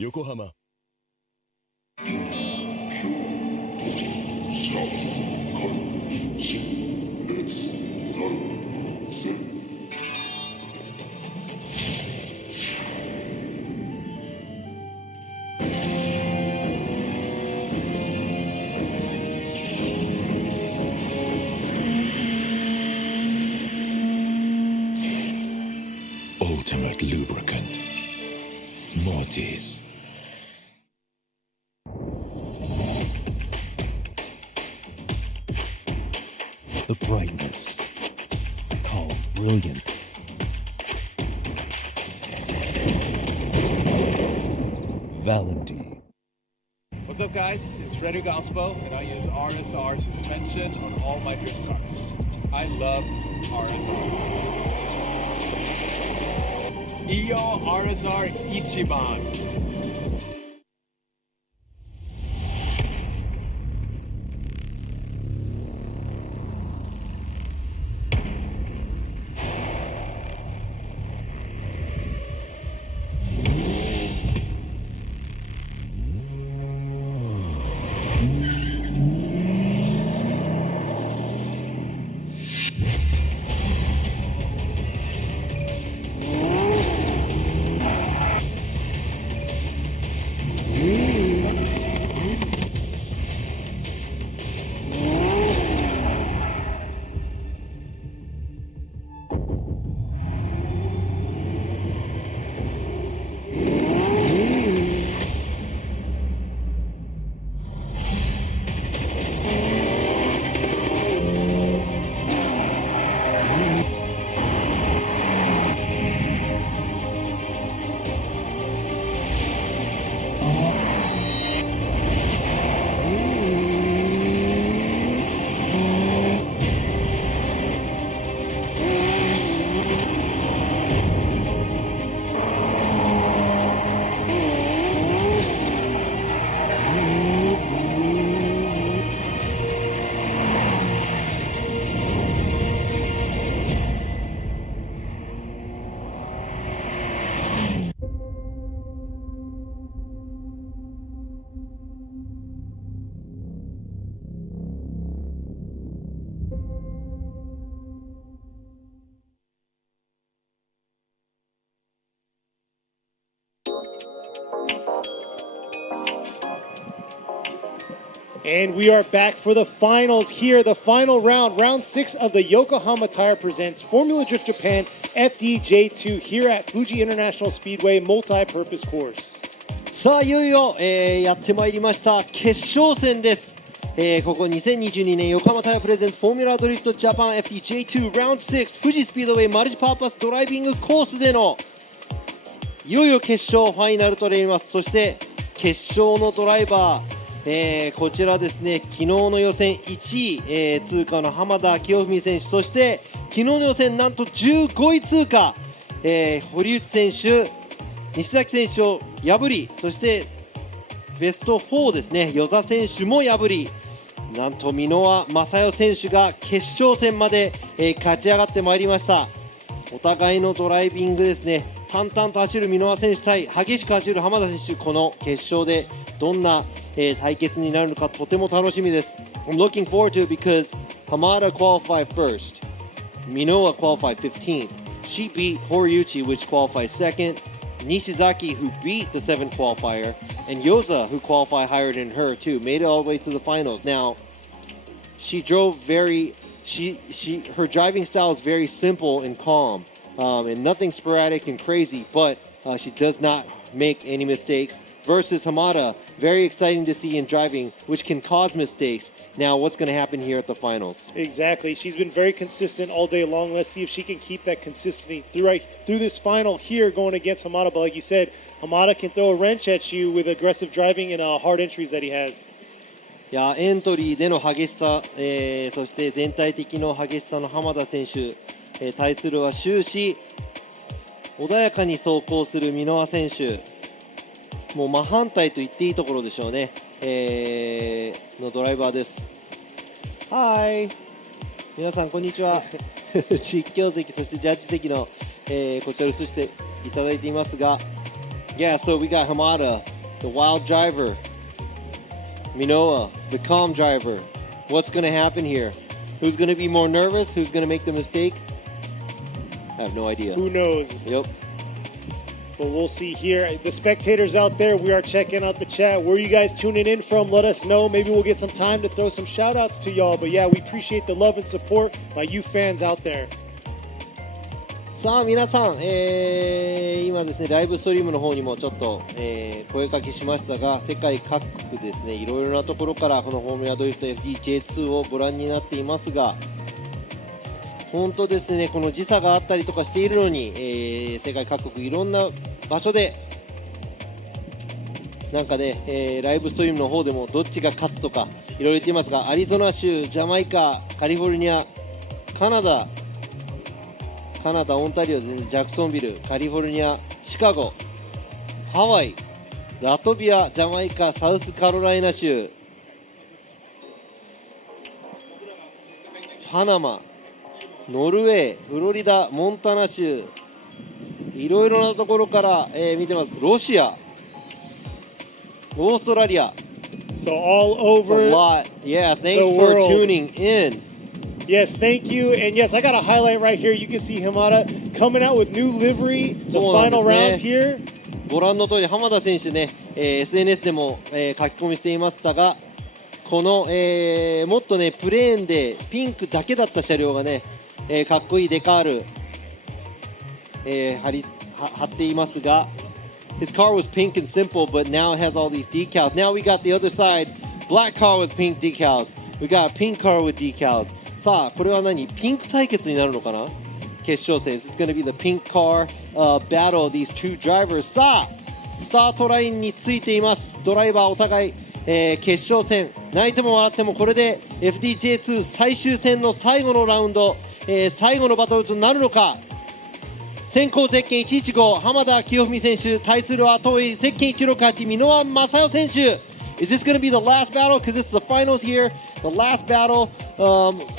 横浜 ultimate lubricant. Mortis. The brightness. Calm, brilliant. Valentine. What's up, guys? It's Frederick Ospo, and I use RSR suspension on all my drift cars. I love RSR. Iyo RSR Ichiban. And we are back for the finals here, the final round, round 6 of the Yokohama Tire Presents Formula Drift Japan FDJ2 here at Fuji International Speedway Multi-Purpose Course. さあいよいよ、やってまいりました決勝戦です、ここ2022年横浜タイヤプレゼンツフォーミュラドリフトジャパン FDJ2 ラウンド6富士スピードウェイマルチパーパスドライビングコースでのいよいよ決勝ファイナルとなります。そして決勝のドライバー、こちらですね、昨日の予選1位、通過の浜田清文選手、そして昨日の予選なんと15位通過、堀内選手、西崎選手を破り、そしてベスト4ですね、与座選手も破り、なんと箕輪正代選手が決勝戦まで、勝ち上がってまいりました。お互いのドライビングですね、淡々と走る箕輪選手対激しく走る浜田選手、この決勝でどんな、対決になるのかとても楽しみです。I'm looking forward to it because Hamada qualified first, Minowa qualified 15th. She beat Horiuchi, which qualified second, Nishizaki, who beat the 7th qualifier, and Yoza, who qualified higher than her too, made it all the way to the finals. Now, she drove very, her driving style is very simple and calm, and nothing sporadic and crazy, but she does not make any mistakes. Versus Hamada, very exciting to see in driving, which can cause mistakes. Now, what's going to happen here at the finals? Exactly. She's been very consistent all day long. Let's see if she can keep that consistency through this final here going against Hamada. But like you said, Hamada can throw a wrench at you with aggressive driving and hard entries that he has. いや、エントリーでの激しさ、そして全体的の激しさの浜田選手、対するは終始穏やかに走行する箕輪選手、もう真反対と言っていいところでしょうね、のドライバーです。はい、皆さんこんにちは。実況席、そしてジャッジ席の、こちらを映していただいていますが、Yeah, so we got Hamada, the wild driver, Minowa, the calm driver. What's going to happen here? Who's going to be more nervous? Who's going to make the mistake? I have no idea. Who knows? Yep. But we'll see here. The spectators out there, we are checking out the chat. Where are you guys tuning in from? Let us know. Maybe we'll get some time to throw some shout outs to y'all. But yeah, we appreciate the love and support by you fans out there. さあ皆さん、今ですねライブストリームの方にもちょっと、声かけしましたが、世界各国ですねいろいろなところからこのフォーミュラドリフト FD-J2 をご覧になっていますが、本当ですねこの時差があったりとかしているのに、世界各国いろんな場所でなんかね、ライブストリームの方でもどっちが勝つとかいろいろ言っていますが、アリゾナ州、ジャマイカ、カリフォルニア、カナダ、オンタリオ、ジャクソンビル、カリフォルニア、シカゴ、ハワイ、ラトビア、ジャマイカ、サウスカロライナ州、パナマ、ノルウェー、フロリダ、モンタナ州、いろいろなところから、見てます。ロシア、オーストラリア。So all over a lot. Yeah, thanks the for world. tuning in. Yes, thank you. And yes, I got a highlight right here. You can see Hamada coming out with new livery, the final round here. ご覧の通り浜田選手ね、SNS でも、書き込みしていましたが、この、もっとねプレーンでピンクだけだった車両がね、かっこいいデカール、貼っていますが、His car was pink and simple, but now it has all these decals. Now we got the other side, black car with pink decals. We got a pink car with decals. さあ、これは何？ピンク対決になるのかな？決勝戦。It's going to be the pink car battle of these two drivers. さあ、スタートラインについています。ドライバーお互い、決勝戦。泣いても笑ってもこれで FD-J2 最終戦の最後のラウンド、最後のバトルとなるのか。先行ゼッケン115浜田清文選手対する後追いゼッケン168箕輪正代選手。Is this going to be the last battle? Because it's the finals here, the last battle,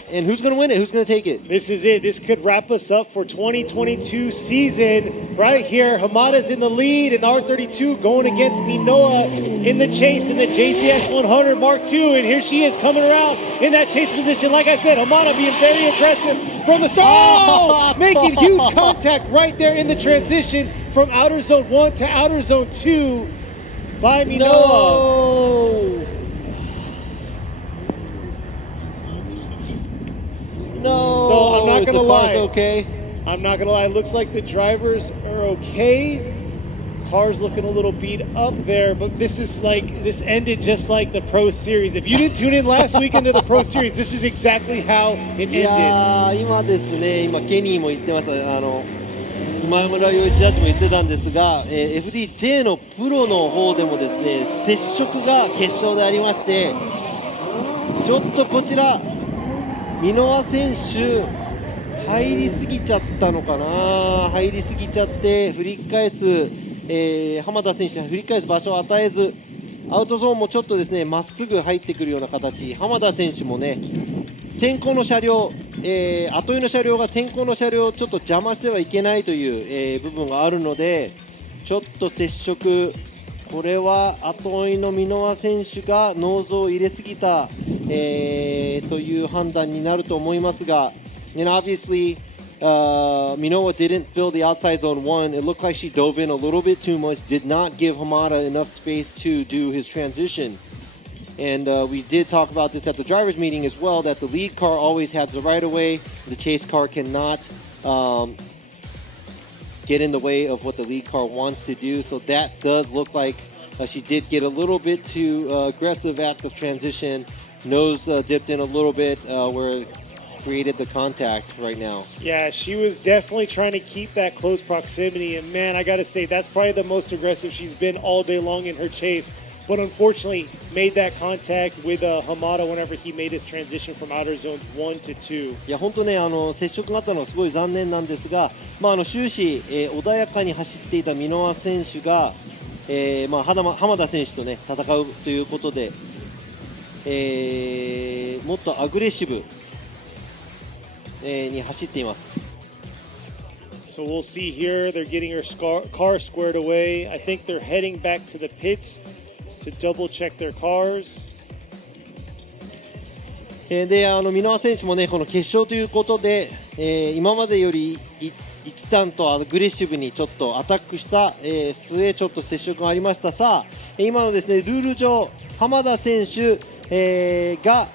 and who's going to win it? Who's going to take it? This is it. This could wrap us up for 2022 season right here. Hamada's in the lead in the R32 going against Minowa in the chase in the JCX 100 Mark II. And here she is coming around in that chase position. Like I said, Hamada being very aggressive from the start. Oh, making huge contact right there in the transition from outer zone 1 to outer zone 2 by Minowa. No. So I'm not gonna lie. Okay. I'm not gonna lie. It looks like the drivers are okay. Car's looking a little beat up there, but this ended just like the Pro Series. If you didn't tune in last weekend to the Pro Series, this is exactly how it ended. いや今ですね、今ケニーも言ってます。今村洋一ジャッジも言ってたんですが、FD-J のプロの方でもですね、接触が決勝でありまして、ちょっとこちら箕輪選手入りすぎちゃったのかな、入りすぎちゃって振り返す、浜田選手に振り返す場所を与えず、アウトゾーンもちょっとですねまっすぐ入ってくるような形、浜田選手もね先行の車両、後追いの車両が先行の車両をちょっと邪魔してはいけないという、部分があるので、ちょっと接触、これは後追いの箕輪選手がノーズを入れすぎた、という判断になると思いますが、and obviously Minowa didn't fill the outside zone 1. It looked like she dove in a little bit too much, did not give Hamada enough space to do his transition. And we did talk about this at the drivers meeting as well, that the lead car always has the right of way. The chase car cannot get in the way of what the lead car wants to do. So that does look like she did get a little bit too aggressive at the transition. Nose dipped in a little bit where it created the contact right now. Yeah, she was definitely trying to keep that close proximity. And man, I got to say, that's probably the most aggressive she's been all day long in her chase. But unfortunately, made that contact with Hamada whenever he made his transition from outer zones 1 to 2. いや本当ね、接触があったのはすごい残念なんですが、終始、穏やかに走っていた箕輪選手が、浜田選手とね戦うということで、もっとアグレッシブ、に走っています。So we'll see here. They're getting her car squared away. I think they're heading back to the pits to double check their cars. で、箕輪選手もね、この決勝ということで、今までより一段とアグレッシブにちょっとアタックした、末ちょっと接触がありました。さあ、今のですね、ルール上、浜田選手、が、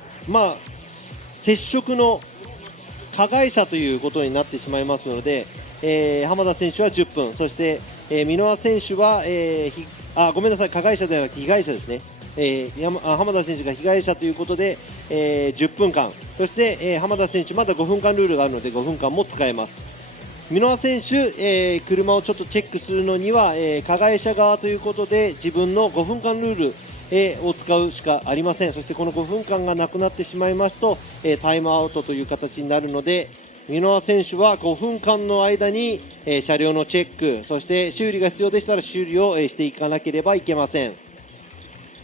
接触の加害者ということになってしまいますので、浜田選手は10分、そして、箕輪選手は、ごめんなさい、加害者ではなくて被害者ですね。浜田選手が被害者ということで、10分間、そして、浜田選手まだ5分間ルールがあるので5分間も使えます。箕輪選手、車をちょっとチェックするのには、加害者側ということで自分の5分間ルール、を使うしかありません。そしてこの5分間がなくなってしまいますと、タイムアウトという形になるので、箕輪選手は5分間の間に、車両のチェック、そして修理が必要でしたら修理を、していかなければいけません。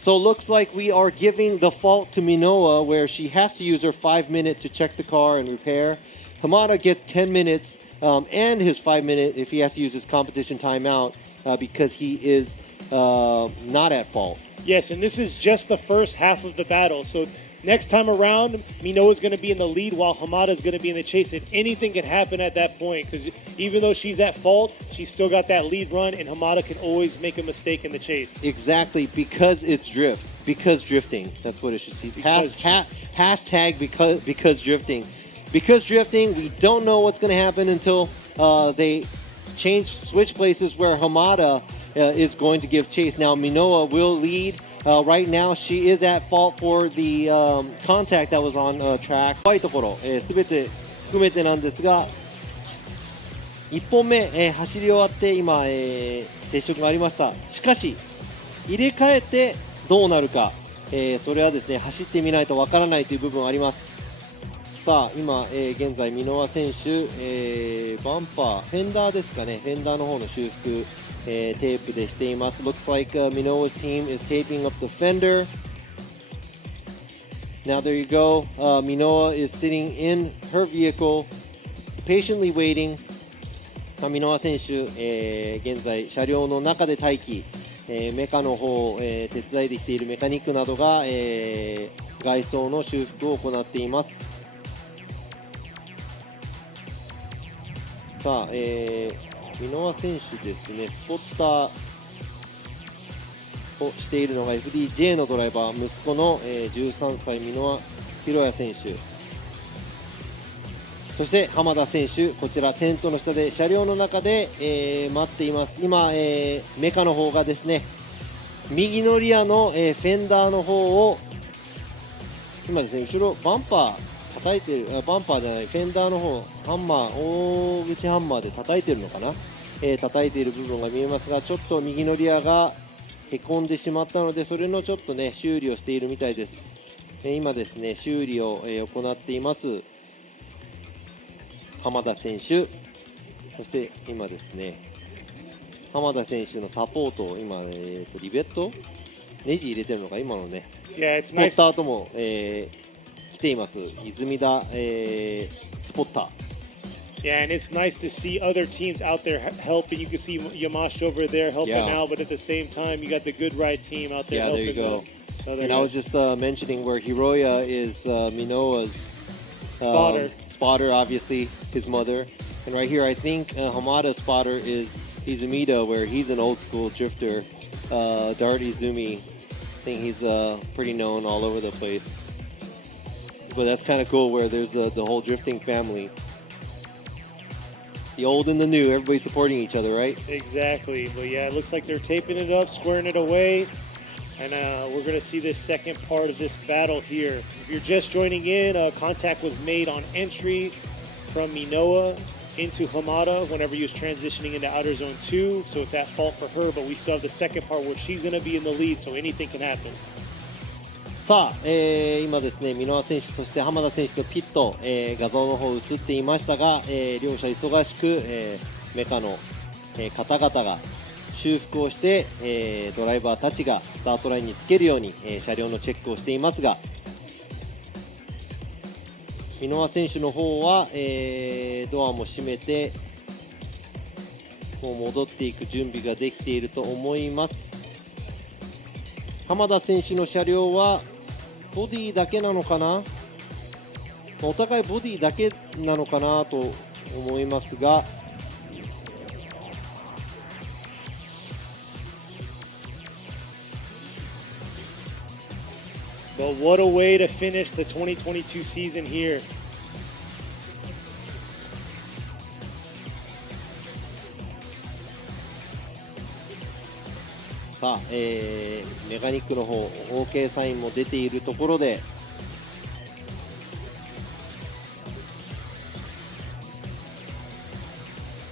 So it looks like we are giving the fault to Minowa, where she has to use her 5 minutes to check the car and repair. Hamada gets 10 minutes and his 5 minutes if he has to use his competition timeout because he is not at fault. Yes, and this is just the first half of the battle. So next time around, Minowa is going to be in the lead while Hamada is going to be in the chase. And anything can happen at that point because even though she's at fault, she's still got that lead run, and Hamada can always make a mistake in the chase. Exactly, because it's drift. Because drifting. That's what it should see. Hashtag because drifting. Because drifting, we don't know what's going to happen until they switch places where Hamada is going to give chase. Now, Minowa will lead. Right now, she is at fault for the contact that was on track. 怖いところ、すべて含めてなんですが、1本目、走り終わって今、接触がありました。しかし、入れ替えてどうなるか、それはですね、走ってみないとわからないという部分あります。さあ、今、現在、箕輪選手、バンパー、フェンダーですかね、フェンダーの方の修復、テープでしています。Looks like Minowa's team is taping up the fender. Now there you go. Minowa is sitting in her vehicle, patiently waiting. 箕輪選手、現在車両の中で待機、メカの方、手伝いできているメカニックなどが、外装の修復を行っています。さあ、箕輪選手ですね、スポッターをしているのが FDJ のドライバー、息子の、13歳箕輪博也選手、そして浜田選手、こちらテントの下で車両の中で、待っています。今、メカの方がですね、右のリアの、フェンダーの方を今ですね、後ろバンパー叩いてる、バンパーじゃない、フェンダーの方、ハンマー、大口ハンマーで叩いてるのかな、叩いている部分が見えますが、ちょっと右のリアがへこんでしまったので、それのちょっとね、修理をしているみたいです。今ですね、修理を、行っています浜田選手、そして今ですね、浜田選手のサポートを今、リベットネジ入れてるのか、今のね、スポッターとも、来ています、泉田、スポッター。Yeah, and it's nice to see other teams out there helping. You can see Yamashita over there helping out, but at the same time, you got the Good Ride team out there helping. There you go. And I was just mentioning where Hiroya is Minowa's spotter, obviously his mother. And right here, I think Hamada's spotter is Izumida, where he's an old school drifter. Dart Izumi, I think he's pretty known all over the place. But that's kind of cool where there's the whole drifting family. The old and the new, everybody supporting each other, right? Exactly. But yeah, it looks like they're taping it up, squaring it away. And we're going to see this second part of this battle here. If you're just joining in, contact was made on entry from Minowa into Hamada whenever he was transitioning into Outer Zone 2. So it's at fault for her, but we still have the second part where she's going to be in the lead, so anything can happen. さあ、今ですね、箕輪選手、そして浜田選手のピット、画像の方映っていましたが、両者忙しく、メカの、方々が修復をして、ドライバーたちがスタートラインにつけるように、車両のチェックをしていますが、箕輪選手の方は、ドアも閉めてもう戻っていく準備ができていると思います。浜田選手の車両はボディだけなのかな、お互いボディだけなのかなと思いますが、But what a way to finish the 2022 season here. さあ、メカニックの方 OK サインも出ているところで、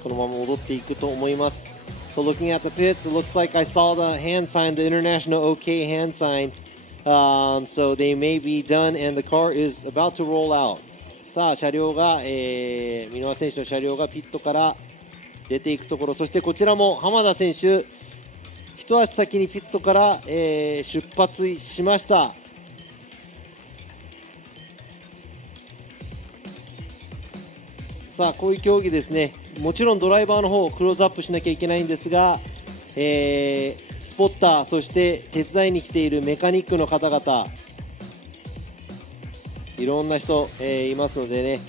このまま戻っていくと思います。So looking at the pits, it looks like I saw the hand sign, the international OK hand sign. So they may be done and the car is about to roll out. さあ車両が、箕輪選手の車両がピットから出ていくところ、そしてこちらも浜田選手一足先にピットから、出発しました。さあこういう競技ですね、もちろんドライバーの方をクローズアップしなきゃいけないんですが、スポッター、そして手伝いに来ているメカニックの方々、いろんな人、いますのでね、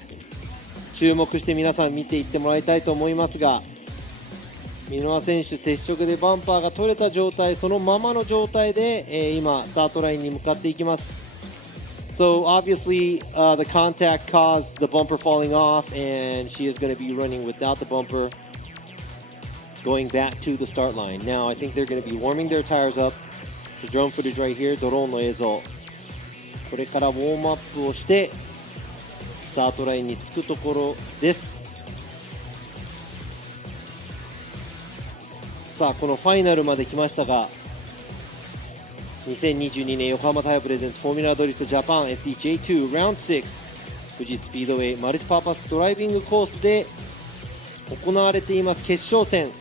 注目して皆さん見ていってもらいたいと思いますが、箕輪選手接触でバンパーが取れた状態、そのままの状態で、今スタートラインに向かっていきます。So obviously, the contact caused the bumper falling off, and she is going to be running without the bumper, going back to the start line. Now, I think they're going to be warming their tires up. The drone footage right here, ドローンの映像。これからウォームアップをして、スタートラインに着くところです。さあ、このファイナルまで来ましたが、2022年横浜タイヤプレゼンツフォーミュラドリフトジャパン FDJ2 ラウンド6富士スピードウェイマルチパーパスドライビングコースで行われています決勝戦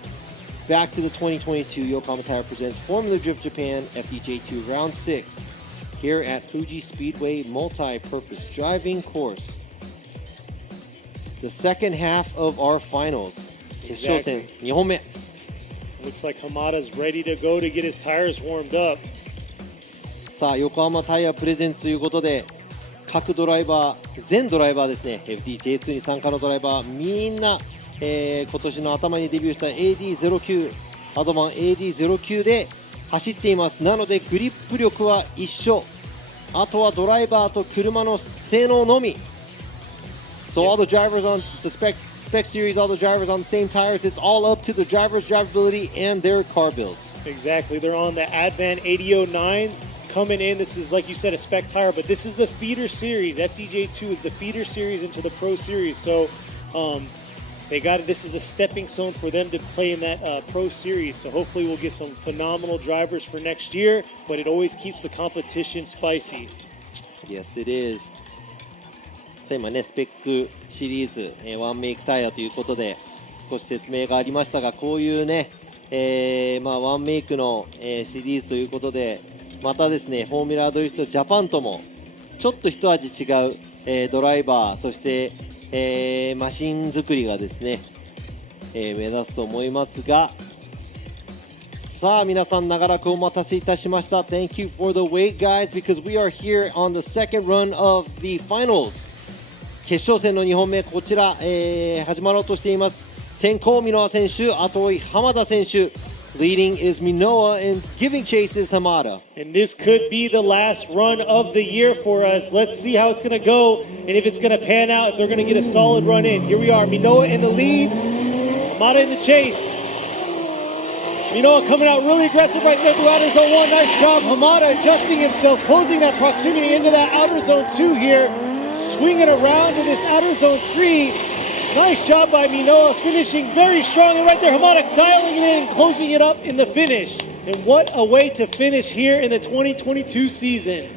Back to the 2022 Yokohama Tire presents Formula Drift Japan FDJ2 Round 6 here at Fuji Speedway Multi-Purpose Driving Course. The second half of our finals. 決勝戦2本目。Looks like Hamada's ready to go to get his tires warmed up. さあ横浜タイヤプレゼンツということで、各ドライバー、全ドライバーですね、 FDJ2 に参加のドライバーみんな、今年の頭にデビューした AD09 アドバン AD09 で走っています。なのでグリップ力は一緒、あとはドライバーと車の性能のみ。 So all the drivers on the spec series, all the drivers on the same tires, it's all up to the driver's drivability and their car builds. Exactly, they're on the Advan 8009s coming in. This is, like you said, a spec tire, but this is the feeder series. FDJ2 is the feeder series into the Pro Series. So they got it. This is a stepping stone for them to play in that Pro Series. So hopefully we'll get some phenomenal drivers for next year, but it always keeps the competition spicy. Yes, it is. さあ今ね、スペックシリーズ、ワンメイクタイヤということで少し説明がありましたが、こういうね、ワンメイクの、シリーズということで、またですね、フォーミュラドリフトジャパンともちょっと一味違う、ドライバー、そして、マシン作りがですね、目指すと思いますが、さあ皆さん長らくお待たせいたしました。 Thank you for the wait, guys, because we are here on the second run of the finals. 決勝戦の2本目、こちら、始まろうとしています。先行箕輪選手、後追い浜田選手。Leading is Minowa and giving chase is Hamada. And this could be the last run of the year for us. Let's see how it's going to go and if it's going to pan out, if they're going to get a solid run in. Here we are, Minowa in the lead, Hamada in the chase. Minowa coming out really aggressive right there through outer zone 1. Nice job. Hamada adjusting himself, closing that proximity into that outer zone 2 here. Swinging around to this outer zone 3. Nice job by Minowa, finishing very strong. And right there, Hamada dialing it in and closing it up in the finish. And what a way to finish here in the 2022 season.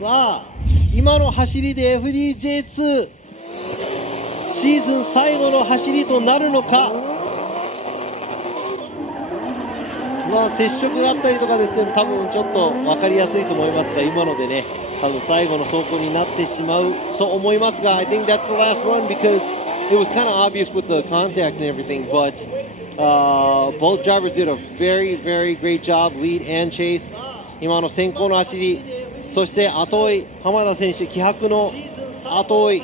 さあ、今の走りで FDJ2 シーズン最後の走りとなるのか。接触があったりとかですね、多分ちょっと分かりやすいと思いますが、今のでね、多分最後の走行になってしまうと思いますが、I think that's the last run because it was kind of obvious with the contact and everything, but both drivers did a very, very great job, lead and chase. 今の先行の走り、そして後追い、浜田選手気迫の後追い。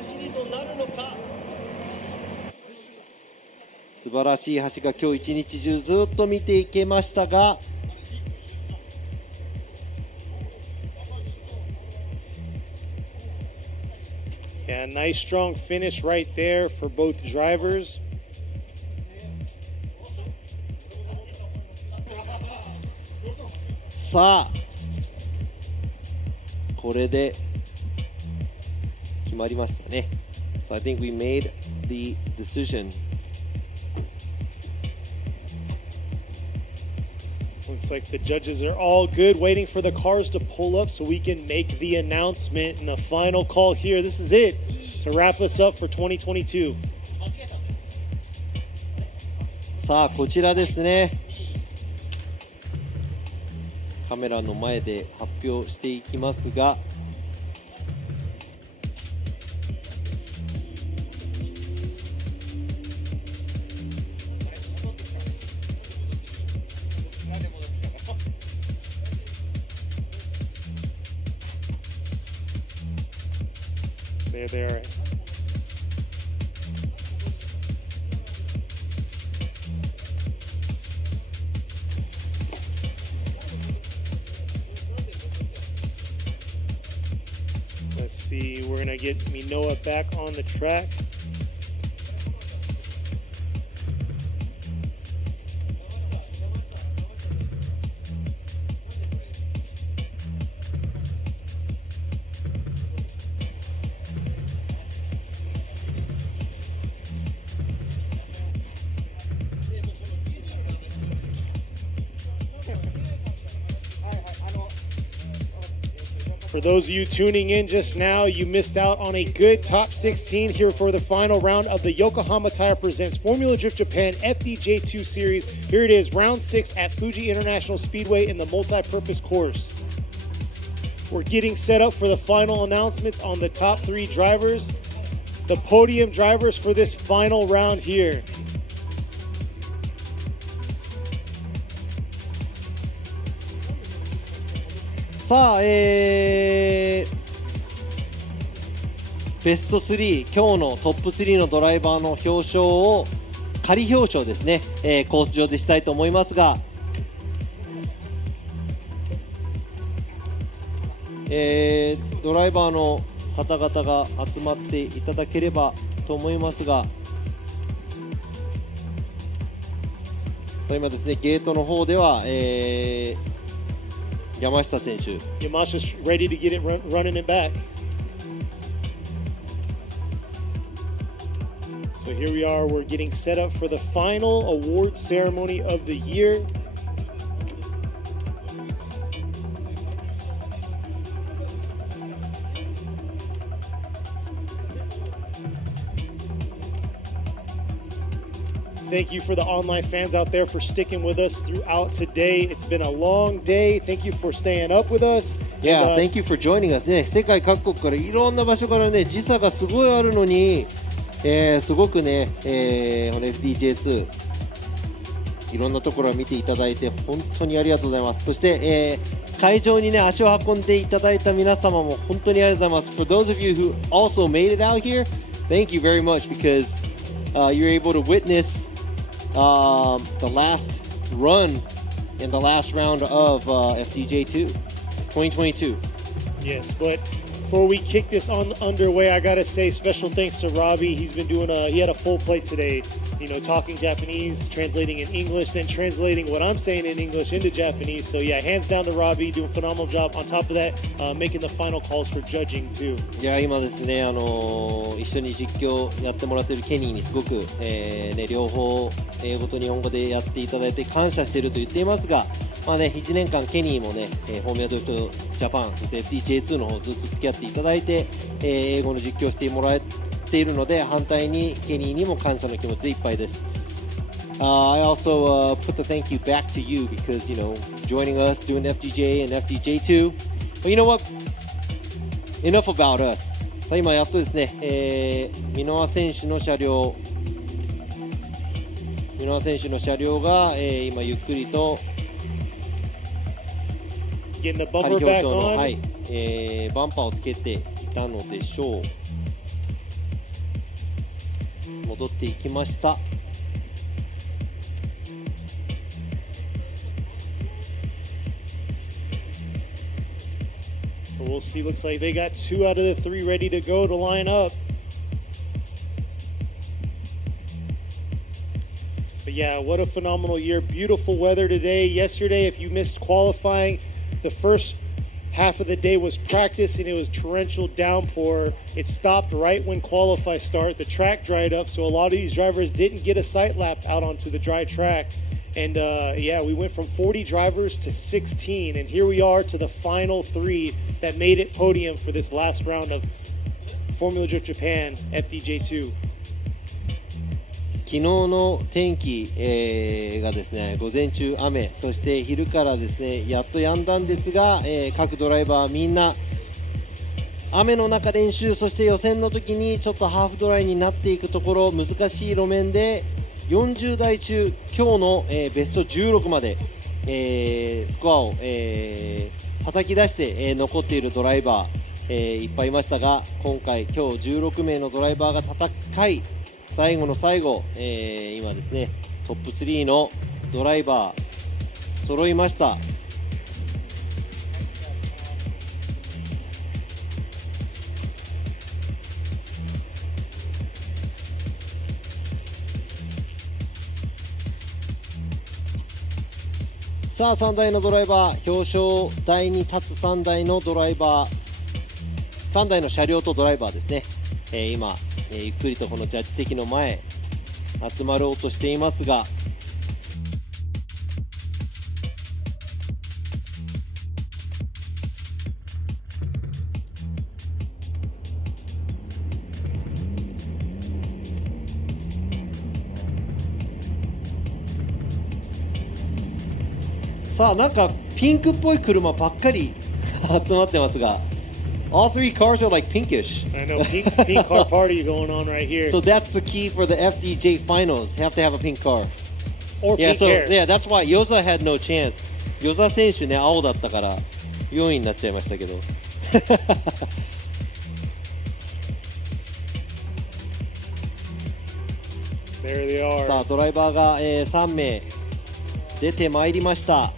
素晴らしい走りが今日一日中ずっと見ていけましたが、Yeah, nice strong finish right there for both drivers. さあこれで決まりましたね。So I think we made the decision. Looks like the judges are all good, waiting for the cars to pull up so we can make the announcement and the final call here. This is it to wrap us up for 2022. さあこちらですね。カメラの前で発表していきますが、There they are. Let's see, we're gonna get Minowa back on the track. For those of you tuning in just now, you missed out on a good top 16 here for the final round of the Yokohama Tire Presents Formula Drift Japan FDJ2 Series. Here it is, round 6 at Fuji International Speedway in the multi-purpose course. We're getting set up for the final announcements on the top 3 drivers, the podium drivers for this final round here.さあ、ベスト3、今日のトップ3のドライバーの表彰を仮表彰ですね、コース上でしたいと思いますが、ドライバーの方々が集まっていただければと思いますが、今ですね、ゲートの方では、山下選手。Yamashita's ready to get it running it back. So here we are, we're getting set up for the final award ceremony of the year. Thank you for the online fans out there for sticking with us throughout today. It's been a long day. Thank you for staying up with us. Yeah, thank you for joining us ね。世界各国からいろんな場所からね、時差がすごいあるのに、すごくね、FDJ2 いろんなところを見ていただいて本当にありがとうございます。そして、会場にね足を運んでいただいた皆様も本当にありがとうございます。For those of you who also made it out here, thank you very much because you're able to witness the last run in the last round of FDJ2 2022. Yes, but before we kick this underway, I gotta say special thanks to Robbie. He's been doing he had a full plate today, you know, talking Japanese, translating in English, and translating what I'm saying in English into Japanese. So yeah, hands down to Robbie, doing a phenomenal job. On top of that, making the final calls for judging too. いや今ですね、一緒に実況やってもらってるケニーにすごく、両方英語と日本語でやっていただいて感謝していると言っていますが、まあね、1年間ケニーもね、フォーミュラドリフトジャパン、そして FDJ2 の方ずっと付き合っていただいて、英語の実況してもらっているので、反対にケニーにも感謝の気持ちでいっぱいです。I also put the thank you back to you because, you know, joining us doing FDJ and FDJ2. But you know what? Enough about us. さあ今やっとですね、箕輪選手の車両が、今ゆっくりと仮表彰の、はいバンパーをつけていたのでしょう。戻っていきました。So we'll see. Looks like they got 2 out of the 3 ready to go to line up. But yeah, what a phenomenal year. Beautiful weather today. Yesterday, if you missed qualifying, The first half of the day was practice, and it was torrential downpour. It stopped right when qualify start. The track dried up, so a lot of these drivers didn't get a sight lap out onto the dry track. And yeah, we went from 40 drivers to 16, and here we are to the final 3 that made it podium for this last round of Formula Drift Japan FDJ2. 昨日の天気、がですね、午前中雨、そして昼からですね、やっと止んだんですが、各ドライバーみんな雨の中練習、そして予選の時にちょっとハーフドライになっていくところ、難しい路面で40台中今日の、ベスト16まで、スコアを、叩き出して、残っているドライバー、いっぱいいましたが、今日16名のドライバーが戦い、最後の最後、今ですね、トップ3のドライバー揃いました。さあ3台のドライバー、表彰台に立つ3台のドライバー、3台の車両とドライバーですね、今、ゆっくりとこのジャッジ席の前集まろうとしていますが、さあなんかピンクっぽい車ばっかり集まってますが、all three cars are like pinkish. I know, pink car party going on right here. So that's the key for the FDJ finals. Have to have a pink car. Or Yeah, pink so hair. yeah, that's why Yoza had no chance. Yoza 選手ね、青だったから4位になっちゃいましたけど。There they are. さあドライバーが、3名出てまいりました。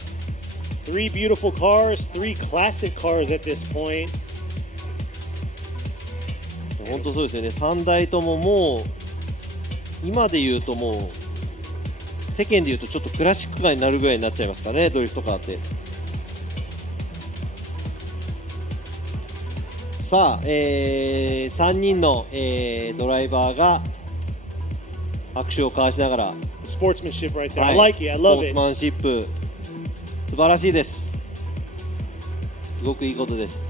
Three beautiful cars, 3 classic cars at this point. 本当そうですよね。3台とももう今で言うともう世間で言うとちょっとクラシックカーになるぐらいになっちゃいますからね、ドリフトカーって。さあ、3人の、ドライバーが握手を交わしながら、Sportsmanship right there. はい、 I like it. I ス love ポーツ it. マンシップ素晴らしいです。すごくいいことです。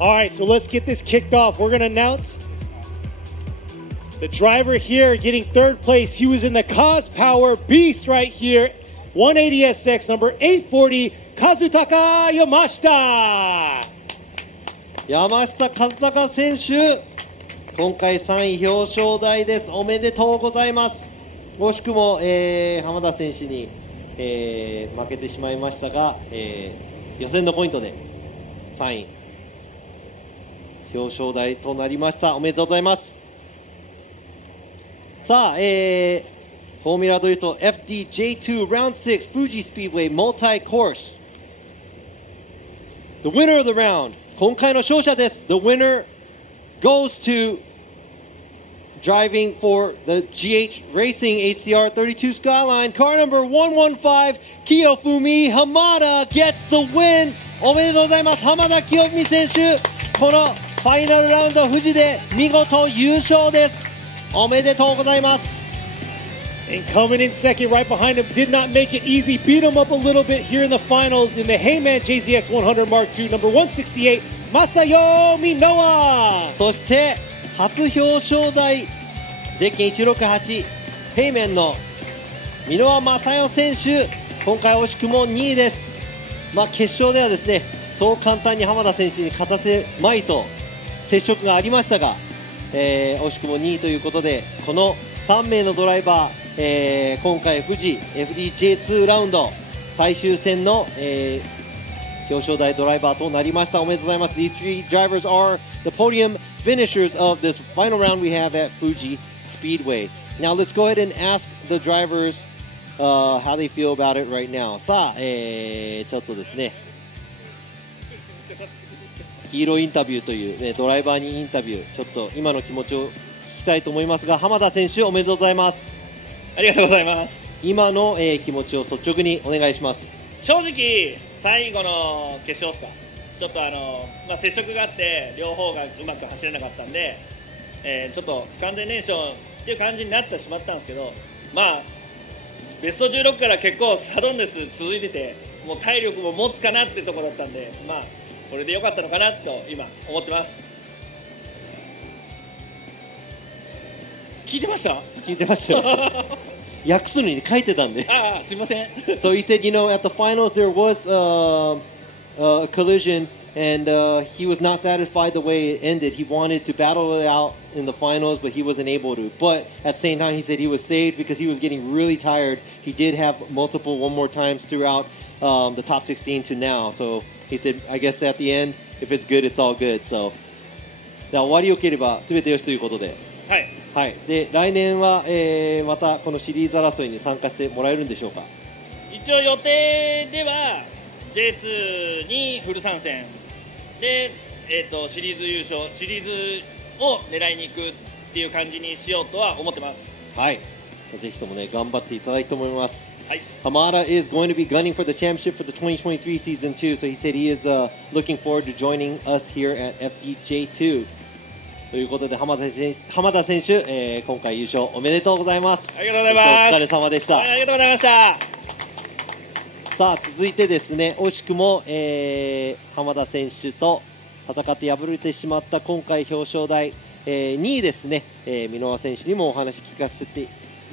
All right, so let's get this kicked off. We're going to announce the driver here getting third place. He was in the Cos Power Beast right here. 180SX number 840, Kazutaka Yamashita. 山下和孝選手、今回3位表彰台です。おめでとうございます。惜しくも、浜田選手に、負けてしまいましたが、予選のポイントで3位表彰台となりました。おめでとうございます。さあ、フォーミュラドリフト FDJ2 Round 6 Fuji Speedway Multi-Course The winner of the round、 今回の勝者です。 The winner goes to driving for the GH Racing HCR32 Skyline, car number 115, Kiyofumi Hamada gets the win. おめでとうございます。浜田清文選手、このファイナルラウンド富士で見事優勝です。おめでとうございます。 And coming in second right behind him, did not make it easy, beat him up a little bit here in the finals in the Heyman JZX 100 Mark II, number 168, Masayo Minowa. そして初表彰台ゼッケン168ヘイメンの箕輪正代選手、今回惜しくも2位です。決勝ではですね、そう簡単に浜田選手に勝たせまいと接触がありましたが、惜しくも2位ということで、この3名のドライバー、今回富士 FDJ2 ラウンド最終戦の、表彰台ドライバーとなりました。おめでとうございます。 These three drivers are the podium finishers of this final round we have at Fuji Speedway. Now let's go ahead and ask the drivers how they feel about it right now. さあ、ちょっとですね、ヒーローインタビューという、ね、ドライバーにインタビュー、ちょっと今の気持ちを聞きたいと思いますが、浜田選手おめでとうございます。ありがとうございます。今の、気持ちを率直にお願いします。正直最後の決勝ですか、ちょっと接触があって両方がうまく走れなかったんで、ちょっと不完全燃焼っていう感じになってしまったんですけど、まあベスト16から結構サドンデス続いてて、もう体力も持つかなってところだったんで、まあこれで良かったのかなと今思ってます。聞いてました？聞いてましたよ。訳すのに書いてたんで。ああ、すみません。So he said, at the finals there was a collision, and he was not satisfied the way it ended. He wanted to battle it out in the finals, but he wasn't able to. But at the same time, he said he was saved because he was getting really tired. He did have multiple one more times throughout the top 16 to now. So he said, I guess at the end, if it's good, it's all good. So 終わりよければ全てよしということで。はい。はい。で来年は、またこのシリーズ争いに参加してもらえるんでしょうか。一応予定では J2 にフル参戦で、シリーズ優勝、シリーズを狙いに行くっていう感じにしようとは思ってます。はい。ぜひともね頑張っていただきたいと思います。はい。Hamada is going to be gunning for the championship for the 2023 season too, so he said he is looking forward to joining us here at FDJ2. ということで浜田選手、今回優勝おめでとうございます。ありがとうございます。お疲れ様でした。はい、ありがとうございました。さあ続いてですね、惜しくも、浜田選手と戦って敗れてしまった今回表彰台、2位ですね、Minowa選手にもお話聞かせてい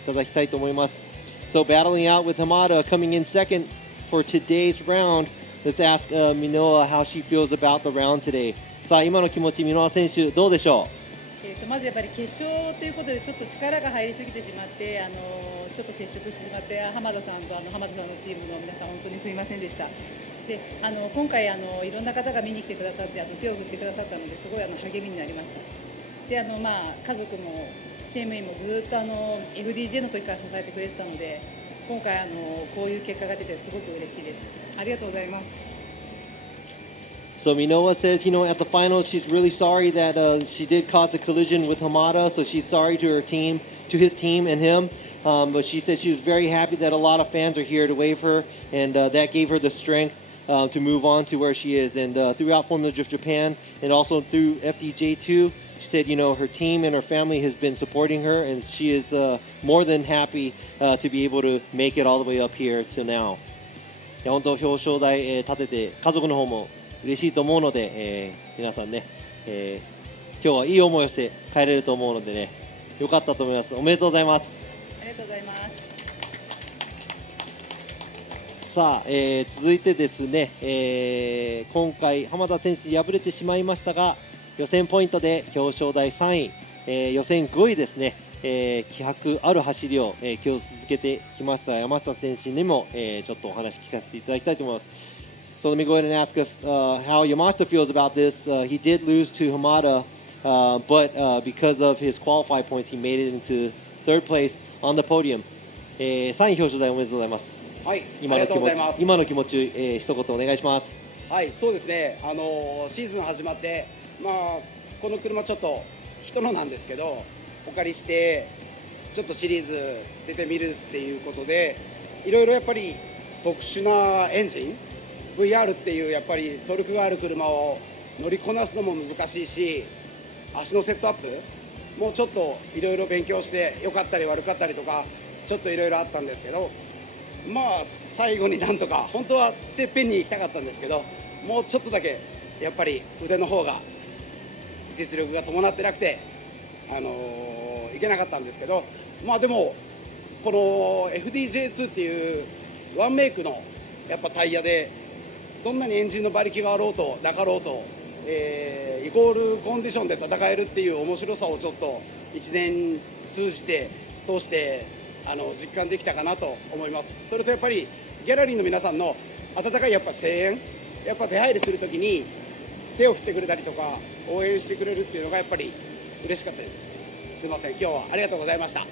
ただきたいと思います。So battling out with Hamada coming in second for today's round. Let's ask Minowa how she feels about the round today. さあ今の気持ち、Minowa選手どうでしょう？まずやっぱり決勝ということでちょっと力が入りすぎてしまってちょっと接触してしまって浜田さんと浜田さんのチームの皆さん本当にすみませんでした。で今回いろんな方が見に来てくださって手を振ってくださったのですごい励みになりました。で家族もチーム員もずっとFDJ の時から支えてくれてたので今回こういう結果が出てすごく嬉しいです。ありがとうございます。So Minowa says, at the finals, she's really sorry that she did cause a collision with Hamada. So she's sorry to her team, to his team and him. But she said she was very happy that a lot of fans are here to wave her, and that gave her the strength to move on to where she is. And throughout Formula Drift Japan, and also through FDJ2, she said, her team and her family has been supporting her, and she is more than happy to be able to make it all the way up here to now. いや本当表彰台、立てて家族の方も嬉しいと思うので、皆さんね、今日はいい思いをして帰れると思うのでね、よかったと思います。おめでとうございます。ありがとうございます。さあ、続いてですね、今回浜田選手敗れてしまいましたが、予選ポイントで表彰台3位、予選5位ですね、気迫ある走りを、今日続けてきました山下選手にも、ちょっとお話聞かせていただきたいと思います。So let me go ahead and ask how Yamashita feels about this. He did lose to Hamada, but because of his qualify points, he made it into third place on the podium. 3位表彰台おめでとうございます。はい、ありがとうございます。今の気持ち、一言お願いします。はい、そうですね。シーズン始まって、この車ちょっと人のなんですけど、お借りしてちょっとシリーズ出てみるっていうことで、いろいろやっぱり特殊なエンジン。VR っていうやっぱりトルクがある車を乗りこなすのも難しいし、足のセットアップもうちょっといろいろ勉強して良かったり悪かったりとかちょっといろいろあったんですけど、最後になんとか本当はてっぺんに行きたかったんですけど、もうちょっとだけやっぱり腕の方が実力が伴ってなくていけなかったんですけど、でもこの FDJ2 っていうワンメイクのやっぱタイヤでどんなにエンジンの馬力があろうとなかろうと、イコールコンディションで戦えるっていう面白さをちょっと1年通して実感できたかなと思います。それとやっぱりギャラリーの皆さんの温かいやっぱ声援、やっぱ出入りするときに手を振ってくれたりとか応援してくれるっていうのがやっぱり嬉しかったです。すいません、今日はありがとうございました。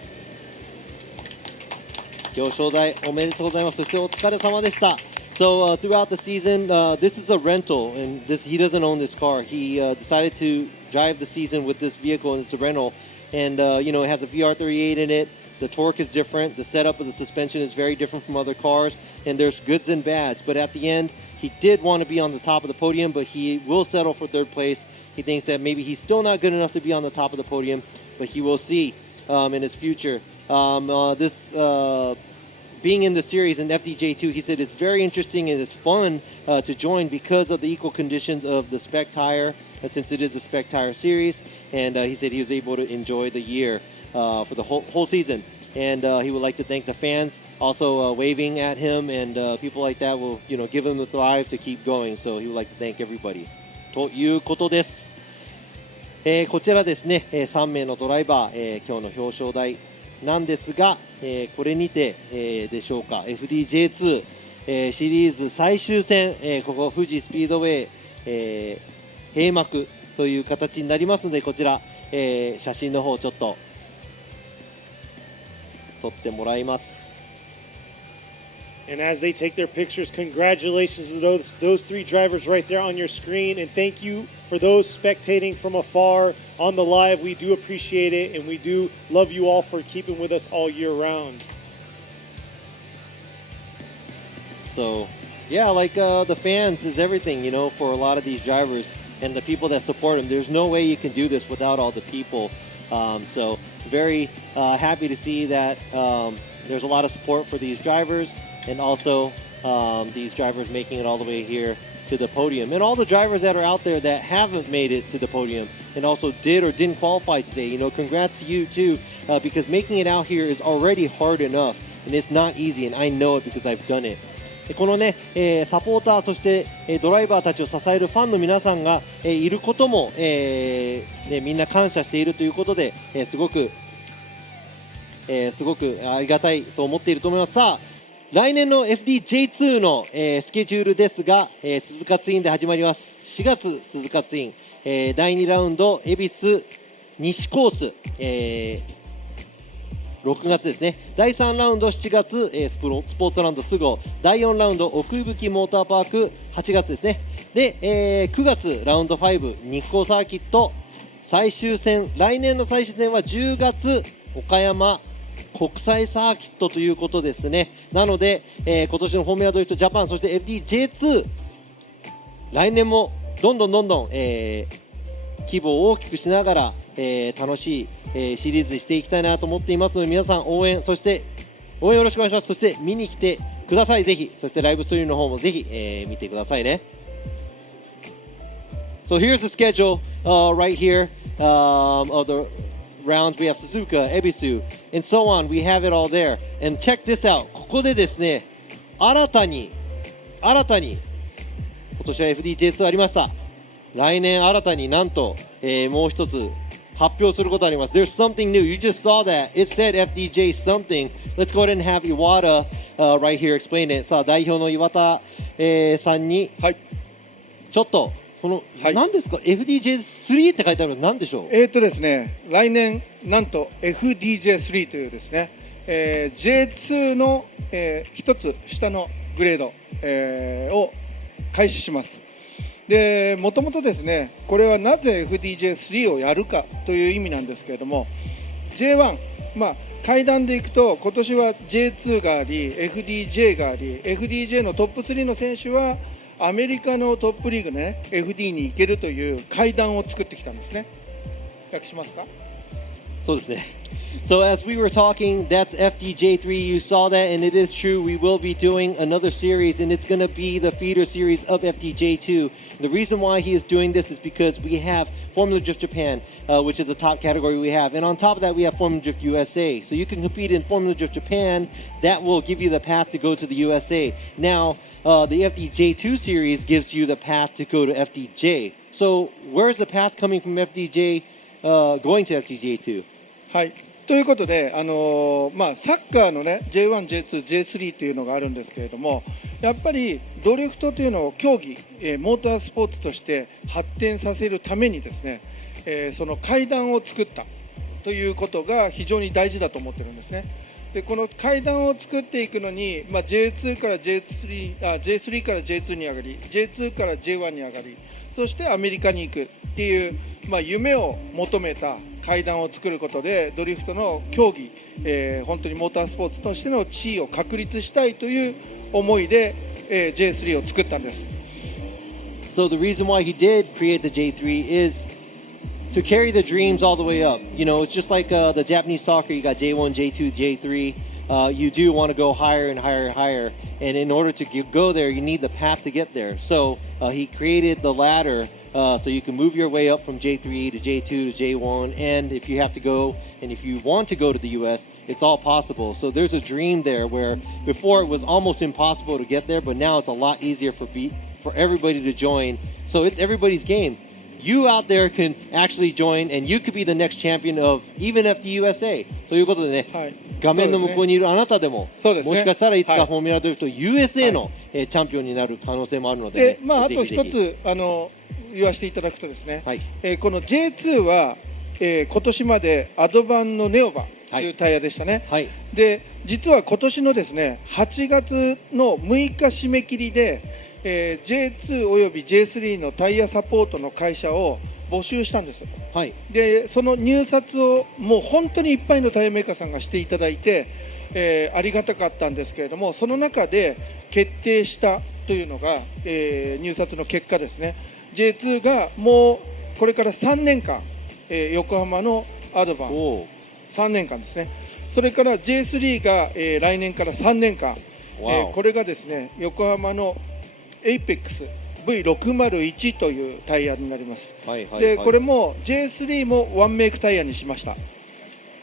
表彰台おめでとうございます。そしてお疲れ様でした。So throughout the season, this is a rental, and he doesn't own this car. He decided to drive the season with this vehicle, and it's a rental. And it has a VR38 in it. The torque is different. The setup of the suspension is very different from other cars, and there's goods and bads. But at the end, he did want to be on the top of the podium, but he will settle for third place. He thinks that maybe he's still not good enough to be on the top of the podium, but he will see in his future. Being in the series in FDJ2, he said it's very interesting and it's fun to join because of the equal conditions of the spec tire, since it is a spec tire series. And he said he was able to enjoy the year for the whole season. And he would like to thank the fans, also waving at him, and people like that will, give him the drive to keep going. So he would like to thank everybody. ということです。こちらですね、3名のドライバー、今日の表彰台なんですが、これにて、でしょうか FDJ2、シリーズ最終戦、ここ富士スピードウェイ、閉幕という形になりますので、こちら、写真の方ちょっと撮ってもらいます。And as they take their pictures, congratulations to those three drivers right there on your screen. And thank you for those spectating from afar on the live. We do appreciate it, and we do love you all for keeping with us all year round. So, yeah, like the fans is everything, for a lot of these drivers and the people that support them. There's no way you can do this without all the people. So, very happy to see that there's a lot of support for these drivers. And also these drivers making it all the way here to the podium. And all the drivers that are out there that haven't made it to the podium and also did or didn't qualify today, congrats to you too, because making it out here is already hard enough. And it's not easy, and I know it because I've done it. このね、サポーター、そして、ドライバーたちを支えるファンの皆さんが、いることも、みんな感謝しているということで、すごくありがたいと思っていると思います。さあ、来年の FDJ2 の、スケジュールですが、鈴鹿ツインで始まります。4月鈴鹿ツイン、第2ラウンド恵比寿西コース、6月ですね。第3ラウンド7月、スポーツランドスゴ、第4ラウンド奥吹モーターパーク8月ですね。で、9月ラウンド5日光サーキット最終戦、来年の最終戦は10月岡山国際サーキットということですね。なので、今年のフォーミュラドリフトジャパン、そして FDJ2、来年もどんどん、規模を大きくしながら、楽しい、シリーズにしていきたいなと思っていますので、皆さん応援よろしくお願いします。そして見に来てください、ぜひ。そしてライブストリームの方もぜひ、見てくださいね。So here's the schedule right here of the rounds. We have Suzuka, Ebisu, and so on. We have it all there. And check this out. ここでですね、新たに今年は FDJ2 ありました。来年新たになんと、もう一つ発表することあります。There's something new. You just saw that. It said FDJ something. Let's go ahead and have Iwata right here explain it. さあ、代表の岩田、さんに、はい、ちょっとこの、はい、何ですか FDJ3 って書いてあるの何でしょう。ですね、来年なんと FDJ3 というですね、J2 の、一つ下のグレード、を開始します。で、もともとですね、これはなぜ FDJ3 をやるかという意味なんですけれども、 J1、階段でいくと今年は J2 があり FDJ があり、 FDJ のトップ3の選手はアメリカのトップリーグね FD に行けるという階段を作ってきたんですね。訳しますか。そうですね。So as we were talking, that's FDJ3. You saw that, and it is true. We will be doing another series, and it's going to be the feeder series of FDJ2. The reason why he is doing this is because we have Formula Drift Japan, which is the top category we have. And on top of that, we have Formula Drift USA. So you can compete in Formula Drift Japan. That will give you the path to go to the USA. Now, the FDJ2 series gives you the path to go to FDJ. So where's the path coming from FDJ going to FDJ2? はい。ということで、サッカーのね J1、J2、J3 というのがあるんですけれども、やっぱりドリフトというのを競技、モータースポーツとして発展させるためにですね、その階段を作ったということが非常に大事だと思ってるんですね。で、この階段を作っていくのに、J2 から J3 から J2 に上がり、J2 から J1 に上がり、そしてアメリカに行くっていう、夢を求めた階段を作ることでドリフトの競技、本当にモータースポーツとしての地位を確立したいという思いで、J3 を作ったんです。So the reason why he did create the J3 is to carry the dreams all the way up. You know, it's just like the Japanese soccer. You got J1, J2, J3. You do want to go higher and higher and higher. And in order to go there, you need the path to get there. So he created the ladder so you can move your way up from J3 to J2 to J1. And if you have to go, and if you want to go to the U.S., it's all possible. So there's a dream there where before it was almost impossible to get there, but now it's a lot easier for everybody to join. So it's everybody's game. You out there can actually join, and you could be the next champion of even FTUSA ということでね、はい、画面の向こうにいるあなたでも、もしかしたらいつかフォーミュラドリフト USA の、チャンピオンになる可能性もあるので、ね、あと一つ言わせていただくとですね、この J2 は、今年までアドバンのネオバというタイヤでしたね、で実は今年のですね8月の6日締め切りでJ2 および J3 のタイヤサポートの会社を募集したんです、でその入札をもう本当にいっぱいのタイヤメーカーさんがしていただいて、ありがたかったんですけれども、その中で決定したというのが、入札の結果ですね。 J2 がもうこれから3年間、横浜のアドバン3年間ですね。それから J3 が、来年から3年間、これがですね横浜のエイペックス V601 というタイヤになります、でこれも J3 もワンメイクタイヤにしました。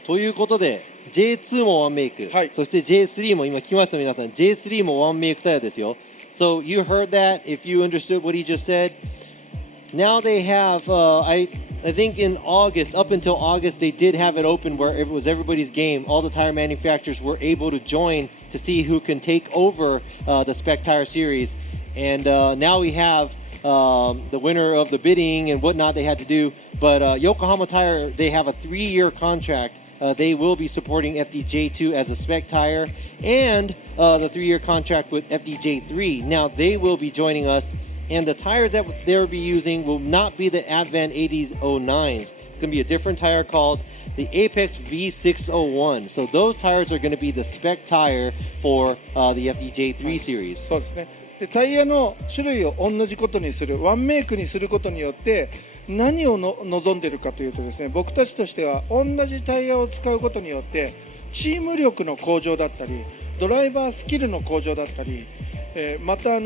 ということで J2 もワンメイク、そして J3 も今聞きました皆さん J3 もワンメイクタイヤですよ。 So you heard that if you understood what he just said. Now they have I think in August, up until August, they did have it open where it was everybody's game. All the tire manufacturers were able to join to see who can take over the Spec Tire Series. And now we have the winner of the bidding and whatnot they had to do. But Yokohama Tire, they have a 3-year contract. They will be supporting FDJ2 as a spec tire and the 3-year contract with FDJ3. Now they will be joining us. And the tires that they'll be using will not be the Advan 80s 09s. It's going to be a different tire called the Apex V601. So those tires are going to be the spec tire for the FDJ3 series. そうですね。でタイヤの種類を同じことにする、ワンメイクにすることによって何を望んでいるかというとですね、僕たちとしては同じタイヤを使うことによってチーム力の向上だったり、ドライバースキルの向上だったり、また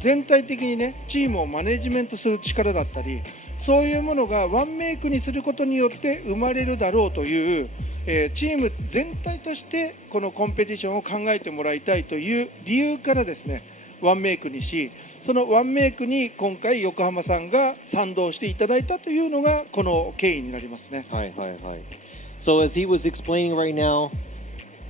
全体的にねチームをマネジメントする力だったり、そういうものがワンメイクにすることによって生まれるだろうという、チーム全体としてこのコンペティションを考えてもらいたいという理由からですねワンメイクにし、そのワンメイクに今回横浜さんが賛同していただいたというのがこの経緯になりますね。はいはいはい。So as he was explaining right now,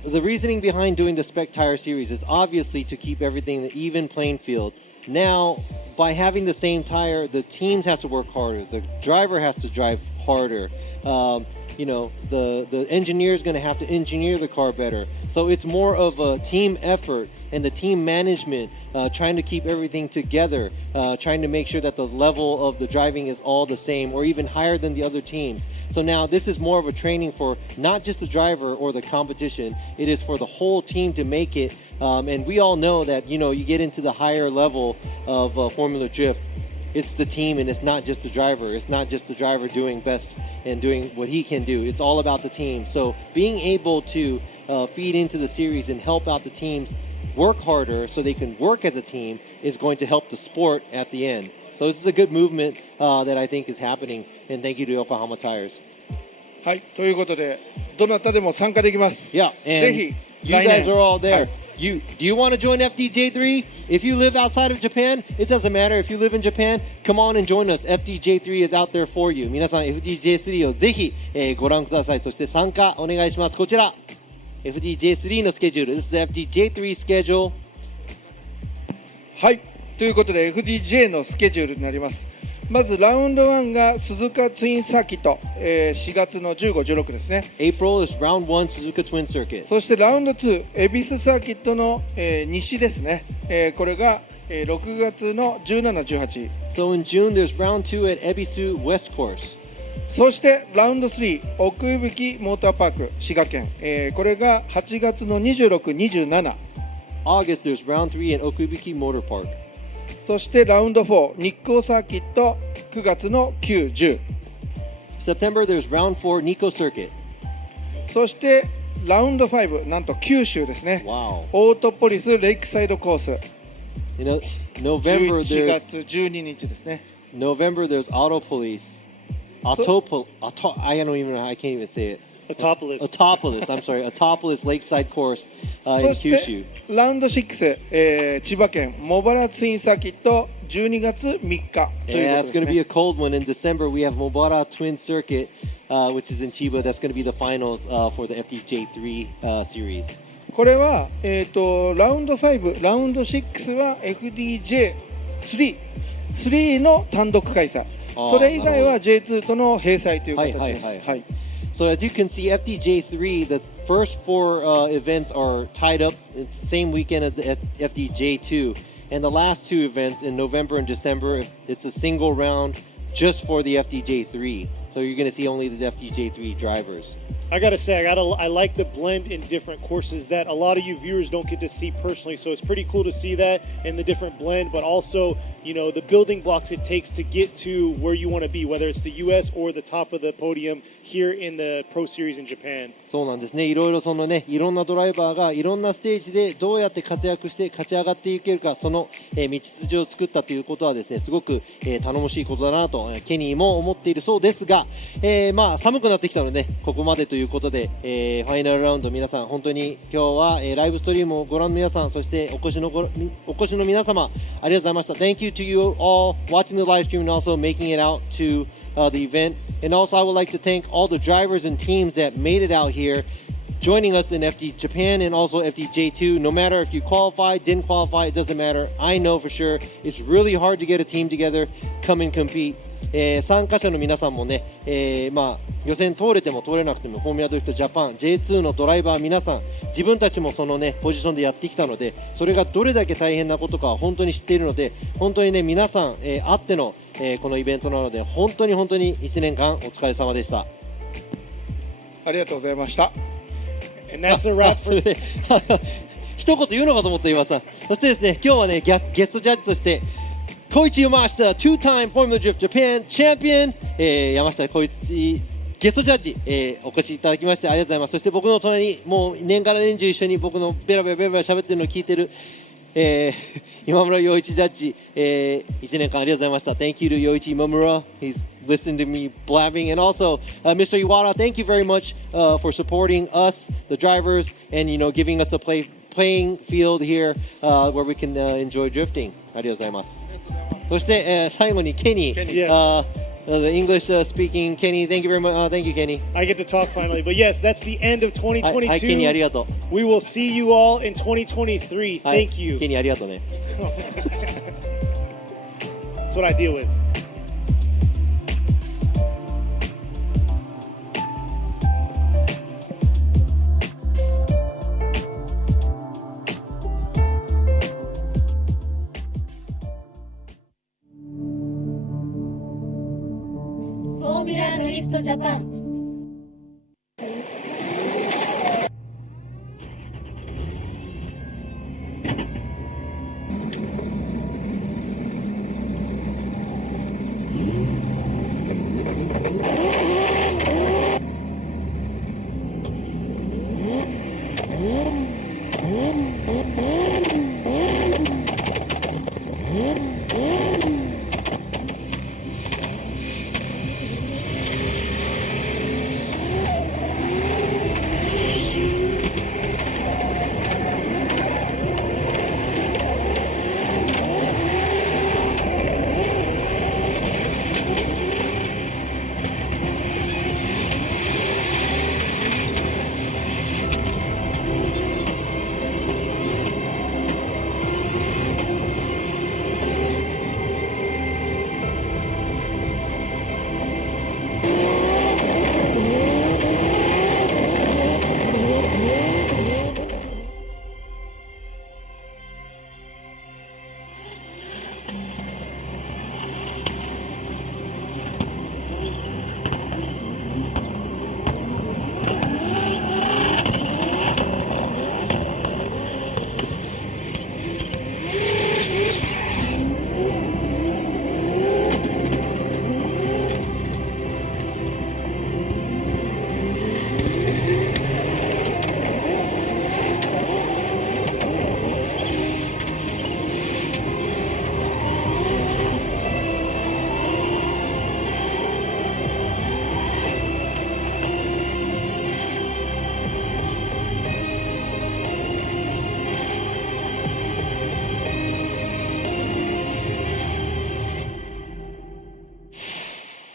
the reasoning behind doing the Spec Tire Series is obviously to keep everything the even playing field. Now, by having the same tire, the teams has to work harder. The driver has to drive harder. You know, the engineer is going to have to engineer the car better. So it's more of a team effort and the team management trying to keep everything together, trying to make sure that the level of the driving is all the same or even higher than the other teams. So now this is more of a training for not just the driver or the competition. It is for the whole team to make it. And we all know that, you know, you get into the higher level of Formula Drift. It's the team and it's not just the driver. It's not just the driver doing best and doing what he can do. It's all about the team. So being able to feed into the series and help out the teams work harder so they can work as a team is going to help the sport at the end. So this is a good movement that I think is happening. And thank you to Yokohama Tires. はい、ということでどなたでも参加できます。Yeah, and ぜひ you guys are all there. Do you want to join FDJ3? If you live outside of Japan, it doesn't matter. If you live in Japan, come on and join us. FDJ3 is out there for you. 皆さん FDJ3 をぜひ、ご覧ください。そして参加お願いします。こちら FDJ3 のスケジュール。This is the FDJ3 schedule. はい、ということで FDJ のスケジュールになります。まずラウンド1が鈴鹿ツインサーキット、4月の15、16ですね。April is round 1 Suzuka Twin Circuit. そしてラウンド2、恵比寿サーキットの、西ですね。これが、6月の17、18。 So in June, there's round 2 at Ebisu West Course. そしてラウンド3、奥吹モーターパーク滋賀県、これが8月の26、27。 August, there's round 3 at Okubuki Motor Park. そしてラウンド4、日光サーキット9月の9、10。 September, there's round 4 Nikko Circuit. そしてラウンド5、なんと九州ですね。 Wow. オートポリスレイクサイドコース。You know, November, 11 there's 月12日ですね。 November, there's Auto Police. I don't even know. I can't even say it. Autopolis. I'm sorry. Autopolis Lakeside Course in そし Kyushu. てラウンド6、千葉県茂原ツインサーキット12月3日という Yeah, こ it's と going で to す be a ね。 cold one. In December, we have Mobara Twin Circuit, which is in Chiba. That's going to be the finals for the FDJ3 series. これは、ラウンド5、ラウンド6は FDJ3 の単独開催。それ以外は J2 との閉催という形です。はい。 So as you can see, FDJ3, the first 4 events are tied up. It's the same weekend as the FDJ2. And the last 2 events in November and December, it's a single round just for the FDJ3. So you're going to see only the FDJ3 drivers. I gotta say, I like the blend in different courses that a lot of you viewers don't get to see personally. So it's pretty cool to see that in the different blend, but also, you know, the building blocks it takes to get to where you want to be, whether it's the US or the top of the podium here in the Pro Series in Japan. そうなんですね。いろいろそのね、いろんなドライバーがいろんなステージでどうやって活躍して勝ち上がっていけるか、その、道筋を作ったということはですね、すごく、頼もしいことだなと、ケニーも思っているそうですが、まあ寒くなってきたのでね、ここまでということで、ファイナルラウンド皆さん本当に今日は、ライブストリームをご覧の皆さん、そしてお越しの皆様ありがとうございました。 Thank you to you all watching the live stream and also making it out to the event. And also I would like to thank all the drivers and teams that made it out here joining us in FD Japan and also FDJ2. No matter if you qualify, didn't qualify, it doesn't matter. I know for sure it's really hard to get a team together, come and compete. 参加者の皆さんもね、まあ、予選通れても通れなくてもフォーミュラドリフトジャパン J2 のドライバー皆さん自分たちもそのねポジションでやってきたのでそれがどれだけ大変なことかは本当に知っているので本当にね皆さん、あっての、このイベントなので本当に1年間お疲れ様でした。ありがとうございました。And that's a wrap for 一言言うのかと思った岩さん。そしてですね今日はねゲストジャッジとしてKoichi Yamashita, two-time Formula Drift Japan champion、山下浩一ゲストジャッジ、お越しいただきましてありがとうございます。そして僕の隣にもう年から年中一緒に僕のベラベラ喋ってるのを聞いてる、今村洋一ジャッジ、1年間ありがとうございました。 Thank you to Yoichi Imamura. He's listening to me blabbing. And also Mr. Iwata, thank you very much for supporting us, the drivers, and you know giving us a playing field here where we can enjoy drifting. ありがとうございます。そして、最後にケニー、the English speaking Kenny, thank you very much. Thank you, Kenny. I get to talk finally, but yes, that's the end of 2022. はい、Kenny ありがとう。We will see you all in 2023. Thank you. Kenny ありがとうね。That's what I deal with. Formula Drift Japan.「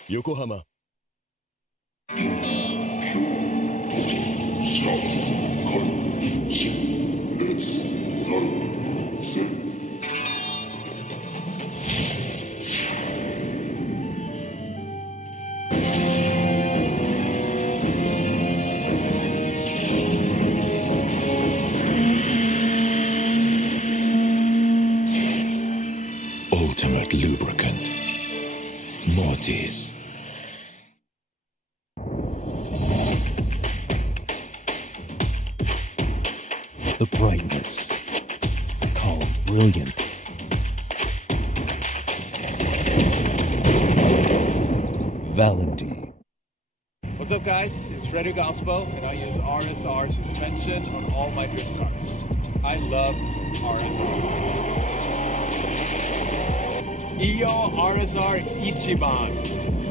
横浜 Ultimate lubricant. Mortis. The brightness. Call brilliant. Valenti. What's up, guys? It's Frederick Gaspo, and I use RSR suspension on all my drift cars. I love RSR. Iyo RSR Ichiban.